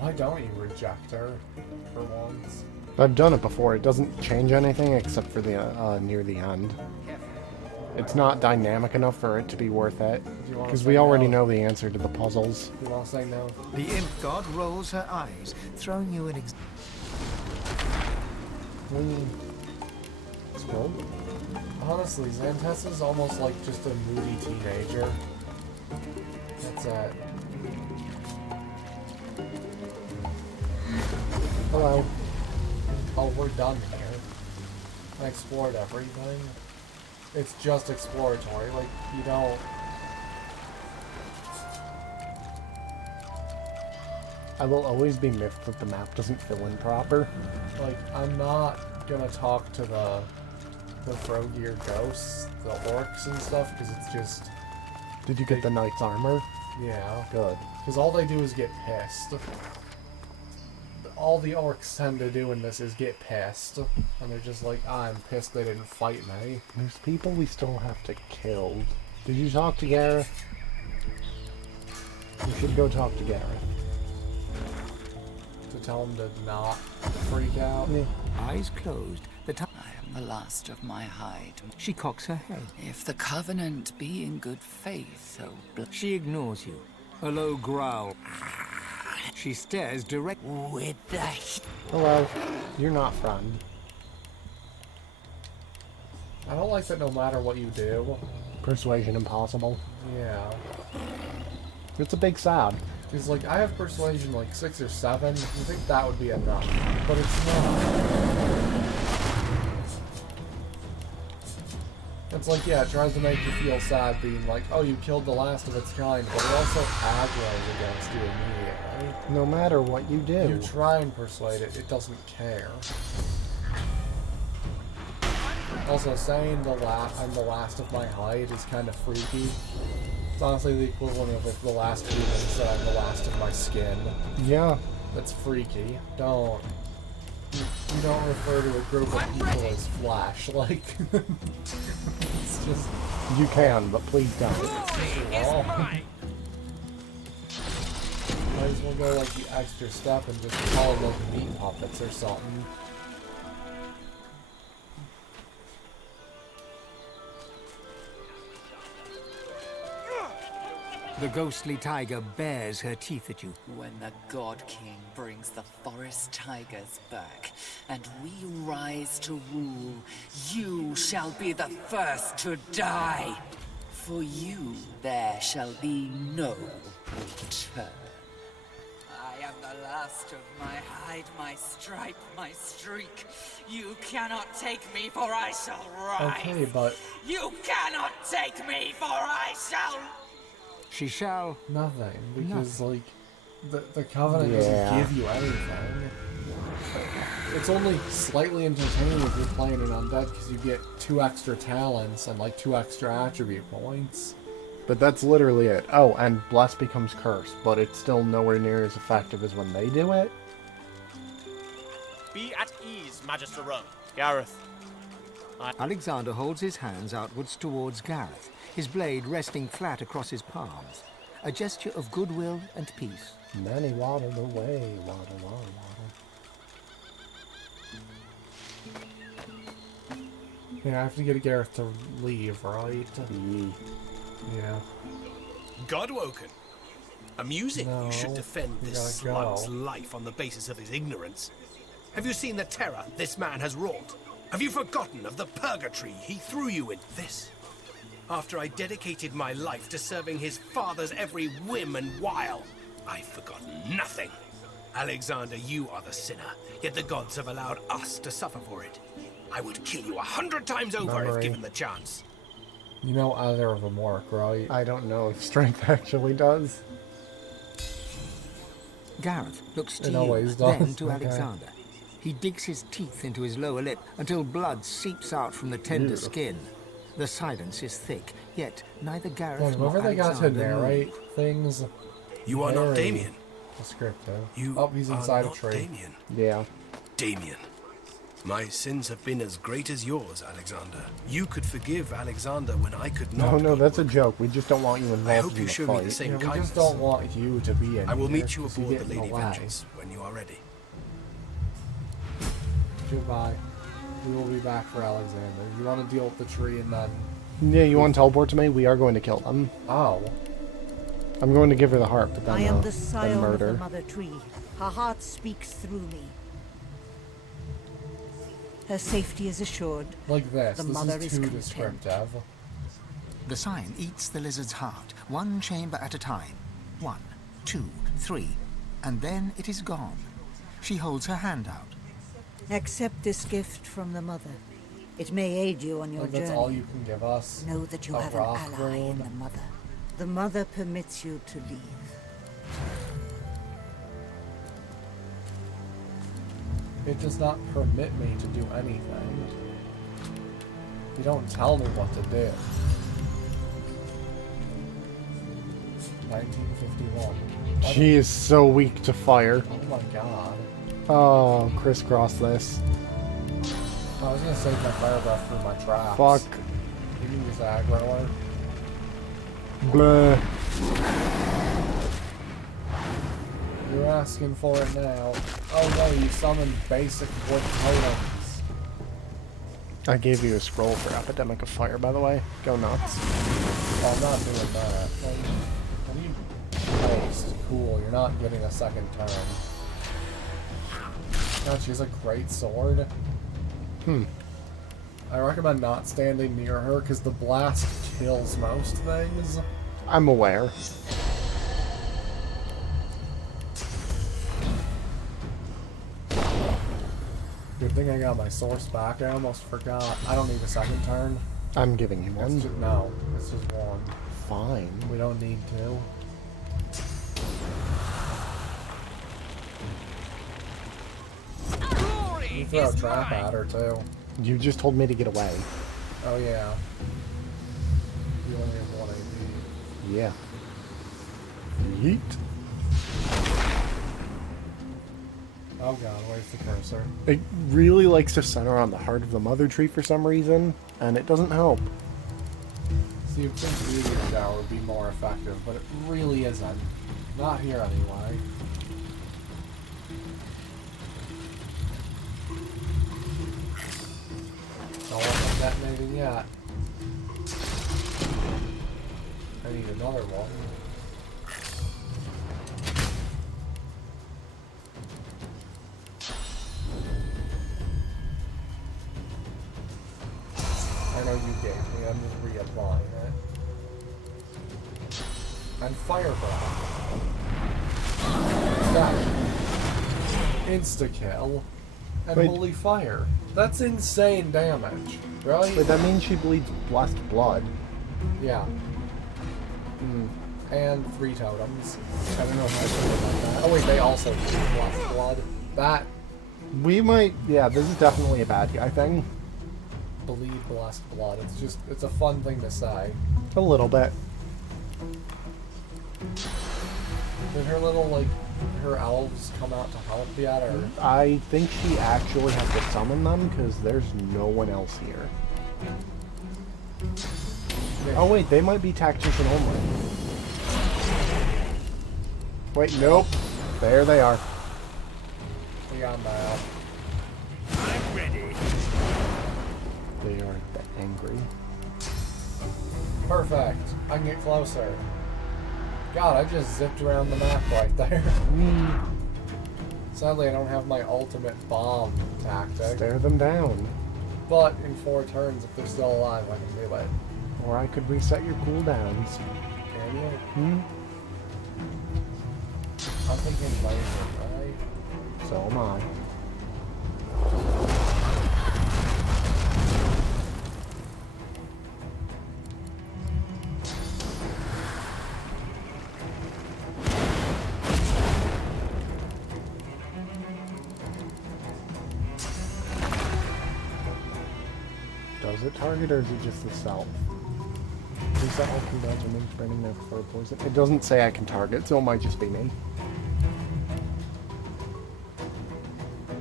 Why don't you reject her for once? I've done it before. It doesn't change anything except for the near the end. It's not dynamic enough for it to be worth it. Because we already know the answer to the puzzles. You want to say no? The imp god rolls her eyes, throwing you an Scroll? Honestly, Zantetsa's almost like just a moody teenager. That's it. Hello. Oh, we're done here. I explored everything. It's just exploratory, like, you don't... I will always be miffed that the map doesn't fill in proper. Like, I'm not gonna talk to the Frogir ghosts, the orcs and stuff, because it's just... Did you get the knight's armor? Yeah. Good. Because all they do is get pissed. All the orcs tend to do in this is get pissed. And they're just like, I'm pissed they didn't fight me. There's people we still have to kill. Did you talk to Gareth? You should go talk to Gareth. To tell him to not freak out? Yeah. Eyes closed. I am the last of my hide. She cocks her head. If the Covenant be in good faith, oh... She ignores you. A low growl. She stares direct with the... Hello. You're not friend. I don't like that no matter what you do. Persuasion impossible. Yeah. It's a big sad. Because, like, I have persuasion like 6 or 7. You think that would be enough. But it's not. It's like, yeah, it tries to make you feel sad being like, oh, you killed the last of its kind, but it also aggroes against you immediately. No matter what you do. You try and persuade it, it doesn't care. Also, saying I'm the last of my hide is kind of freaky. It's honestly the equivalent of if the last human said I'm the last of my skin. Yeah. That's freaky. Don't. You don't refer to a group of people as flesh, like... it's just... You can, but please don't. It's wrong. Might as well go like the extra step and just call them like meat puppets or something. The ghostly tiger bares her teeth at you. When the God King brings the forest tigers back, and we rise to rule, you shall be the first to die. For you, there shall be no return. I am the last of my hide, my stripe, my streak. You cannot take me, for I shall rise. Okay, but... You cannot take me, for I shall... She shall... Nothing, because, like, the Covenant doesn't give you anything. It's only slightly entertaining if you're playing an undead, because you get 2 extra talents and, like, 2 extra attribute points. But that's literally it. Oh, and Bless becomes Curse, but it's still nowhere near as effective as when they do it. Be at ease, Magister Rome. Gareth. Alexander holds his hands outwards towards Gareth, his blade resting flat across his palms. A gesture of goodwill and peace. Many waddled away, waddle, waddle, waddle. Yeah, I have to get Gareth to leave, right? Yeah. Godwoken. Amusing No, you should defend we this gotta slug's go. life on the basis of his ignorance. Have you seen the terror this man has wrought? Have you forgotten of the purgatory he threw you in? This, after I dedicated my life to serving his father's every whim and wile, I've forgotten nothing. Alexander, you are the sinner, yet the gods have allowed us to suffer for it. I would kill you 100 times over if given the chance. You know either of them work, right? I don't know if strength actually does. Gareth looks to It you, always does. then to Okay. Alexander. He digs his teeth into his lower lip until blood seeps out from the tender skin. The silence is thick, yet neither Gareth Yeah, nor whoever they got to Alexander narrate move. things... You are not very Damien. Descriptive. You oh, he's inside are a not tree. Damien. Yeah. Damien. My sins have been as great as yours, Alexander. You could forgive Alexander when I could not. No, that's a joke. We just don't want you I involved hope in you the show fight. me the same Yeah, we kindness. just don't want you to be in I will here, meet you 'cause aboard get the in Lady way. Vengeance when you are ready. Goodbye. We will be back for Alexander. You want to deal with the tree and then... Yeah, you want to teleport to me? We are going to kill them. Oh. I'm going to give her the heart, but then, I am the then scion of the murder. mother tree. Her heart speaks through me. Her safety is assured. Like this. The This mother is is too content. descriptive. The scion eats the lizard's heart, one chamber at a time. 1, 2, 3, and then it is gone. She holds her hand out. Accept this gift from the mother. It may aid you on your Like journey. that's all you can give us. Know that you A have an rock ally in rune. the mother. The mother permits you to leave. It does not permit me to do anything. You don't tell me what to do. 1951. She is so weak to fire. Oh my god. Oh, crisscross this. I was gonna save my fire breath for my traps. Fuck. You can use aggroer. Bleh. You're asking for it now. Oh no, you summoned basic wood totems. I gave you a scroll for Epidemic of Fire, by the way. Go nuts. Oh, I'm not doing that. Have you haste? Cool, you're not getting a second turn. God, she has a great sword. I recommend not standing near her because the blast kills most things. I'm aware. Good thing I got my source back. I almost forgot. I don't need a second turn. I'm giving you one. No, it's just one. Fine. We don't need to. You throw a trap at her too. You just told me to get away. Oh yeah. You only have one AP. Yeah. Yeet. Oh god, where's the cursor? It really likes to center on the heart of the mother tree for some reason, and it doesn't help. See, you'd think Meteor Tower would be more effective, but it really isn't. Not here anyway. Don't want them detonating yet. I need another one. I know you gave me, I'm just reapplying it. And fire breath. That. Insta-kill. And Wait. holy fire. That's insane damage, right? But that means she bleeds blessed blood. Yeah. And 3 totems. I don't know how I should have done that. Oh wait, they also bleed blessed blood. That. We might... Yeah, this is definitely a bad guy thing. Bleed blessed blood. It's just, it's a fun thing to say. A little bit. Did her little, like, her elves come out to help yet, or? I think she actually has to summon them, because there's no one else here. Yeah. Oh wait, they might be tactician only. Wait, nope. There they are. We got them out. I'm ready. They are angry. Perfect. I can get closer. God, I just zipped around the map right there. Sadly, I don't have my ultimate bomb tactic. Stare them down. But in 4 turns, if they're still alive, I can do it. Or I could reset your cooldowns. Can you? Hmm? I'm thinking laser, right? So am I. Does it target, or is it just the self? Reset all cooldowns or moves burning their preferred poison. It doesn't say I can target, so it might just be me.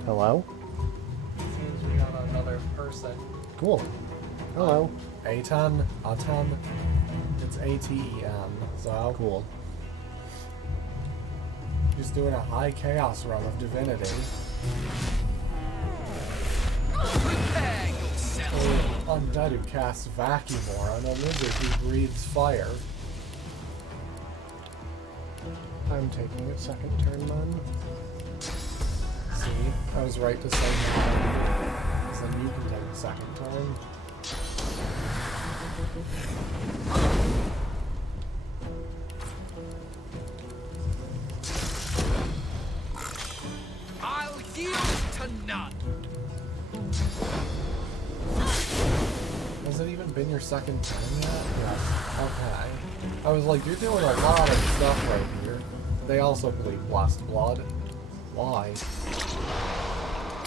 Hello? Seems we got another person. Cool. Hello. Aten. It's A-T-E-N. So cool. Just doing a high chaos run of divinity. Undead who casts vacuum aura and a lizard who breathes fire. I'm taking a second turn then. See, I was right to say that. Because then you can take a second turn. I'll yield to none. Has it even been your second turn yet? Yes. Okay. I was like, you're doing a lot of stuff right here. They also bleed blessed blood. Why?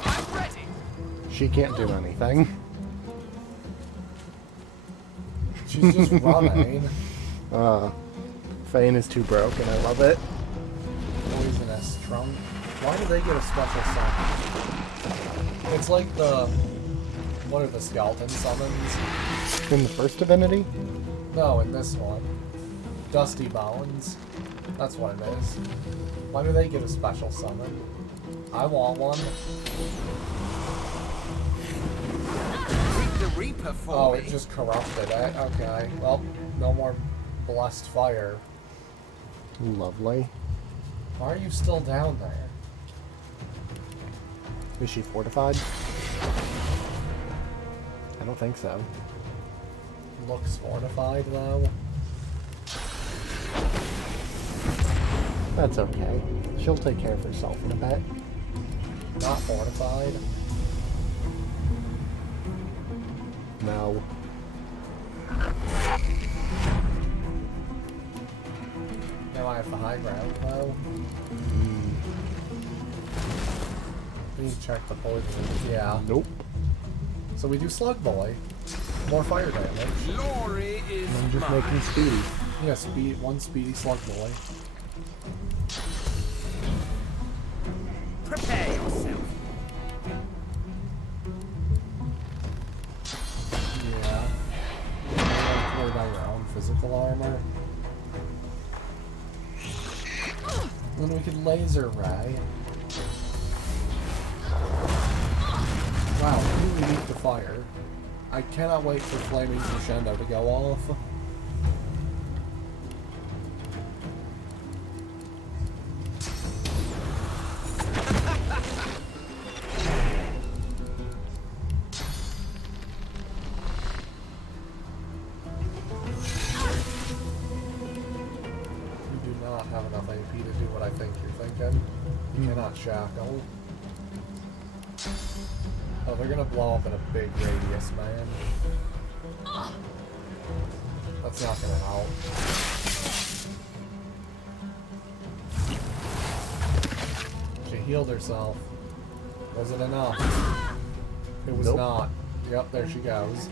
I'm ready. She can't do anything. She's just running. Fane is too broken, I love it. Poisonous trunk. Why do they get a special summon? It's like the... What are the skeleton summons? In the first divinity? No, in this one. Dusty Bones. That's what it is. Why do they get a special summon? I want one. The Reaper for Oh, me. it just corrupted it. Okay. Well, no more blessed fire. Lovely. Why are you still down there? Is she fortified? I don't think so. Looks fortified, though. That's okay. She'll take care of herself in a bit. Not fortified. No. Now I have the high ground, though. We need to check the poison. Yeah. Nope. So we do Slug Boy. More fire damage. Glory is I'm just mine. making speedy. Yeah, one speedy Slug Boy. Prepare yourself. Yeah. You don't worry about your own physical armor. Then we could laser ray. Wow, really weak to fire. I cannot wait for Flaming Crescendo to go off. shackle. Oh, they're gonna blow up in a big radius, man. That's not gonna help. She healed herself. Was it enough? It was not. Yep, there she goes.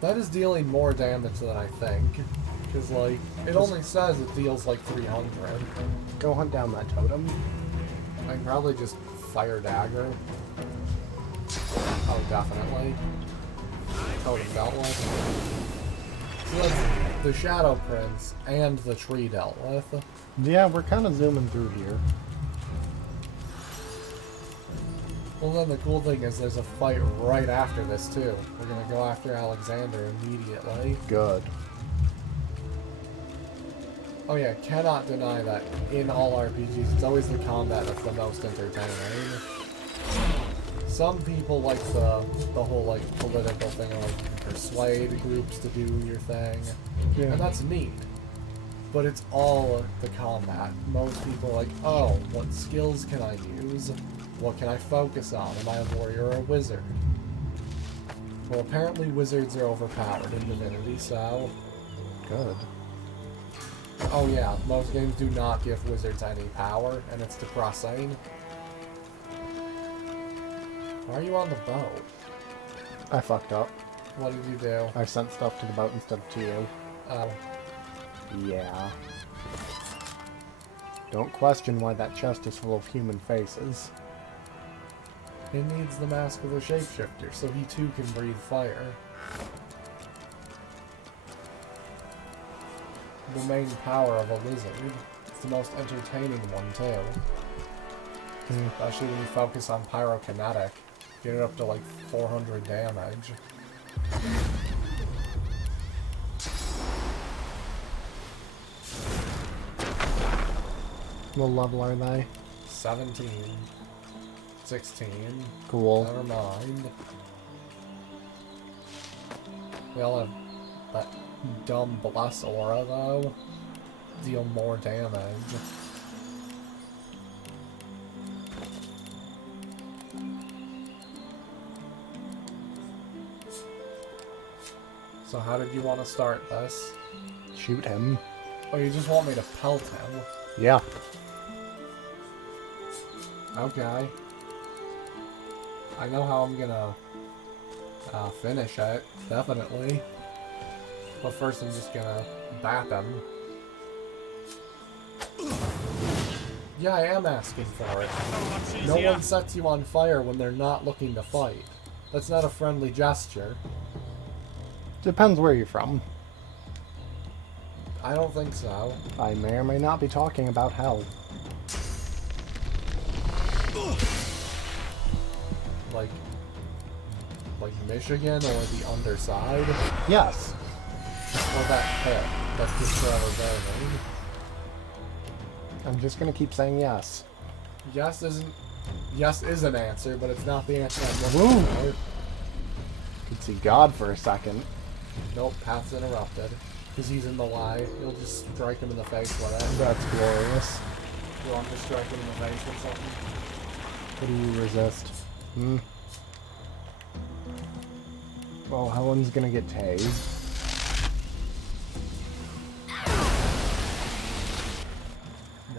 That is dealing more damage than I think. Because, like, it only says it deals like 300. Go hunt down that totem. I can probably just fire dagger. Oh, definitely. Totem dealt with. So that's the Shadow Prince and the tree dealt with. Yeah, we're kind of zooming through here. Well, then the cool thing is there's a fight right after this, too. We're going to go after Alexander immediately. Good. Oh yeah, cannot deny that in all RPGs, it's always the combat that's the most entertaining. Some people like the whole, like, political thing, or, like, persuade groups to do your thing. Yeah. And that's neat. But it's all the combat. Most people are like, oh, what skills can I use? What can I focus on? Am I a warrior or a wizard? Well, apparently wizards are overpowered in Divinity, so... Good. Oh yeah, most games do not give wizards any power, and it's depressing. Why are you on the boat? I fucked up. What did you do? I sent stuff to the boat instead of to you. Oh. Yeah. Don't question why that chest is full of human faces. He needs the mask of the shapeshifter, so he too can breathe fire. The main power of a lizard. It's the most entertaining one too. Especially when you focus on pyrokinetic. Get it up to like 400 damage. What level are they? 17. 16. Cool. Never mind. We all have that dumb bless aura though. Deal more damage. So how did you want to start this? Shoot him. Oh, you just want me to pelt him? Yeah. Okay. I know how I'm gonna finish it, definitely. But first I'm just gonna bap him. Yeah, I am asking for it. No one sets you on fire when they're not looking to fight. That's not a friendly gesture. Depends where you're from. I don't think so. I may or may not be talking about hell. Like Michigan or the underside? Yes. Or that pit that's just forever burning. I'm just gonna keep saying yes. Yes is an answer, but it's not the answer I'm looking for. Could see God for a second. Nope, path's interrupted. Because he's in the lie. You'll just strike him in the face with it. That's glorious. You want to strike him in the face with something? What do you resist? Well, Helen's gonna get tased.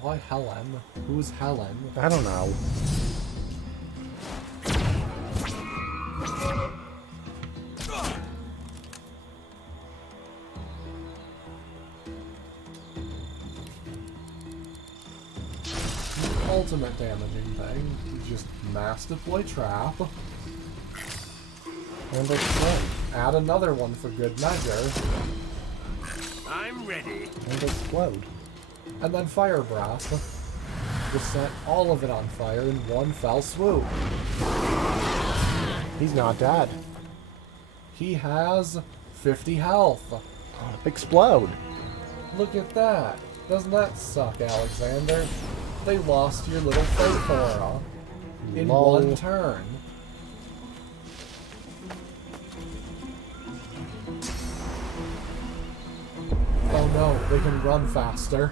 Why Helen? Who's Helen? I don't know. Ultimate damaging thing. You just mass deploy trap. And explode. Add another one for good measure. I'm ready. And explode. And then fire breath. Just set all of it on fire in one fell swoop. He's not dead. He has 50 health. Explode. Look at that. Doesn't that suck, Alexander? They lost your little faith aura in one turn. Oh no, they can run faster.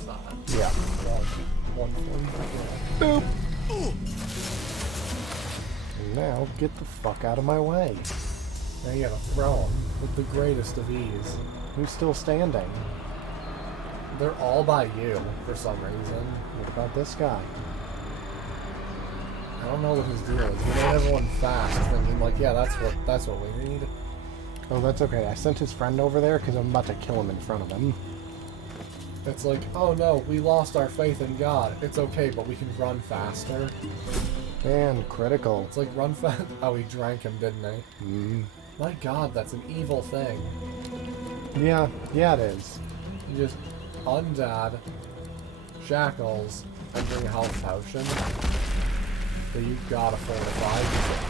is that? Yeah. 140. Boop! And now, get the fuck out of my way. Now you gotta throw them with the greatest of ease. Who's still standing? They're all by you, for some reason. What about this guy? I don't know what his deal is. We made everyone fast, thinking like, yeah, that's what we need. Oh, that's okay. I sent his friend over there because I'm about to kill him in front of him. It's like, oh no, we lost our faith in God. It's okay, but we can run faster. And critical. It's like, run fast. Oh, he drank him, didn't he? Mm. My God, that's an evil thing. Yeah, it is. You just undad, shackles, and bring a health potion. So you gotta fortify.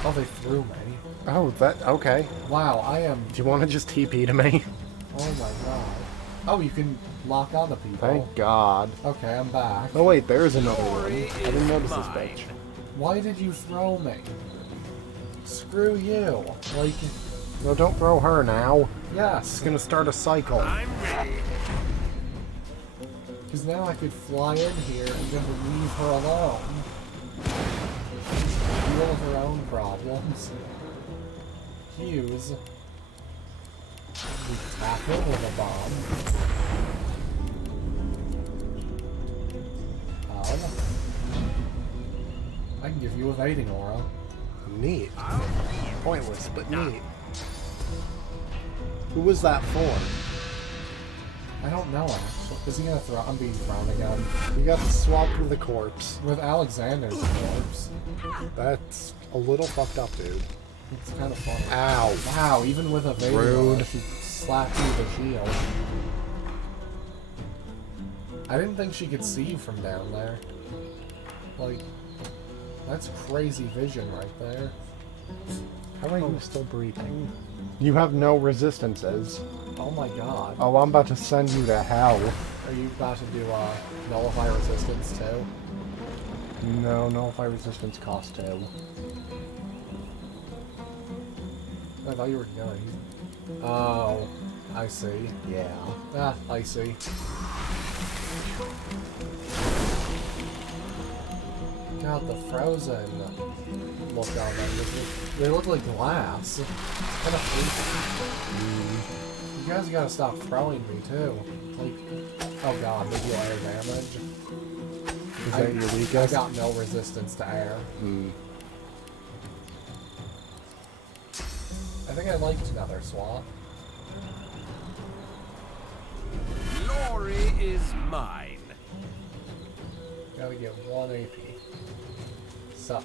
Oh, they threw me. Oh, okay. Wow, I am... Do you want to just TP to me? Oh my God. Oh, you can lock onto people. Thank God. Okay, I'm back. Oh wait, there's another one. I didn't notice this bitch. Why did you throw me? Screw you. Like... No, don't throw her now. Yes. It's gonna start a cycle. I'm ready. Because now I could fly in here and just leave her alone. Deal with her own problems. Hughes. We tap him with a bomb. I can give you evading aura. Neat. Pointless, but neat. Who was that for? I don't know, actually. Is he gonna throw? I'm being thrown again. You got to swap with the corpse. With Alexander's corpse. That's a little fucked up, dude. It's kind of funny. Ow. Wow, even with evading aura, she slapped you with a shield. I didn't think she could see you from down there. Like, that's crazy vision right there. How are you still breathing? You have no resistances. Oh my God. Oh, I'm about to send you to hell. Are you about to do nullify resistance too? No, nullify resistance cost 2. I thought you were going. Oh, I see. Yeah. Ah, I see. God, the frozen look on them. They look like glass. It's kind of freaky. You guys gotta stop throwing me too. Like, oh God, they do air damage. Is that your weakest? I got no resistance to air. I think I liked another swap. Glory is mine. Gotta get 1 AP. Sup.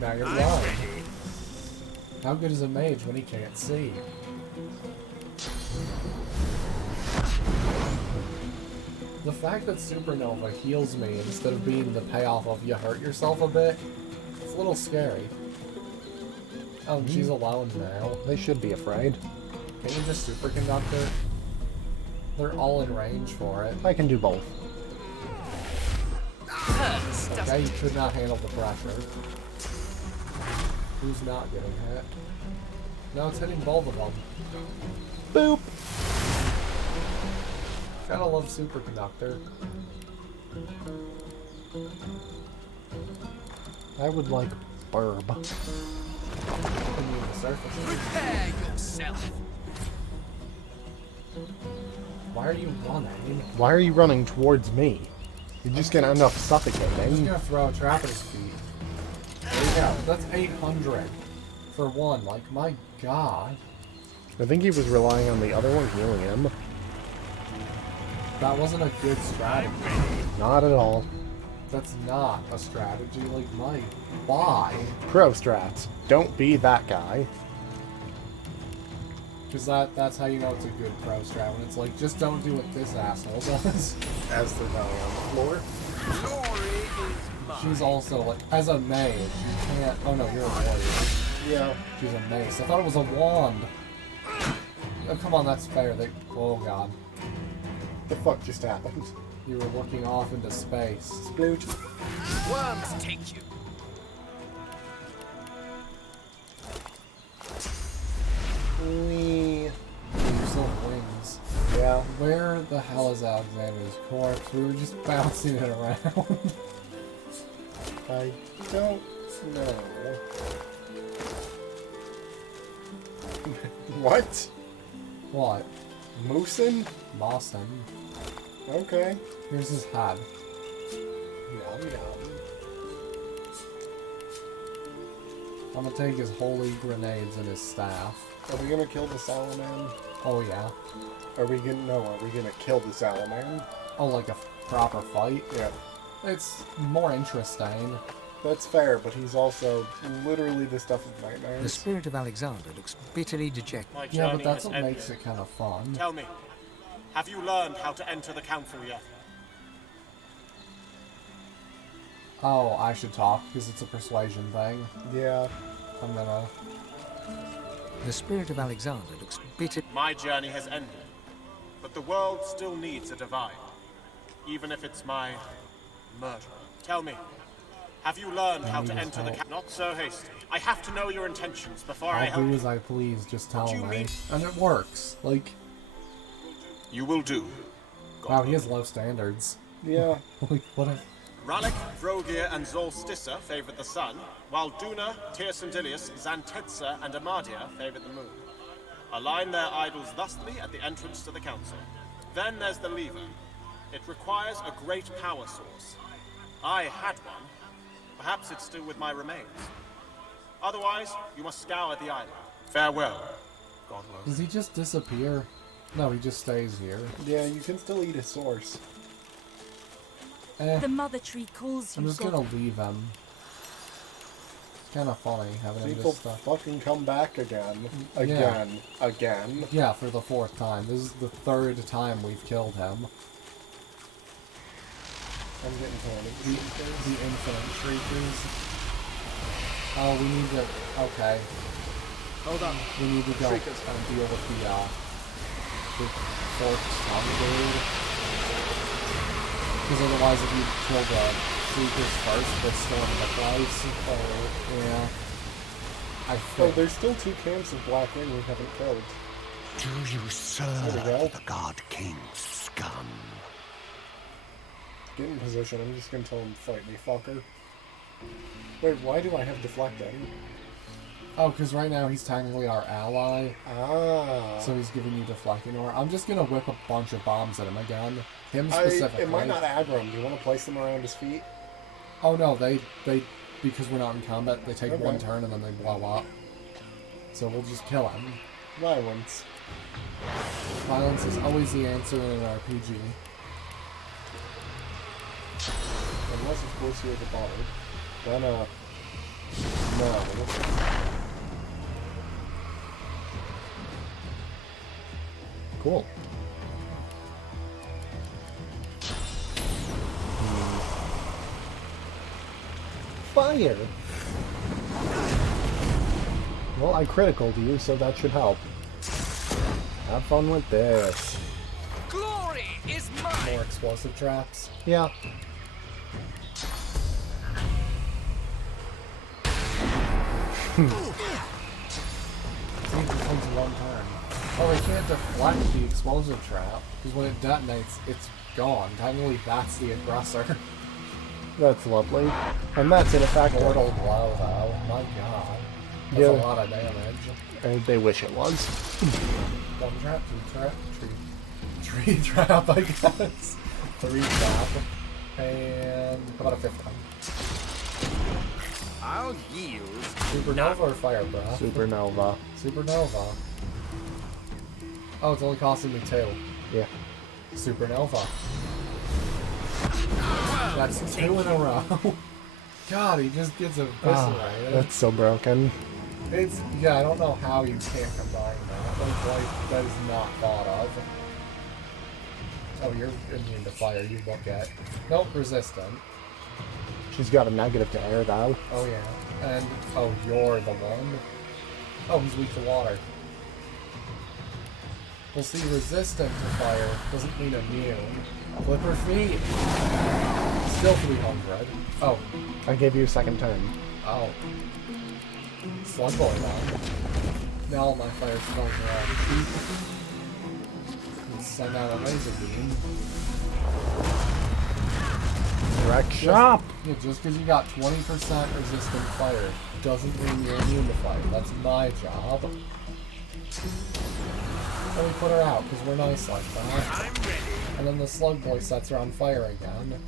Now you're blind. How good is a mage when he can't see? The fact that Supernova heals me instead of being the payoff of you hurt yourself a bit, it's a little scary. Oh, and she's alone now. They should be afraid. Can you just superconductor? They're all in range for it. I can do both. Okay, you could not handle the pressure. Who's not getting hit? No, it's hitting both of them. Boop! Gotta love superconductor. I would like burb. Prepare yourself. Why are you running? Why are you running towards me? You're just gonna end up suffocating. I'm just gonna throw a trap at his feet. There you go. That's 800 for one. Like, my God. I think he was relying on the other one healing him. That wasn't a good strategy. Not at all. That's not a strategy. Like, my... Why? Pro strats. Don't be that guy. Because that's how you know it's a good pro strat. When it's like, just don't do what this asshole does. As they're going on the floor. She's also, like, as a mage, you can't... Oh, no, you're a warrior. Yeah. She's a mace. I thought it was a wand. Oh, come on, that's fair. Oh, God. The fuck just happened? You were looking off into space. Sploot. Worms take you. You Where the hell is Alexander's corpse? We were just bouncing it around. I don't know. What? What? Moosin? Boston. Okay. Here's his head. Yum yum. I'm gonna take his holy grenades and his staff. Are we gonna kill the Salaman? Oh yeah. Are we gonna kill the Salaman? Oh, like a proper fight? Yeah. It's more interesting. That's fair, but he's also literally the stuff of nightmares. The spirit of Alexander looks bitterly dejected. Yeah, but that's what makes it kind of fun. Tell me, have you learned how to enter the council yet? Oh, I should talk, because it's a persuasion thing. Yeah. I'm gonna... The spirit of Alexander looks bitter. My journey has ended, but the world still needs a divine, even if it's my murderer. Tell me, have you learned how to enter the council? Not so hasty. I have to know your intentions before I help I'll do you. as I please, just tell me. And it works. Like... You will do. Wow, he has low standards. Yeah. Like, what a... Ralik, Vrogir, and Zolstissa favored the sun, while Duna, Tirsendilius, Xantetsa, and Amadia favored the moon. Align their idols thusly at the entrance to the council. Then there's the lever. It requires a great power source. I had one. Perhaps it's still with my remains. Otherwise, you must scour the island. Farewell, Godwell. Does he just disappear? No, he just stays here. Yeah, you can still eat a source. The mother tree calls you. I'm just gonna leave him. It's kind of funny having him People just stuff. fucking come back again. Again. Yeah, for the 4th time. This is the 3rd time we've killed him. I'm getting horny. The infinite shriekers. Oh, we need to... Okay. Hold on. We need to go and deal with the 4th tongue dude. Because otherwise if you kill the shriekers first, they're still in the place. Oh, yeah. I think... Oh, there's still 2 camps of Black Ring we haven't killed. Do you serve the God King's scum? Get in position. I'm just gonna tell him, fight me, fucker. Wait, why do I have deflecting? Oh, because right now he's technically our ally. Ah. So he's giving you deflecting aura. I'm just gonna whip a bunch of bombs at him again. Him specifically. It might not aggro him. Do you want to place them around his feet? Oh no, they because we're not in combat, they take one turn and then they blow up. So we'll just kill him. Violence. Violence is always the answer in an RPG. Unless, of course, you're the bard. Then, no. Cool. Fire! Well, I criticaled you, so that should help. Have fun with this. Glory is mine! More explosive traps. Yeah. Becomes 1 turn. Oh, they can't deflect the explosive trap, because when it detonates, it's gone. Technically, that's the aggressor. That's lovely. And that's in effect Mortal blow, though. My god. That's a lot of damage. And they wish it was. 1 trap, 2 trap, tree trap, I guess. 3 trap. And how about a 5th one? I'll yield. Supernova or Fire Breath? Supernova. Supernova. Oh, it's only costing me 2. Yeah. Supernova. That's 2 in a row. God, he just gets eviscerated. That's so broken. It's, yeah, I don't know how you can't combine that. Like, that is not thought of. Oh, you're immune to fire, you look at. Nope, resistant. She's got a negative to air, though. Oh, yeah. And, oh, you're the one. Oh, he's weak to water. Well, see, resistant to fire doesn't mean immune. Flipper feet. Still 300. Oh. I gave you a 2nd turn. Oh. Slug boy now. Now all my fire spells are out. send out a laser beam. Direct shop! Yeah, just because you got 20% resistant fire doesn't mean you're immune to fire. That's my job. Let me put her out, because we're nice like that. And then the slug boy sets her on fire again.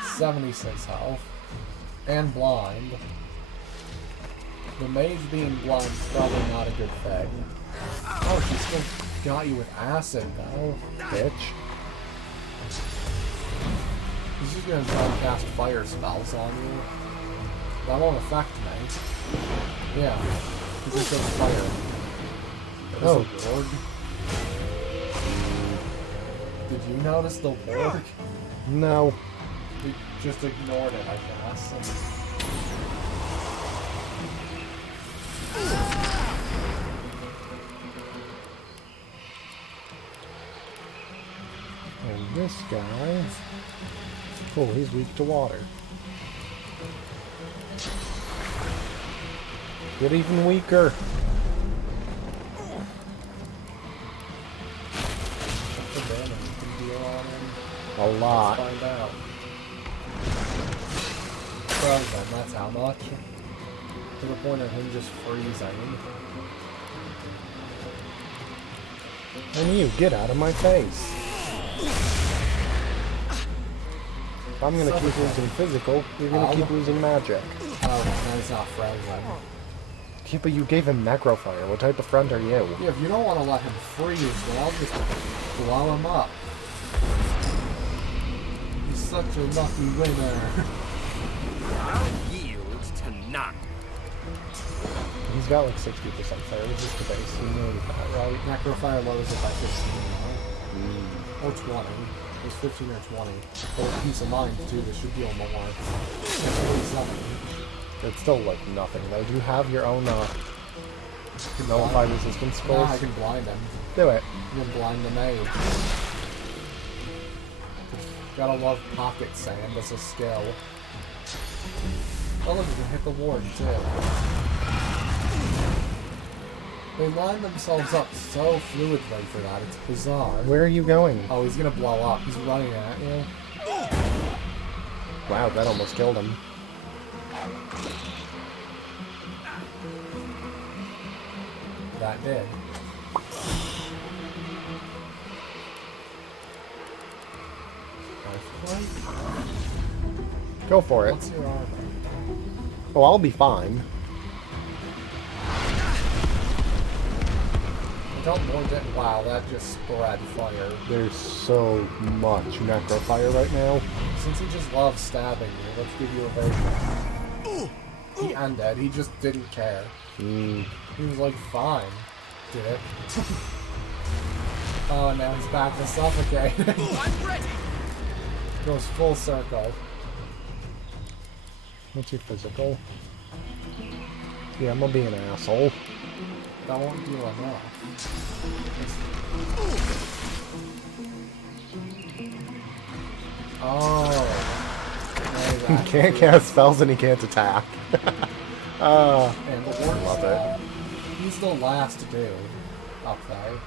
$76 health. And blind. The mage being blind is probably not a good thing. Oh, she still got you with acid, though. Bitch. He's just gonna try and cast fire spells on you. That won't affect me. Yeah. He just does fire. Oh. Warg. Did you notice the warg? No. We just ignored it, I guess. And this guy... Cool, he's weak to water. Get even weaker. What's the damage you can deal on him? A lot. Let's find out. Frozen, that's how much. To the point of him just freezing. And you, get out of my face. If I'm gonna keep losing physical, you're gonna keep losing magic. Oh, no, he's not frozen. Yeah, but you gave him necrofire. What type of friend are you? Yeah, if you don't want to let him freeze, then I'll just blow him up. He's such a lucky winner. I'll yield to none. He's got like 60% fire resist to base. You know that, right? Necrofire lowers it by 15, right? Or 20. It was 15 or 20. But peace of mind, too. This should deal more. 47. It's still like nothing though. Do you have your own nullify resistance spells? Yeah, I can blind him. Do it. You can blind the mage. Gotta love pocket sand as a skill. Oh look, you can hit the ward too. They line themselves up so fluidly for that, it's bizarre. Where are you going? Oh, he's gonna blow up. He's running at you. Wow, that almost killed him. That did. Go for it. What's your armor? Oh, I'll be fine. Don't more than wow, that just spread fire. There's so much necrofire right now. Since he just loves stabbing you, let's give you evasion. He ended, he just didn't care. He was like, fine. Did it. Oh, now he's back to suffocating. I'm ready. Goes full circle. What's your physical? Yeah, I'm gonna be an asshole. That won't do enough. Oh. He can't cast spells and he can't attack. And the ward love it. He's the last dude up there.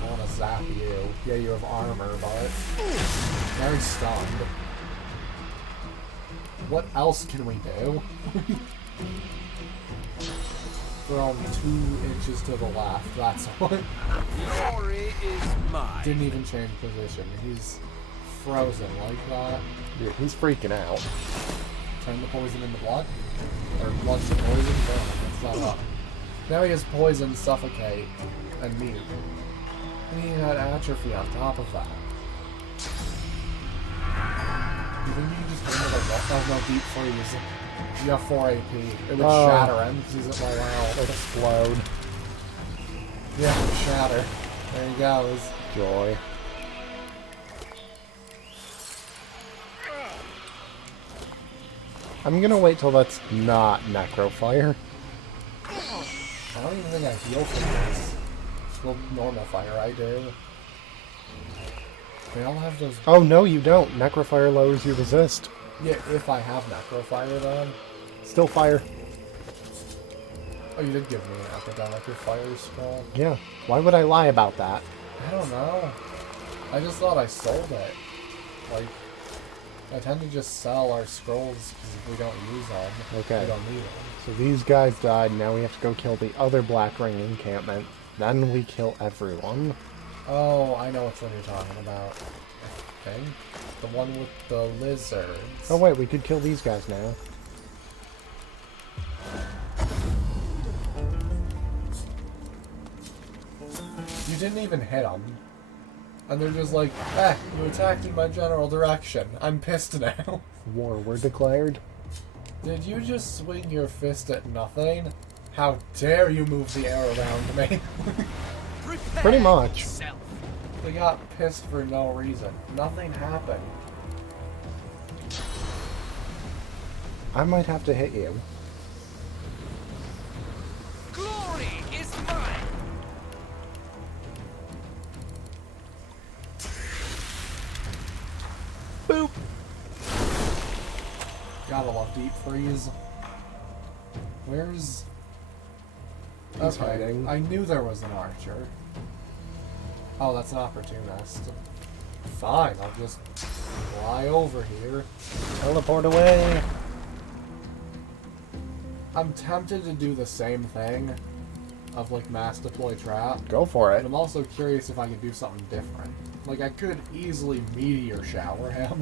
I want to zap you. Yeah, you have armor, but now he's stunned. What else can we do? Throw him 2 inches to the left. That's what. Glory is mine. Didn't even change position. He's frozen like that. Yeah, he's freaking out. Turn the poison into blood? Or blood to poison? Burn. That's not up. Now he has poison, suffocate, and mute. And he had atrophy on top of that. You think you can just hit him with a rock? Oh no, deep freeze. You have 4 AP. It would shatter him because he's at my wow. Explode. Yeah, shatter. There he goes. Joy. I'm gonna wait till that's not necrofire. I don't even think I heal from this. Well, normal fire, I do. They all have those... Oh no, you don't. Necrofire lowers your resist. Yeah, if I have necrofire then. Still fire. Oh, you did give me an epidemic of fire scroll. Yeah. Why would I lie about that? I don't know. I just thought I sold it. Like, I tend to just sell our scrolls because if we don't use them, Okay. we don't need them. So these guys died, now we have to go kill the other Black Ring encampment. Then we kill everyone. Oh, I know which one you're talking about. I think. The one with the lizards. Oh wait, we could kill these guys now. You didn't even hit them. And they're just like, eh, you attacked in my general direction. I'm pissed now. War were declared. Did you just swing your fist at nothing? How dare you move the air around me? Pretty much. They got pissed for no reason. Nothing happened. I might have to hit you. Glory is mine! Boop! Gotta love deep freeze. Where's... He's hiding. I knew there was an archer. Oh, that's an opportunist. Fine, I'll just fly over here. Teleport away! I'm tempted to do the same thing of like mass deploy trap. Go for it. But I'm also curious if I could do something different. Like I could easily meteor shower him.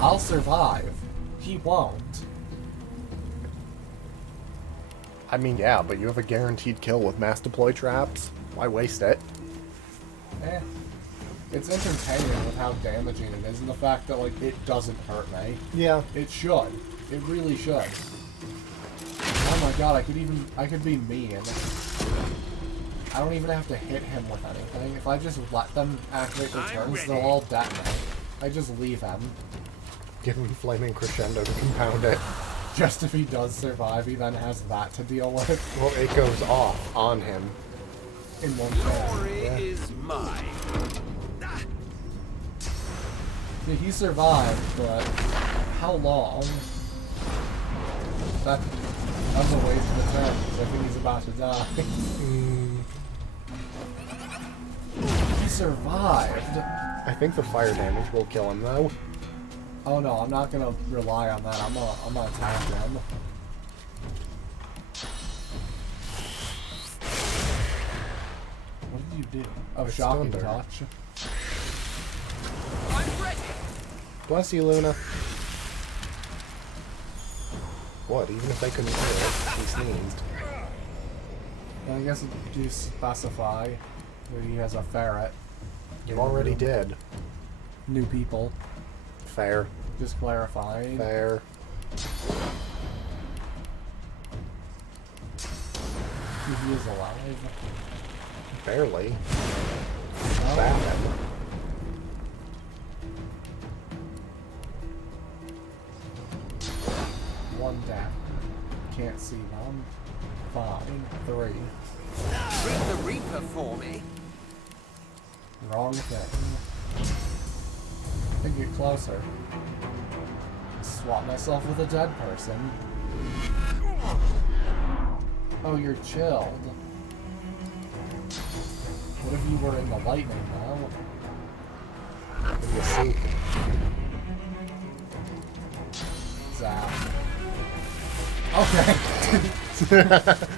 I'll survive. He won't. I mean, yeah, but you have a guaranteed kill with mass deploy traps. Why waste it? Eh. It's entertaining with how damaging it is and the fact that like it doesn't hurt me. Yeah. It should. It really should. Oh my god, I could be mean. I don't even have to hit him with anything. If I just let them activate their turns, they'll all detonate. I just leave him. Give him Flaming Crescendo to compound it. Just if he does survive, he then has that to deal with. Well, it goes off on him. In one Glory yeah. is mine. Yeah, he survived, but how long? That was a waste of a turn, because I think he's about to die. He survived! I think the fire damage will kill him, though. Oh no, I'm not gonna rely on that. I'm gonna attack him. What did you do? Oh, shocking touch. I'm ready. Bless you, Luna. What? Even if they couldn't hear it, he sneezed. Well, I guess it do specify that he has a ferret. You already did. New people. Fair. Just clarifying. Fair. He is alive. Barely. Oh. Bad. One down. Can't see them. Fine. 3. Bring the Reaper for me. Wrong thing. I think get closer. Swap myself with a dead person. Oh, you're chilled. What if you were in the lightning now? In the soup. Zap. Okay.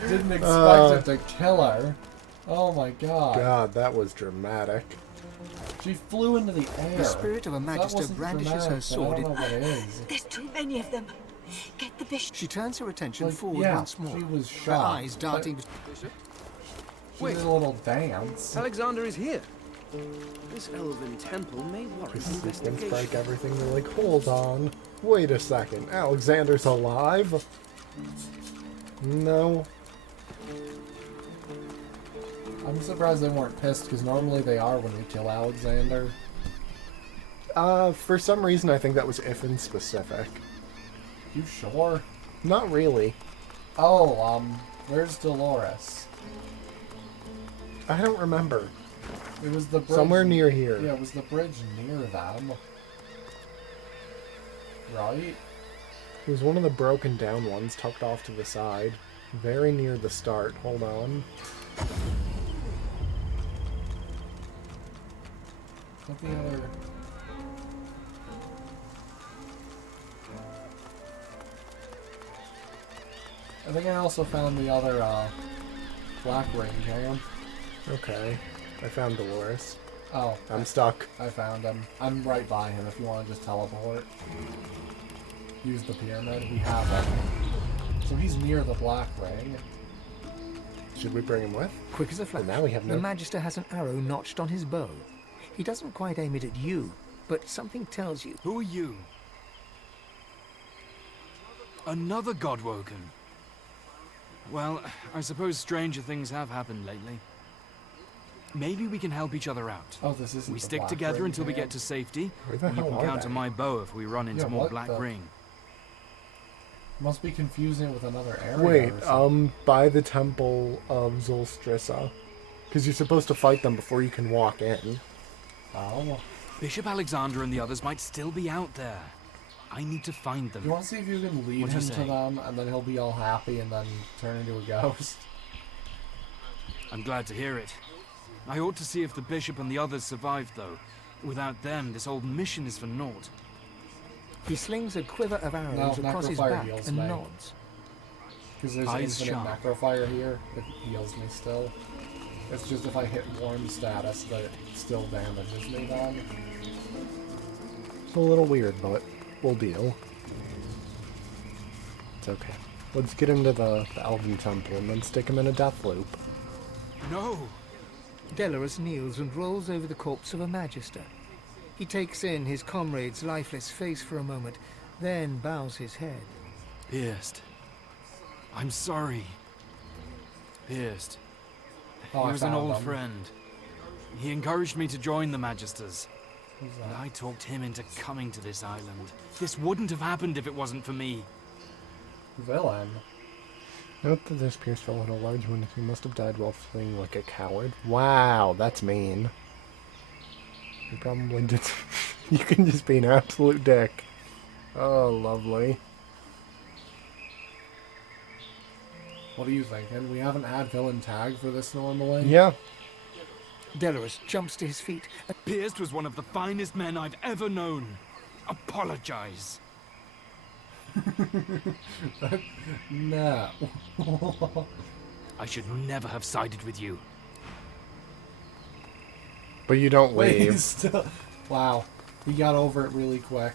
Didn't expect it to kill her. Oh my god. God, that was dramatic. She flew into the air. The spirit of a magister brandishes her sword. I don't know what it is. There's too many of them. Get the bishop. She turns her attention Like, forward yeah, once more. she was her shocked, eyes darting. She did a little dance. Alexander is here. This elven temple may warrant Systems investigation. break everything. They're like, hold on. Wait a second. Alexander's alive? No. I'm surprised they weren't pissed, because normally they are when we kill Alexander. For some reason I think that was Ifin specific. You sure? Not really. Oh, where's Dolores? I don't remember. It was the bridge. Somewhere near here. Yeah, it was the bridge near them. Right? It was one of the broken down ones tucked off to the side. Very near the start. Hold on. What's the other... I think I also found the other, black ring camp. Okay. I found Dolores. Oh. I'm stuck. I found him. I'm right by him if you want to just teleport. Use the pyramid. We have him. So he's near the black ring. Should we bring him with? Quick as a flash, now we have no... the Magister has an arrow notched on his bow. He doesn't quite aim it at you, but something tells you. Who are you? Another Godwoken. Well, I suppose stranger things have happened lately. Maybe we can help each other out. Oh, this isn't We the stick black together ring until we camp. get to safety. Where the You hell can are count on they? my bow if we run into Yeah, more what black the- ring. Must be confusing with another area. Wait, or something. by the Temple of Zolstrissa. Because you're supposed to fight them before you can walk in. Oh. Bishop Alexander and the others might still be out there. I need to find them. You want to see if you can lead What'd you him to say? them, and then he'll be all happy and then turn into a ghost? I'm glad to hear it. I ought to see if the bishop and the others survived, though. Without them, this old mission is for naught. He slings a quiver of arrows No, across his necrofire back heals and me. nods. Because there's Eyes infinite sharp. necrofire here, it heals me still. It's just if I hit warm status that it still damages me then. It's a little weird, but we'll deal. It's okay. Let's get into the Elven Temple and then stick him in a death loop. No! Delorus kneels and rolls over the corpse of a Magister. He takes in his comrade's lifeless face for a moment, then bows his head. Pierced. I'm sorry. Pierced. Oh, He I was an found old him. friend. He encouraged me to join the Magisters. Who's And that? I talked him into coming to this island. This wouldn't have happened if it wasn't for me. Villain. Note that this pierced fell in a large wound. He must have died while fleeing like a coward. Wow, that's mean. You probably did. You can just be an absolute dick. Oh, lovely. What are you thinking? We haven't had villain tag for this normally? Yeah. Delorus jumps to his feet. Pierced was one of the finest men I've ever known. Apologize. No. I should never have sided with you. But you don't Wait, leave. he's still... Wow. He got over it really quick.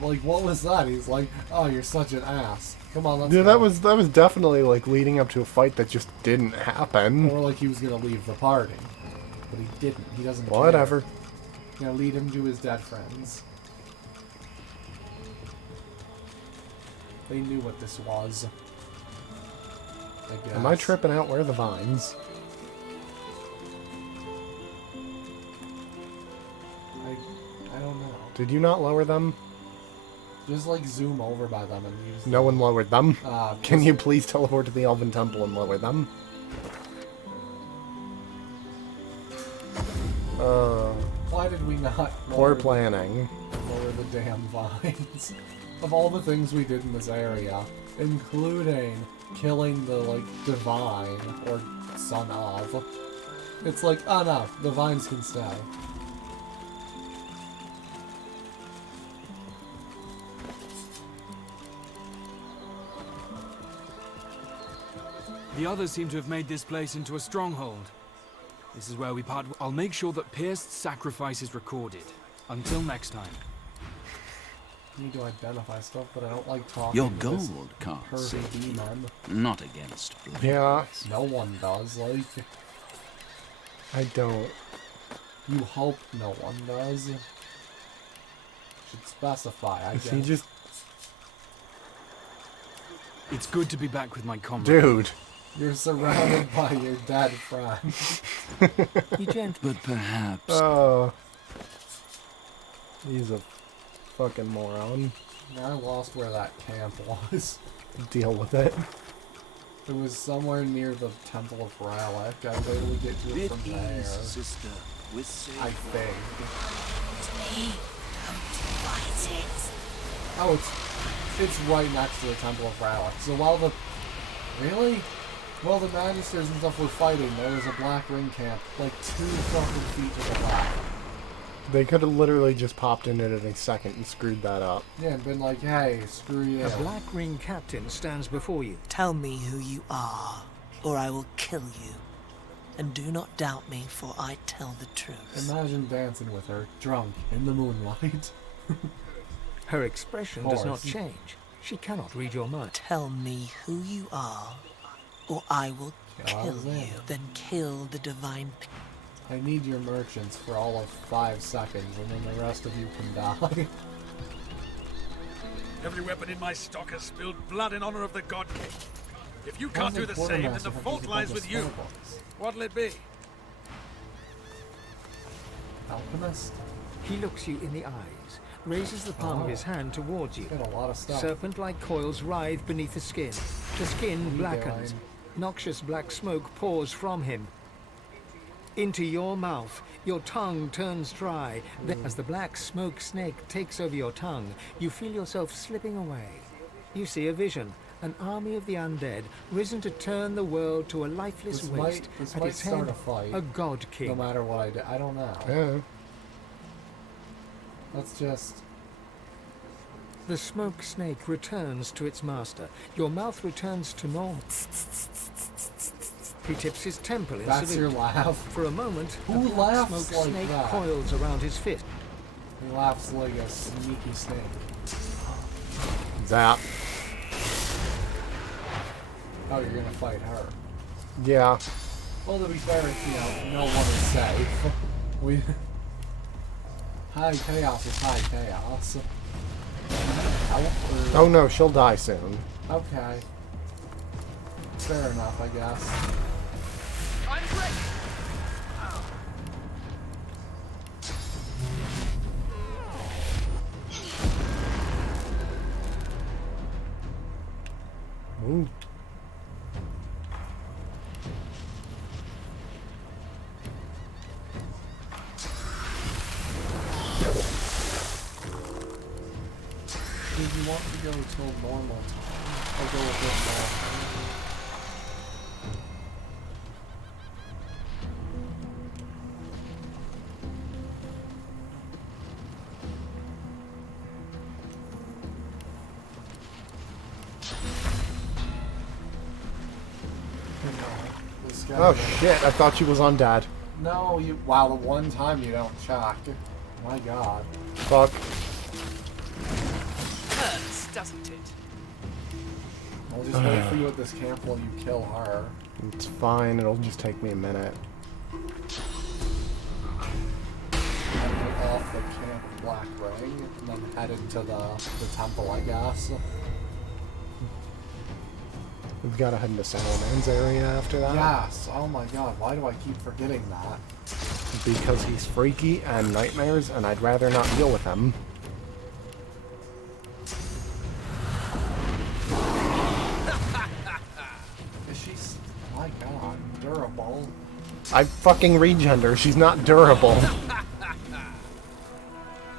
Like, what was that? He's like, oh, you're such an ass. Come on, let's Yeah, go. that was definitely like leading up to a fight that just didn't happen. Or like he was gonna leave the party. But he didn't. He doesn't care. Whatever. Gonna lead him to his dead friends. They knew what this was. I guess. Am I tripping out? Where are the vines? I don't know. Did you not lower them? Just like zoom over by them and use No one lowered them. Can just- you please teleport to the Elven Temple and lower them? Why did we not Poor lower planning. lower the damn vines? Of all the things we did in this area, including killing the, like, divine, or son of, it's like, oh no, the vines can stay. The others seem to have made this place into a stronghold. This is where we part. I'll make sure that Pierced's sacrifice is recorded. Until next time. I need to identify stuff, but I don't like talking Your to this gold can't pervy save you. demon. Not against blood. Yeah. No one does, like... I don't. You hope no one does. Should specify, I guess. He just... It's good to be back with my comrade. Dude. You're surrounded by your dead friends. But perhaps... Oh. He's a fucking moron. I lost where that camp was. Deal with it. It was somewhere near the Temple of Relic. I was able to get to it from there. sister, with I think. It's me. Don't fight. Oh, it's right next to the Temple of Relics. So while the... Really? While the Magisters and stuff were fighting, there was a black ring camp, like 2 fucking feet to the left. They could have literally just popped in it at a second and screwed that up. Yeah, and been like, hey, screw you. A black ring captain stands before you. Tell me who you are, or I will kill you. And do not doubt me, for I tell the truth. Imagine dancing with her, drunk, in the moonlight. Her expression does not change. She cannot read your mind. Tell me who you are, or I will kill you. Then kill the divine... I need your merchants for all of 5 seconds, and then the rest of you can die. Every weapon in my stock has spilled blood in honor of the God King. If you can't do the same, then the fault lies with you. What'll it be? Alchemist? He looks you in the eyes, raises the palm of his hand towards you. Got a lot of stuff. Serpent-like coils writhe beneath the skin. The skin blackens. Noxious black smoke pours from him. Into your mouth, your tongue turns dry. Then, as the black smoke snake takes over your tongue, you feel yourself slipping away. You see a vision, an army of the undead, risen to turn the world to a lifeless waste. This At might its start head, a fight. a god king. No matter what I do. I don't know. Yeah. Let's just... The smoke snake returns to its master. Your mouth returns to normal. He tips his temple in That's salute. your laugh? For a moment, Who a laughs smoke like snake that? coils around his fist. He laughs like a sneaky snake. Zap. Oh, you're gonna fight her. Yeah. Well, to be fair, no one is safe. We... High chaos is high chaos. Oh no, she'll die soon. Okay. Fair enough, I guess. I'm ready. Ooh. Did you want to go till normal time? Or go a bit more? Oh shit, I thought she was undead. No, you... Wow, the one time you don't check. My god. Fuck. Hurts, doesn't it? I'll just wait for you at this camp while you kill her. It's fine, it'll just take me a minute. And get off the camp Black Ring, and then head into the temple, I guess. We've got to head into Saruman's area after that. Yes, oh my god, why do I keep forgetting that? Because he's freaky and nightmares, and I'd rather not deal with him. Is she... My god, durable. I fucking regender, she's not durable.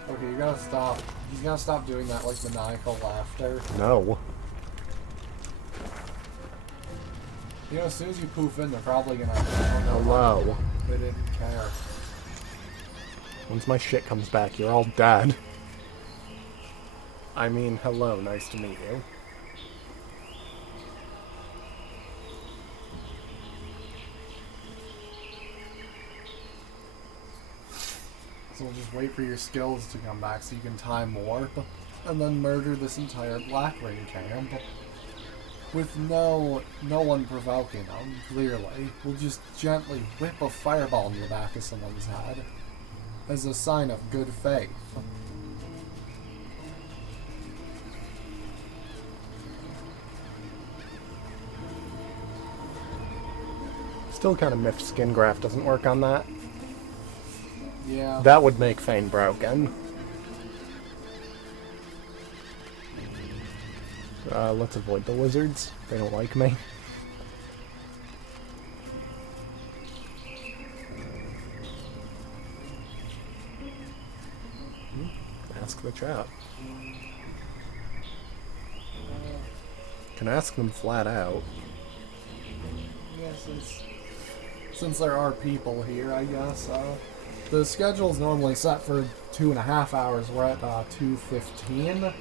Okay, you gotta stop. You gotta stop doing that, like, maniacal laughter. No. You know, as soon as you poof in, they're probably gonna... Hello. They didn't care. Once my shit comes back, you're all dead. I mean, hello, nice to meet you. So we'll just wait for your skills to come back so you can time warp, and then murder this entire Black Ring camp. With no one provoking them, clearly. We'll just gently whip a fireball in the back of someone's head as a sign of good faith. Still kind of miffed skin graft doesn't work on that. Yeah. That would make Fane broken. Let's avoid the lizards. They don't like me. Ask the chat. Can ask them flat out. Yeah, since there are people here, I guess. The schedule's normally set for 2.5 hours. We're at 2:15.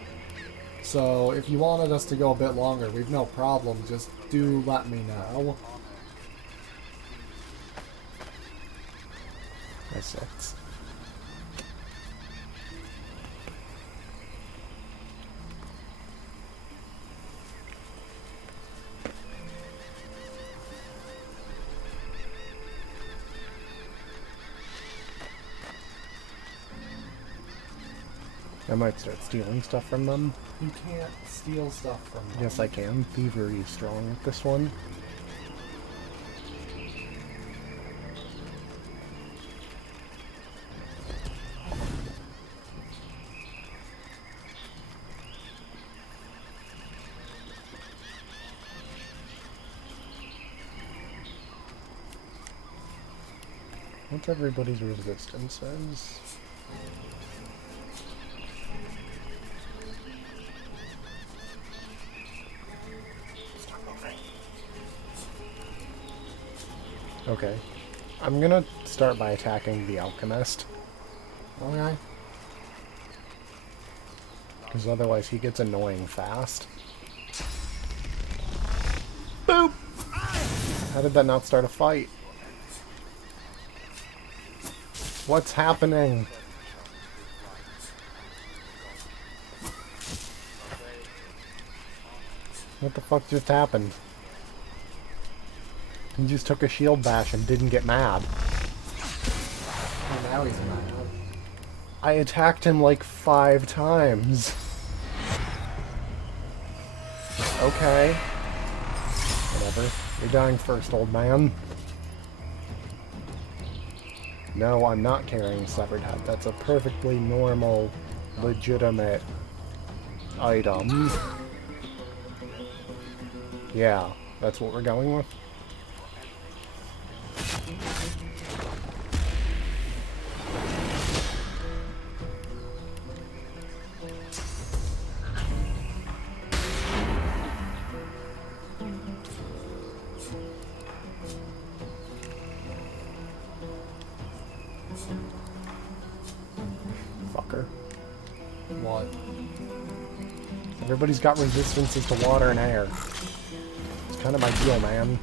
So if you wanted us to go a bit longer, we've no problem. Just do let me know. By 6. I might start stealing stuff from them. You can't steal stuff from them. Yes, I can. Thievery is strong with this one. What's everybody's resistances? Okay. I'm gonna start by attacking the alchemist. Okay. Because otherwise he gets annoying fast. Boop! How did that not start a fight? What's happening? What the fuck just happened? He just took a shield bash and didn't get mad. Oh, now he's mad. I attacked him like 5 times. Okay. Whatever. You're dying first, old man. No, I'm not carrying severed head. That's a perfectly normal, legitimate item. Yeah, that's what we're going with. Fucker. What? Everybody's got resistances to water and air. It's kind of my deal, man.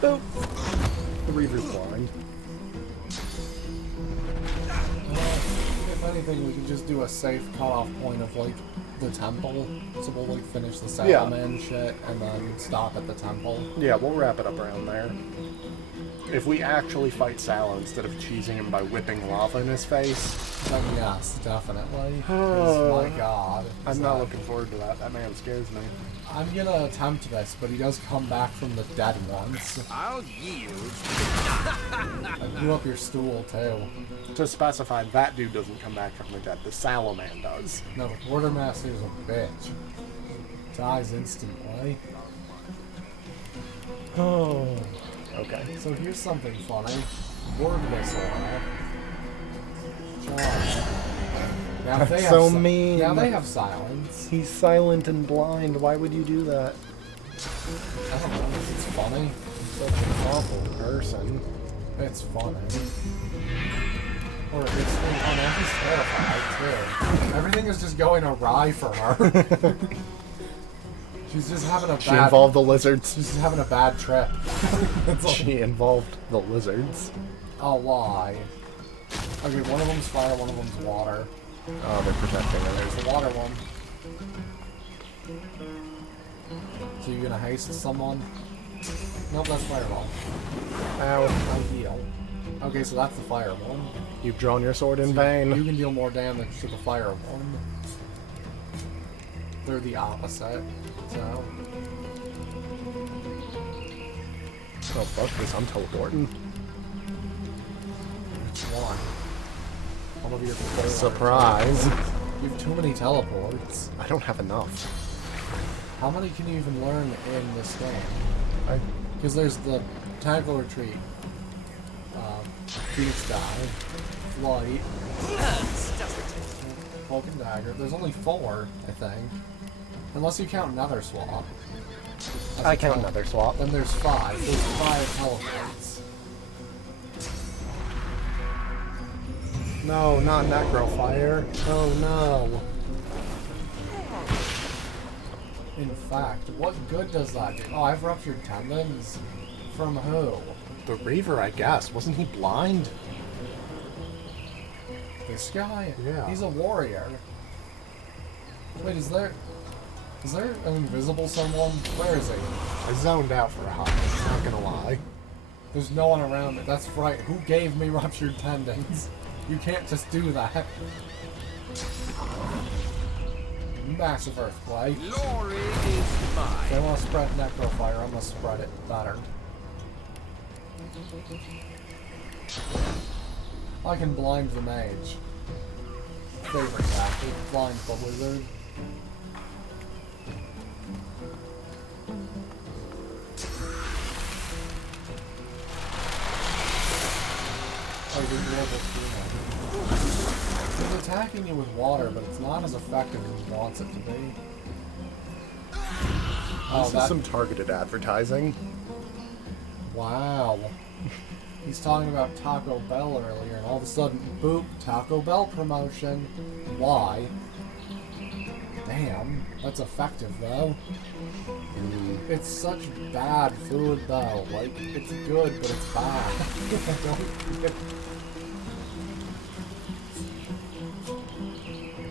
Boop. The Reaver's blind. If anything, we could just do a safe cutoff point of, like, the temple. So we'll, like, finish the Salaman shit and then stop at the temple. Yeah, we'll wrap it up around there. If we actually fight Sal instead of cheesing him by whipping lava in his face, then yes, definitely. 'Cause, my god. I'm not looking forward to that. That man scares me. I'm gonna attempt this, but he does come back from the dead once. I'll yield. I blew up your stool, too. To specify, that dude doesn't come back from the dead. The Salaman does. No, the Quartermaster's a bitch. Dies instantly. Oh. Okay. So here's something funny. Word whistle. Now That's they have so mean. Now they have silence. He's silent and blind. Why would you do that? I don't know. It's funny. Such an awful person. It's funny. Or it's now he's terrified too. Everything is just going awry for her. She's just having a bad... She involved the lizards. She's just having a bad trip. She involved the lizards. Oh, why? Okay, one of them's fire, one of them's water. Oh, they're protecting her. There's the water one. So you're gonna haste someone? Nope, that's fireball. Ow. I heal. Okay, so that's the fire one. You've drawn your sword in vain. You can deal more damage to the fire one. They're the opposite, so... Oh, fuck this. I'm teleporting. One. One of your 4. Surprise. You have too many teleports. I don't have enough. How many can you even learn in this game? Because there's the Tactical retreat. Phoenix dive. Flight. Cloak and dagger. There's only 4, I think. Unless you count another swap. I count another swap. Then there's 5. There's 5 teleports. No, not necrofire. Oh no. In fact, what good does that do? Oh, I've ruptured tendons? From who? The Reaver, I guess. Wasn't he blind? This guy? Yeah. He's a warrior. Wait, is there an invisible someone? Where is he? I zoned out for a hot, not gonna lie. There's no one around me. That's right. Who gave me ruptured tendons? You can't just do that. Massive earthquake. Glory is mine. If I want to spread necrofire, I'm gonna spread it better. I can blind the mage. Favorite tactic, blind the wizard. Oh, he's attacking you with water, but it's not as effective as he wants it to be. This is some targeted advertising. Wow. He's talking about Taco Bell earlier, and all of a sudden, boop, Taco Bell promotion. Why? Damn, that's effective though. It's such bad food though. Like, it's good, but it's bad.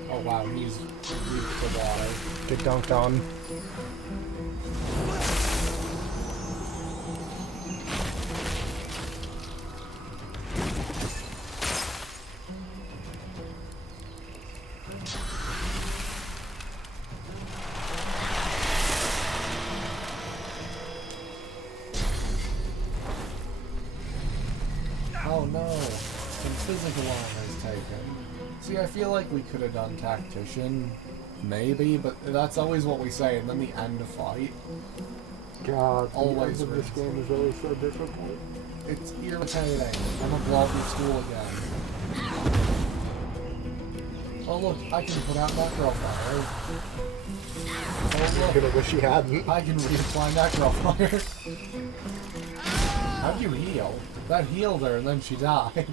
Oh wow, he's weak to water. Get dunked on. Oh no, some physical armor is taken. See, I feel like we could have done tactician, maybe, but that's always what we say, and then the end of fight. God, always the end of this game is always so difficult. It's irritating. I'm gonna blow up your school again. Oh look, I can put out necrofire. Oh look. I wish you hadn't. I can reapply necrofire. How'd you heal? That healed her and then she died.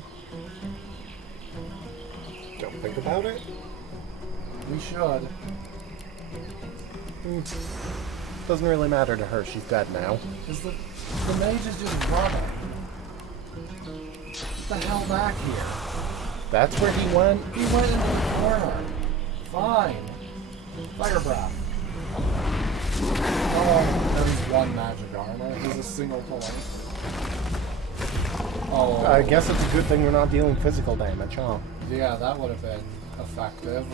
Don't think about it. We should. Doesn't really matter to her, she's dead now. The mage is just running. Get the hell back here. That's where he went? He went into the corner. Fine. Fire breath. Oh, there's one magic armor. There's a single point. Oh. I guess it's a good thing we're not dealing physical damage, huh? Yeah, that would have been effective.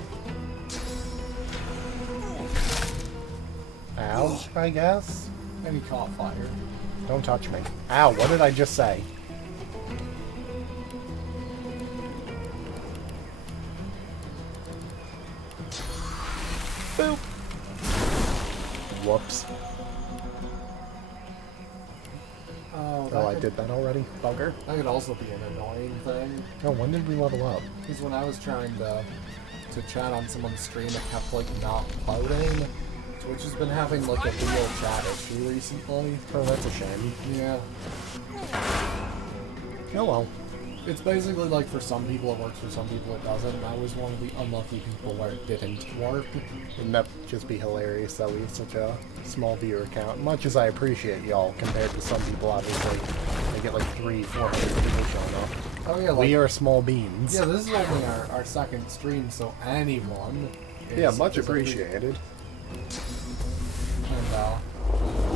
Ow, I guess? And he caught fire. Don't touch me. Ow, what did I just say? Boop! Whoops. Oh, I did that already? Bugger. That could also be an annoying thing. Oh, when did we level up? Because when I was trying to chat on someone's stream, it kept, like, not loading. Twitch has been having, like, a real chat issue recently. Oh, that's a shame. Yeah. Oh well. It's basically like for some people it works, for some people it doesn't, and I was one of the unlucky people where it didn't work. Wouldn't that just be hilarious that we have such a small viewer count? Much as I appreciate y'all, compared to some people, obviously, they get like 300-400 people showing up. Oh yeah, like, we are small beans. Yeah, this is only our second stream, so anyone is, much appreciated. And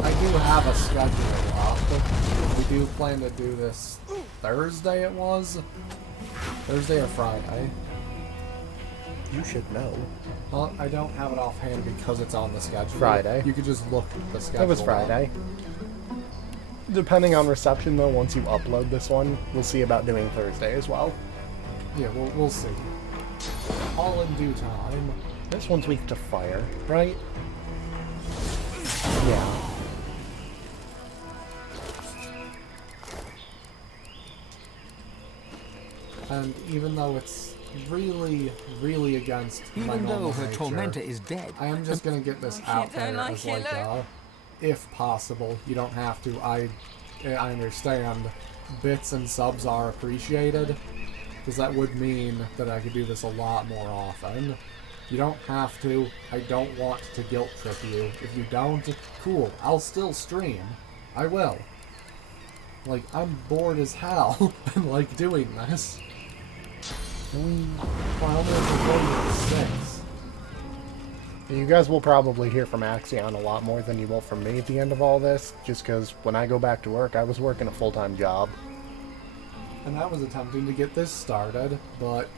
I do have a schedule up. We do plan to do this Thursday, it was? Thursday or Friday? You should know. Well, I don't have it offhand because it's on the schedule. Friday. You could just look at the schedule. It was Friday. Depending on reception, though, once you upload this one, we'll see about doing Thursday as well. Yeah, we'll see. All in due time. This one's weak to fire, right? Yeah. And even though it's really, really against my Even though normal her nature, tormentor is dead, I am just gonna get this out there as like if possible. You don't have to. I understand bits and subs are appreciated, because that would mean that I could do this a lot more often. You don't have to. I don't want to guilt trip you. If you don't, cool. I'll still stream. I will. Like, I'm bored as hell and like doing this. Well, you guys will probably hear from Axion a lot more than you will from me at the end of all this, just because when I go back to work, I was working a full-time job. And I was attempting to get this started, but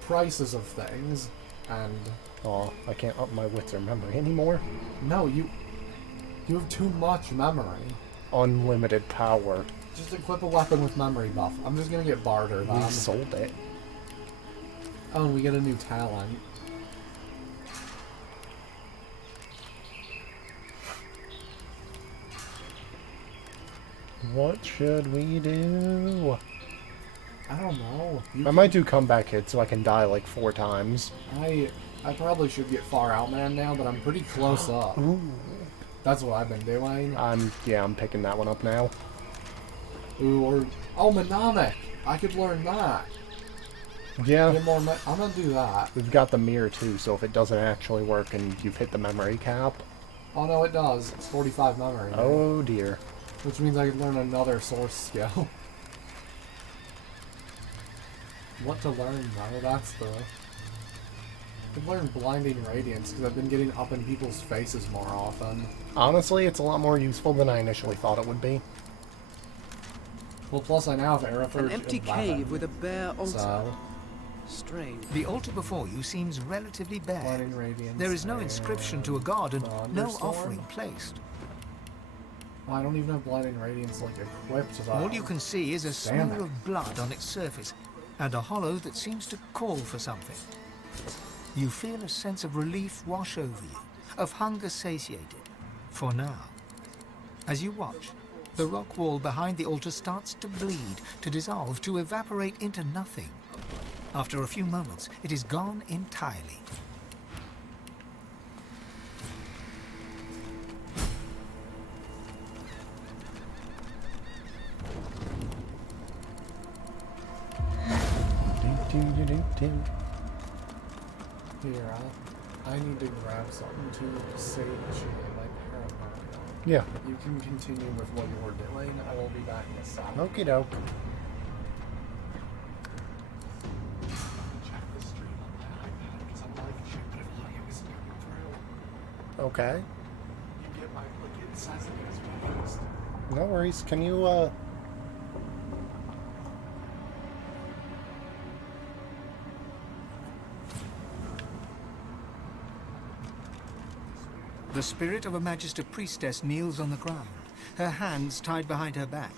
prices of things, and... Oh, I can't up my wits or memory anymore. No, you have too much memory. Unlimited power. Just equip a weapon with memory buff. I'm just gonna get bartered. We sold it. Oh, and we get a new talent. What should we do? I don't know. I might do comeback hits so I can die like 4 times. I probably should get far out man now, but I'm pretty close up. Ooh. That's what I've been doing. I'm picking that one up now. Ooh, or Manamic. I could learn that. Yeah. Get more I'm gonna do that. We've got the mirror too, so if it doesn't actually work and you've hit the memory cap. Oh no, it does. It's 45 memory. Oh dear. Which means I could learn another source skill. What to learn though? That's the... I could learn Blinding Radiance, because I've been getting up in people's faces more often. Honestly, it's a lot more useful than I initially thought it would be. Well, plus I now have Aerofurge. An empty cave with a bare altar. So... Strange. The altar before you seems relatively bare. Blinding Radiance. There is no inscription to a god and no Thunderstorm? offering placed. Well, I don't even have Blinding Radiance like equipped though. All you can see is a smear of blood on its surface and a hollow that seems to call for something. You feel a sense of relief wash over you, of hunger satiated, for now. As you watch, the rock wall behind the altar starts to bleed, to dissolve, to evaporate into nothing. After a few moments, it is gone entirely. Here, I need to grab something to save my paranoia. Yeah. You can continue with what you're doing. I will be back in a second. Okie doke. Okay. You get my it says it is released. No worries. Can you The spirit of a Magister priestess kneels on the ground, her hands tied behind her back.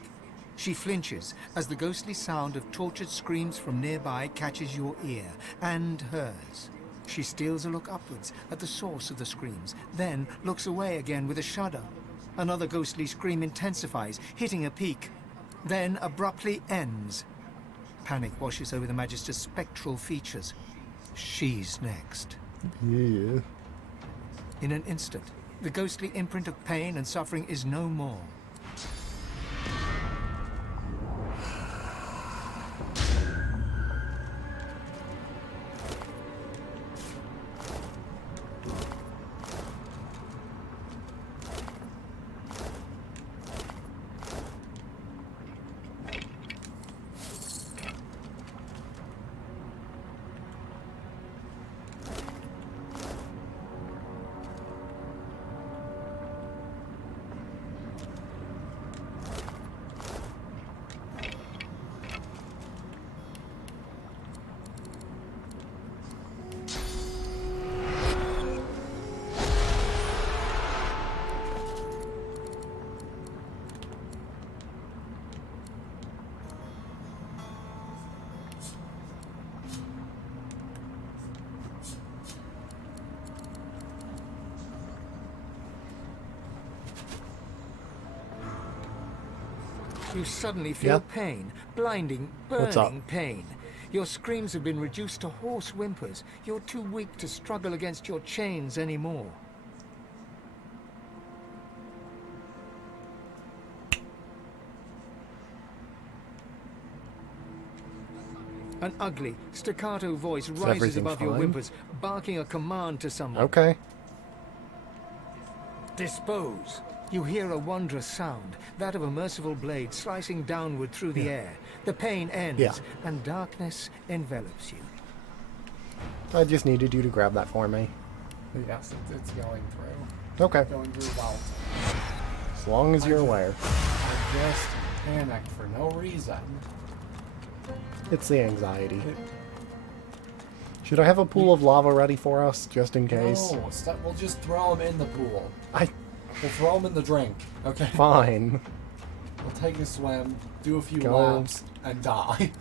She flinches as the ghostly sound of tortured screams from nearby catches your ear, and hers. She steals a look upwards at the source of the screams, then looks away again with a shudder. Another ghostly scream intensifies, hitting a peak, then abruptly ends. Panic washes over the Magister's spectral features. She's next. Yeah. In an instant, the ghostly imprint of pain and suffering is no more. You suddenly feel pain, blinding, burning pain. Your screams have been reduced to hoarse whimpers. You're too weak to struggle against your chains anymore. An ugly, staccato voice rises above your whimpers, barking a command to someone. Okay. Dispose. You hear a wondrous sound, that of a merciful blade slicing downward through the air. The pain ends, and darkness envelops you. I just needed you to grab that for me. Yes, it's going through. Okay. Going through well. As long as you're aware. I just panicked for no reason. It's the anxiety. Should I have a pool of lava ready for us, just in case? No, we'll just throw them in the pool. We'll throw them in the drink, okay? Fine. We'll take a swim, do a few laps, and die.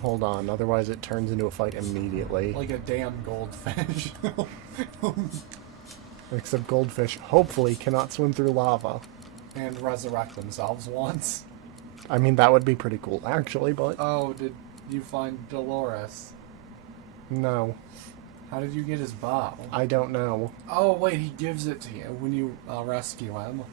Hold on, otherwise it turns into a fight immediately. Like a damn goldfish. Except goldfish, hopefully, cannot swim through lava. And resurrect themselves once. I mean, that would be pretty cool, actually, but... Oh, did you find Dolores? No. How did you get his bow? I don't know. Oh, wait, he gives it to you when you rescue him.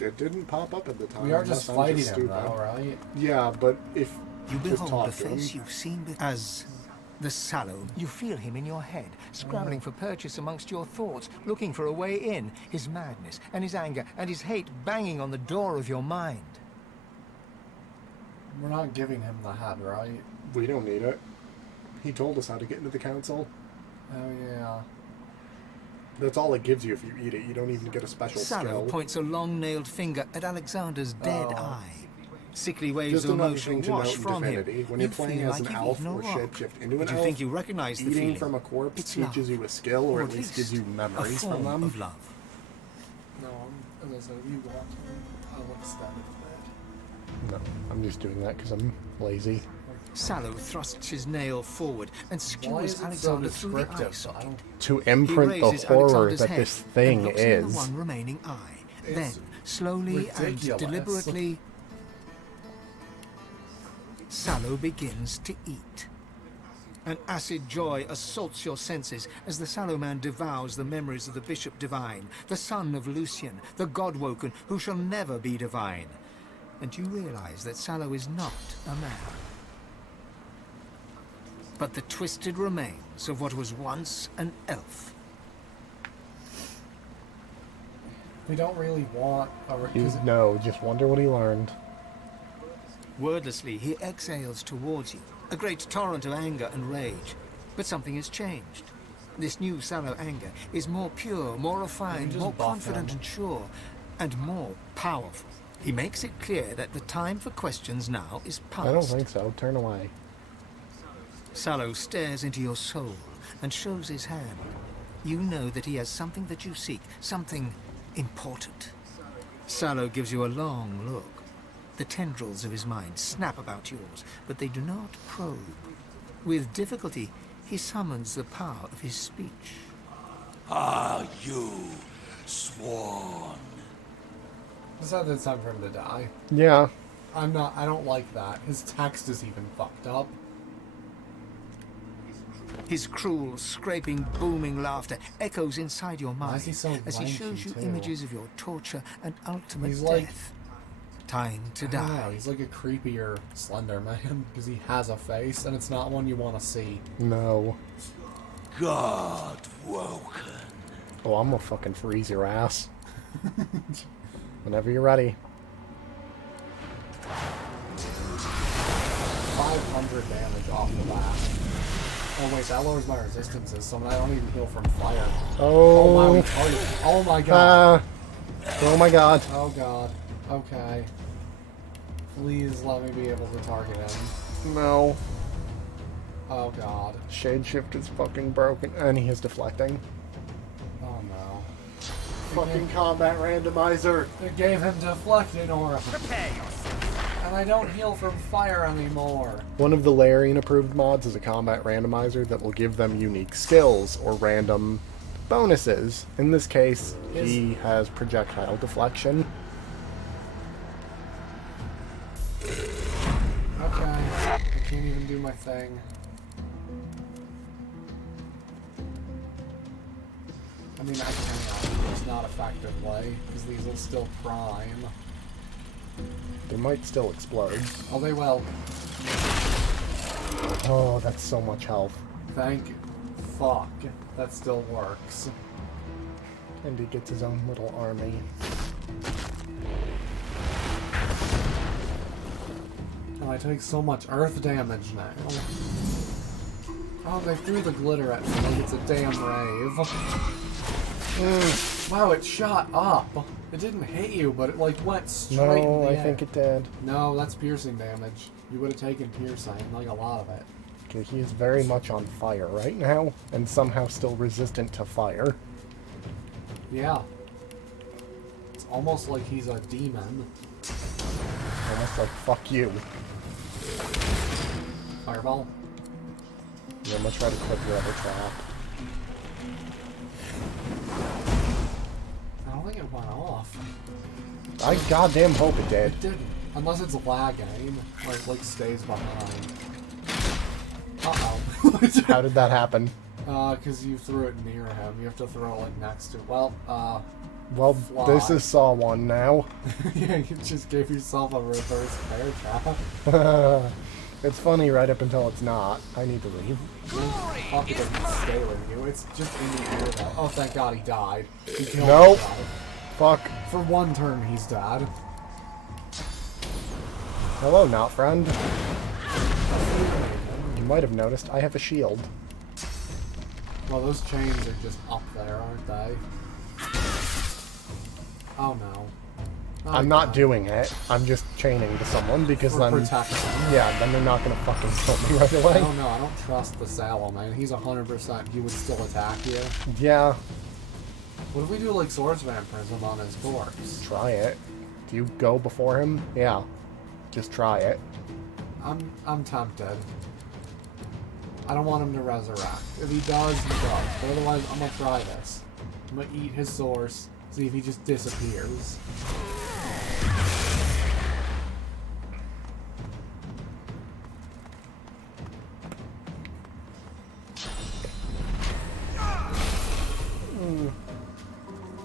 It didn't pop up at the time. We are just fighting him, though, right? Yeah, but if you behold the face you've seen as the Sallow, you feel him in your head, scrambling for purchase amongst your thoughts, looking for a way in, his madness and his anger and his hate banging on the door of your mind. We're not giving him the head, right? We don't need it. He told us how to get into the council. Oh, yeah. That's all it gives you if you eat it. You don't even get a special Sallow skill. points a long-nailed finger at Alexander's dead eye. Sickly waves Just of another emotion thing to wash note in from Divinity. him. When you're playing as an elf or shapeshift into an elf, you think you recognize the eating feeling? from a corpse It's teaches love. you a skill, or at at least gives you memories a from form them. of love. No, as I said, if you want to, I'll extend it a bit. No, I'm just doing that because I'm lazy. Sallow thrusts his nail forward and skewers Alexander through the eye socket. To imprint the horror that this thing and is. in the one remaining eye. Then, slowly and deliberately, Sallow begins to eat. An acid joy assaults your senses as the Sallow man devours the memories of the Bishop Divine, the son of Lucian, the God-woken, who shall never be divine. And you realize that Sallow is not a man, but the twisted remains of what was once an elf. We don't really want a... No, just wonder what he learned. Wordlessly, he exhales towards you, a great torrent of anger and rage. But something has changed. This new Sallow anger is more pure, more refined, more confident and sure, and more powerful. He makes it clear that the time for questions now is past. I don't think so. Turn away. Sallow stares into your soul and shows his hand. You know that he has something that you seek, something important. Sallow gives you a long look. The tendrils of his mind snap about yours, but they do not probe. With difficulty, he summons the power of his speech. Are you sworn? Is that the time for him to die? Yeah. I don't like that. His text is even fucked up. His cruel, scraping, booming laughter echoes inside your mind as he lanky, shows you too? images of your torture and ultimate He's death. like... Time to I don't know, die. he's like a creepier Slender Man because he has a face and it's not one you want to see. No. God woken. Oh, I'm gonna fucking freeze your ass. Whenever you're ready. 500 damage off the bat. Oh wait, that lowers my resistances, so I don't even heal from fire. Oh, my retarded. Oh my god. Oh my god. Oh god. Okay. Please let me be able to target him. No. Oh god. Shade shift is fucking broken, and he is deflecting. Oh no. Fucking combat randomizer. It gave him deflecting aura. And I don't heal from fire anymore. One of the Larian approved mods is a combat randomizer that will give them unique skills or random bonuses. In this case, he has projectile deflection. Okay. I can't even do my thing. I mean, I can, it's not effectively, because these will still prime. They might still explode. Oh, they will. Oh, that's so much health. Thank fuck. That still works. And he gets his own little army. Oh, I take so much earth damage now. Oh, they threw the glitter at me like it's a damn rave. Wow, it shot up. It didn't hit you, but it like went straight in the air. I think it did. No, that's piercing damage. You would have taken piercing, like a lot of it. Okay, he is very much on fire right now, and somehow still resistant to fire. Yeah. It's almost like he's a demon. Almost like, fuck you. Fireball. Yeah, I'm gonna try to clip your other trap. I don't think it went off. I goddamn hope it did. It didn't. Unless it's lagging, or it like stays behind. Uh-oh. How did that happen? Because you threw it near him. You have to throw it like next to. Well, Well, this is Saw 1 now. Yeah, you just gave yourself a reverse bear trap. It's funny right up until it's not. I need to leave. Fuck, it doesn't stay with you. It's just in the air though. Oh, thank God he died. He killed Nope. himself. Fuck. For one turn, he's dead. Hello, not friend. You might have noticed I have a shield. Well, those chains are just up there, aren't they? Oh no. Oh, I'm not doing it. I'm just chaining to someone because For then... protection. Yeah, then they're not going to fucking kill me right away. I don't know. I don't trust the Sallow, man. He's 100%. He would still attack you. Yeah. What if we do like Swordsman Prism on his corpse? Try it. Do you go before him? Yeah. Just try it. I'm tempted. I don't want him to resurrect. If he does, he does. But otherwise, I'm gonna try this. I'm gonna eat his source, see if he just disappears.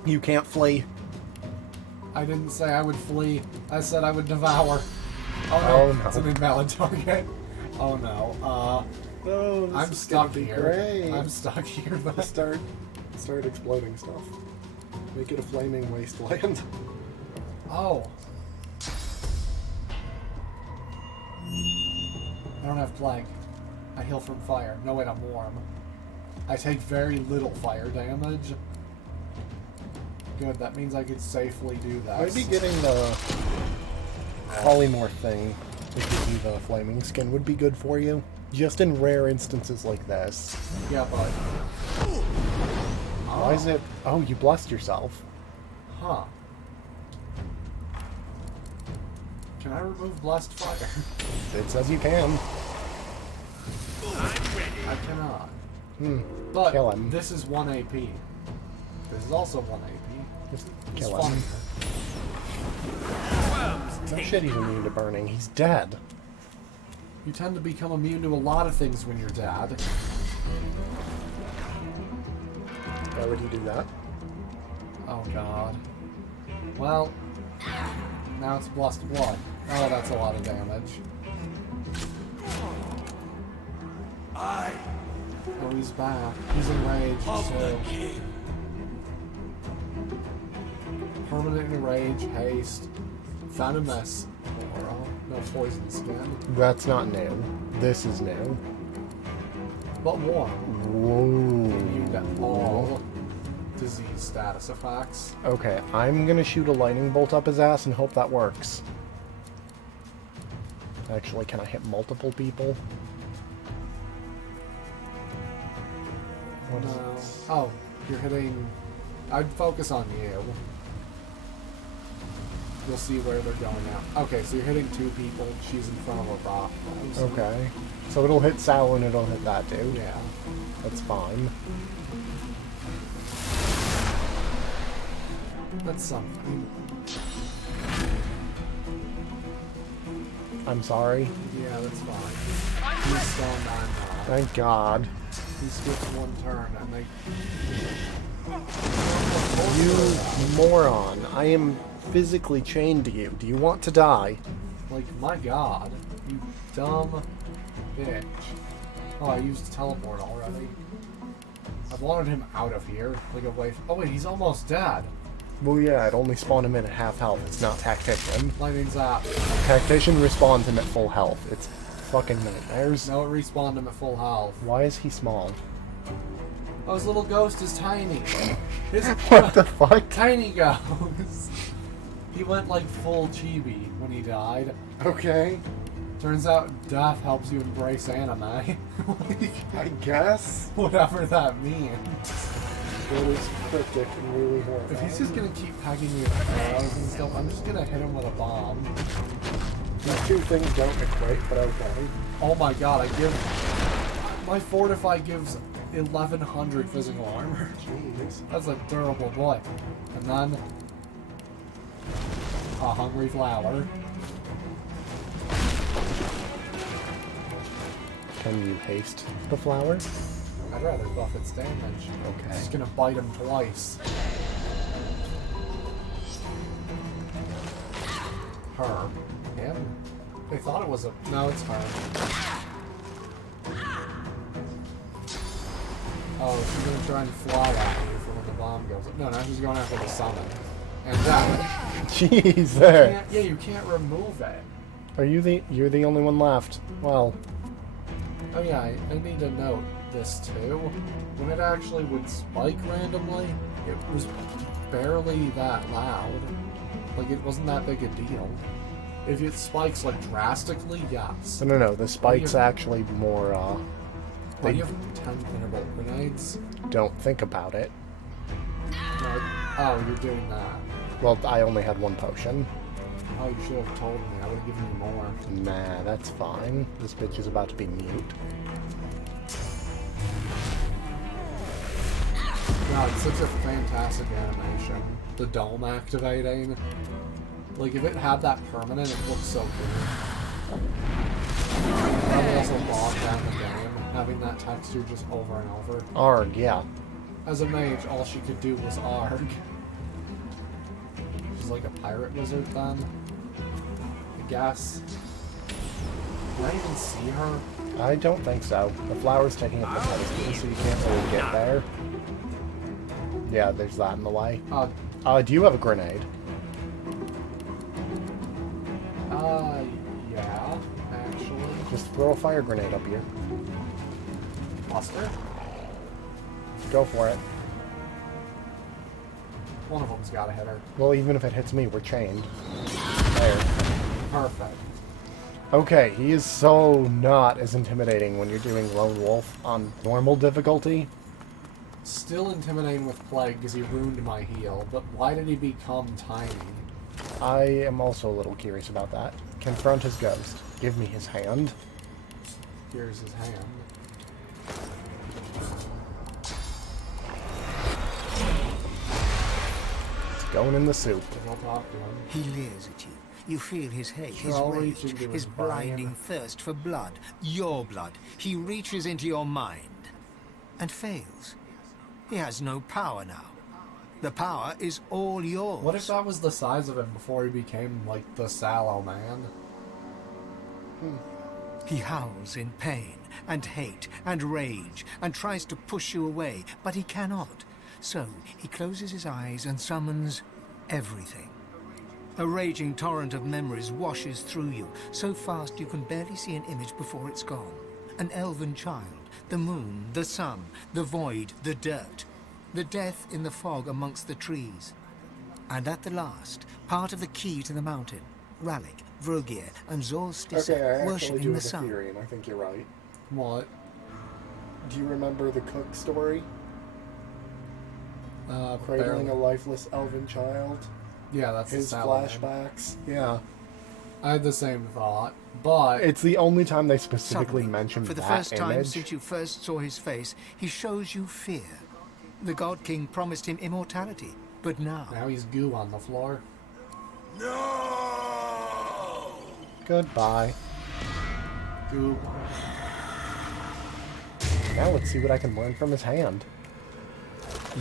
You can't flee. I didn't say I would flee. I said I would devour. Oh no. It's an invalid target. Oh no. No, I'm stuck here. Great. I'm stuck here. Start exploding stuff. Make it a flaming wasteland. Oh. I don't have plague. I heal from fire. No, wait, I'm warm. I take very little fire damage. Good, that means I could safely do that. Maybe getting the polymorph thing to give you the flaming skin would be good for you. Just in rare instances like this. Yeah, but... Why is it... Oh, you blessed yourself. Huh. Can I remove blessed fire? It says you can. I cannot. But kill him. This is 1 AP. This is also 1 AP. Just It's kill him. No shit, he's immune to burning. He's dead. You tend to become immune to a lot of things when you're dead. Why would you do that? Oh god. Well, now it's blessed blood. Oh, that's a lot of damage. Oh, he's back. He's enraged, so... Permanent enrage, haste. Found a mess. No poison skin. That's not new. This is new. But warm. Whoa. Immune to all disease status effects. Okay, I'm gonna shoot a lightning bolt up his ass and hope that works. Actually, can I hit multiple people? What is it? Oh, you're hitting... I'd focus on you. You'll see where they're going out. Okay, so you're hitting 2 people. She's in front of a rock. Okay. So it'll hit Sal and it'll hit that dude. Yeah. That's fine. That's something. I'm sorry. Yeah, that's fine. He's stunned, I'm not. Thank God. He skips one turn and they... You moron. I am physically chained to you. Do you want to die? Like, my God. You dumb bitch. Oh, I used teleport already. I wanted him out of here. Like, away from... Oh, wait, he's almost dead. Well, yeah, it only spawned him in at half health. It's not Tactician. Lightning zap. Tactician respawns him at full health. It's fucking nightmares. No, it respawned him at full health. Why is he small? Oh, his little ghost is tiny. What the fuck? Tiny ghost. He went like full chibi when he died. Okay. Turns out death helps you embrace anime. Like, I guess. Whatever that means. That is cryptic and really horrible. If he's just gonna keep pegging me with arrows and stuff, I'm just gonna hit him with a bomb. These two things don't equate, but okay. Oh my God, I give... My Fortify gives 1100 physical armor. Jeez. That's a durable boy. And then... a hungry flower. Can you haste the flower? I'd rather buff its damage. Okay. I'm just gonna bite him twice. Her. Him? They thought it was a... No, it's her. Oh, she's gonna try and fly at you for when the bomb goes up. No, now she's going after the summon. And that... Jeez, there. Yeah, you can't remove it. Are you the... You're the only one left. Well... Oh yeah, I need to note this too. When it actually would spike randomly, it was barely that loud. Like, it wasn't that big a deal. If it spikes, like, drastically, yes. No, the spike's actually more, Why do you have 10 thunderbolt grenades? Don't think about it. No, oh, you're doing that. Well, I only had one potion. Oh, you should have told me. I would have given you more. Nah, that's fine. This bitch is about to be mute. God, it's such a fantastic animation. The dome activating. Like, if it had that permanent, it looks so cool. Probably also bogged down the game, having that texture just over and over. Arg, yeah. As a mage, all she could do was Arg. She's like a pirate wizard then. I guess. Can I even see her? I don't think so. The flower's taking up the pedestal, so you can't really get there. Yeah, there's that in the way. Do you have a grenade? Yeah, actually. Just throw a fire grenade up here. Cluster? Go for it. One of them's gotta hit her. Well, even if it hits me, we're chained. There. Perfect. Okay, he is so not as intimidating when you're doing Lone Wolf on normal difficulty. Still intimidating with Plague because he ruined my heal, but why did he become tiny? I am also a little curious about that. Confront his ghost. Give me his hand. Here's his hand. It's going in the soup. I'll talk to him. He leers at you. You feel his hate, his rage, his blinding thirst for blood. Your blood. He reaches into your mind and fails. He has no power now. The power is all yours. What if that was the size of him before he became, like, the sallow man? He howls in pain and hate and rage and tries to push you away, but he cannot. So he closes his eyes and summons everything. A raging torrent of memories washes through you, so fast you can barely see an image before it's gone. An elven child, the moon, the sun, the void, the dirt. The death in the fog amongst the trees. And at the last, part of the key to the mountain, Ralik, Vrogir, and Zolstissa worshipping the sun. Theory, and I think you're right. What? Do you remember the Cook story? Cradling barely. a lifeless elven child? Yeah, that's his the sallow flashbacks. Man. Yeah. I had the same thought, but... It's the only time they specifically Suddenly, mentioned for the that first time image. since you first saw his face, he shows you fear. The God King promised him immortality, but now... Now he's goo on the floor. No! Goodbye. Goodbye. Now let's see what I can learn from his hand.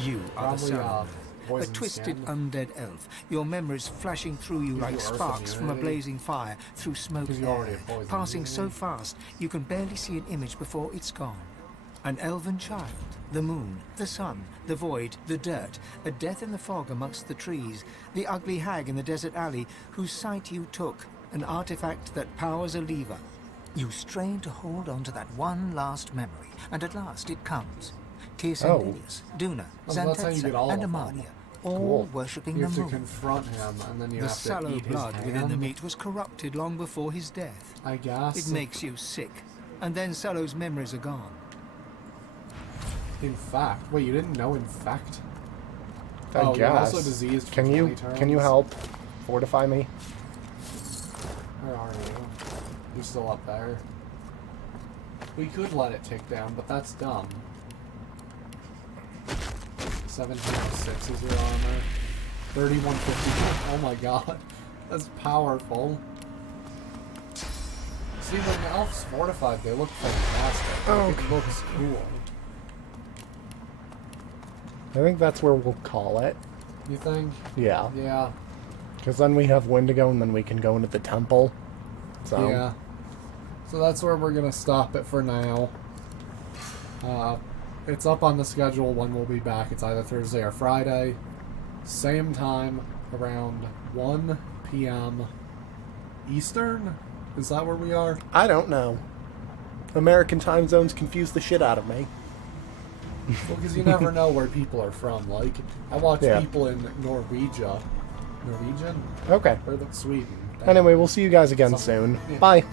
You are the Slavov, a poison twisted skin. undead elf. Your memories flashing through you like sparks from a blazing fire through smoke air, passing so fast you can barely see an image before it's gone. An elven child, the moon, the sun, the void, the dirt, a death in the fog amongst the trees, the ugly hag in the desert alley whose sight you took, an artifact that powers a lever. You strain to hold on to that one last memory, and at last it comes. Tirsan, Duna, Zantetsa, and Amadia, all worshipping the moon. You have to confront him, and then you have to eat sallow his blood hand. within the meat was corrupted long before his death. I guess. It makes you sick, and then Sallow's memories are gone. In fact, wait, you didn't know in fact? I guess. You're also diseased for 20 turns. Can you help fortify me? Where are you? You're still up there. We could let it tick down, but that's dumb. 1706 is your armor. 3150. Oh my god. That's powerful. See, when the elves fortified, they look fantastic. Like, it looks cool. I think that's where we'll call it. You think? Yeah. Yeah. Because then we have Wendigo, and then we can go into the temple. So. Yeah. So that's where we're gonna stop it for now. It's up on the schedule when we'll be back. It's either Thursday or Friday. Same time, around 1 p.m. Eastern? Is that where we are? I don't know. American time zones confuse the shit out of me. Well, because you never know where people are from. Like, I watch people in Norwegian? Okay. Or Sweden. Anyway, we'll see you guys again soon. Yeah. Bye.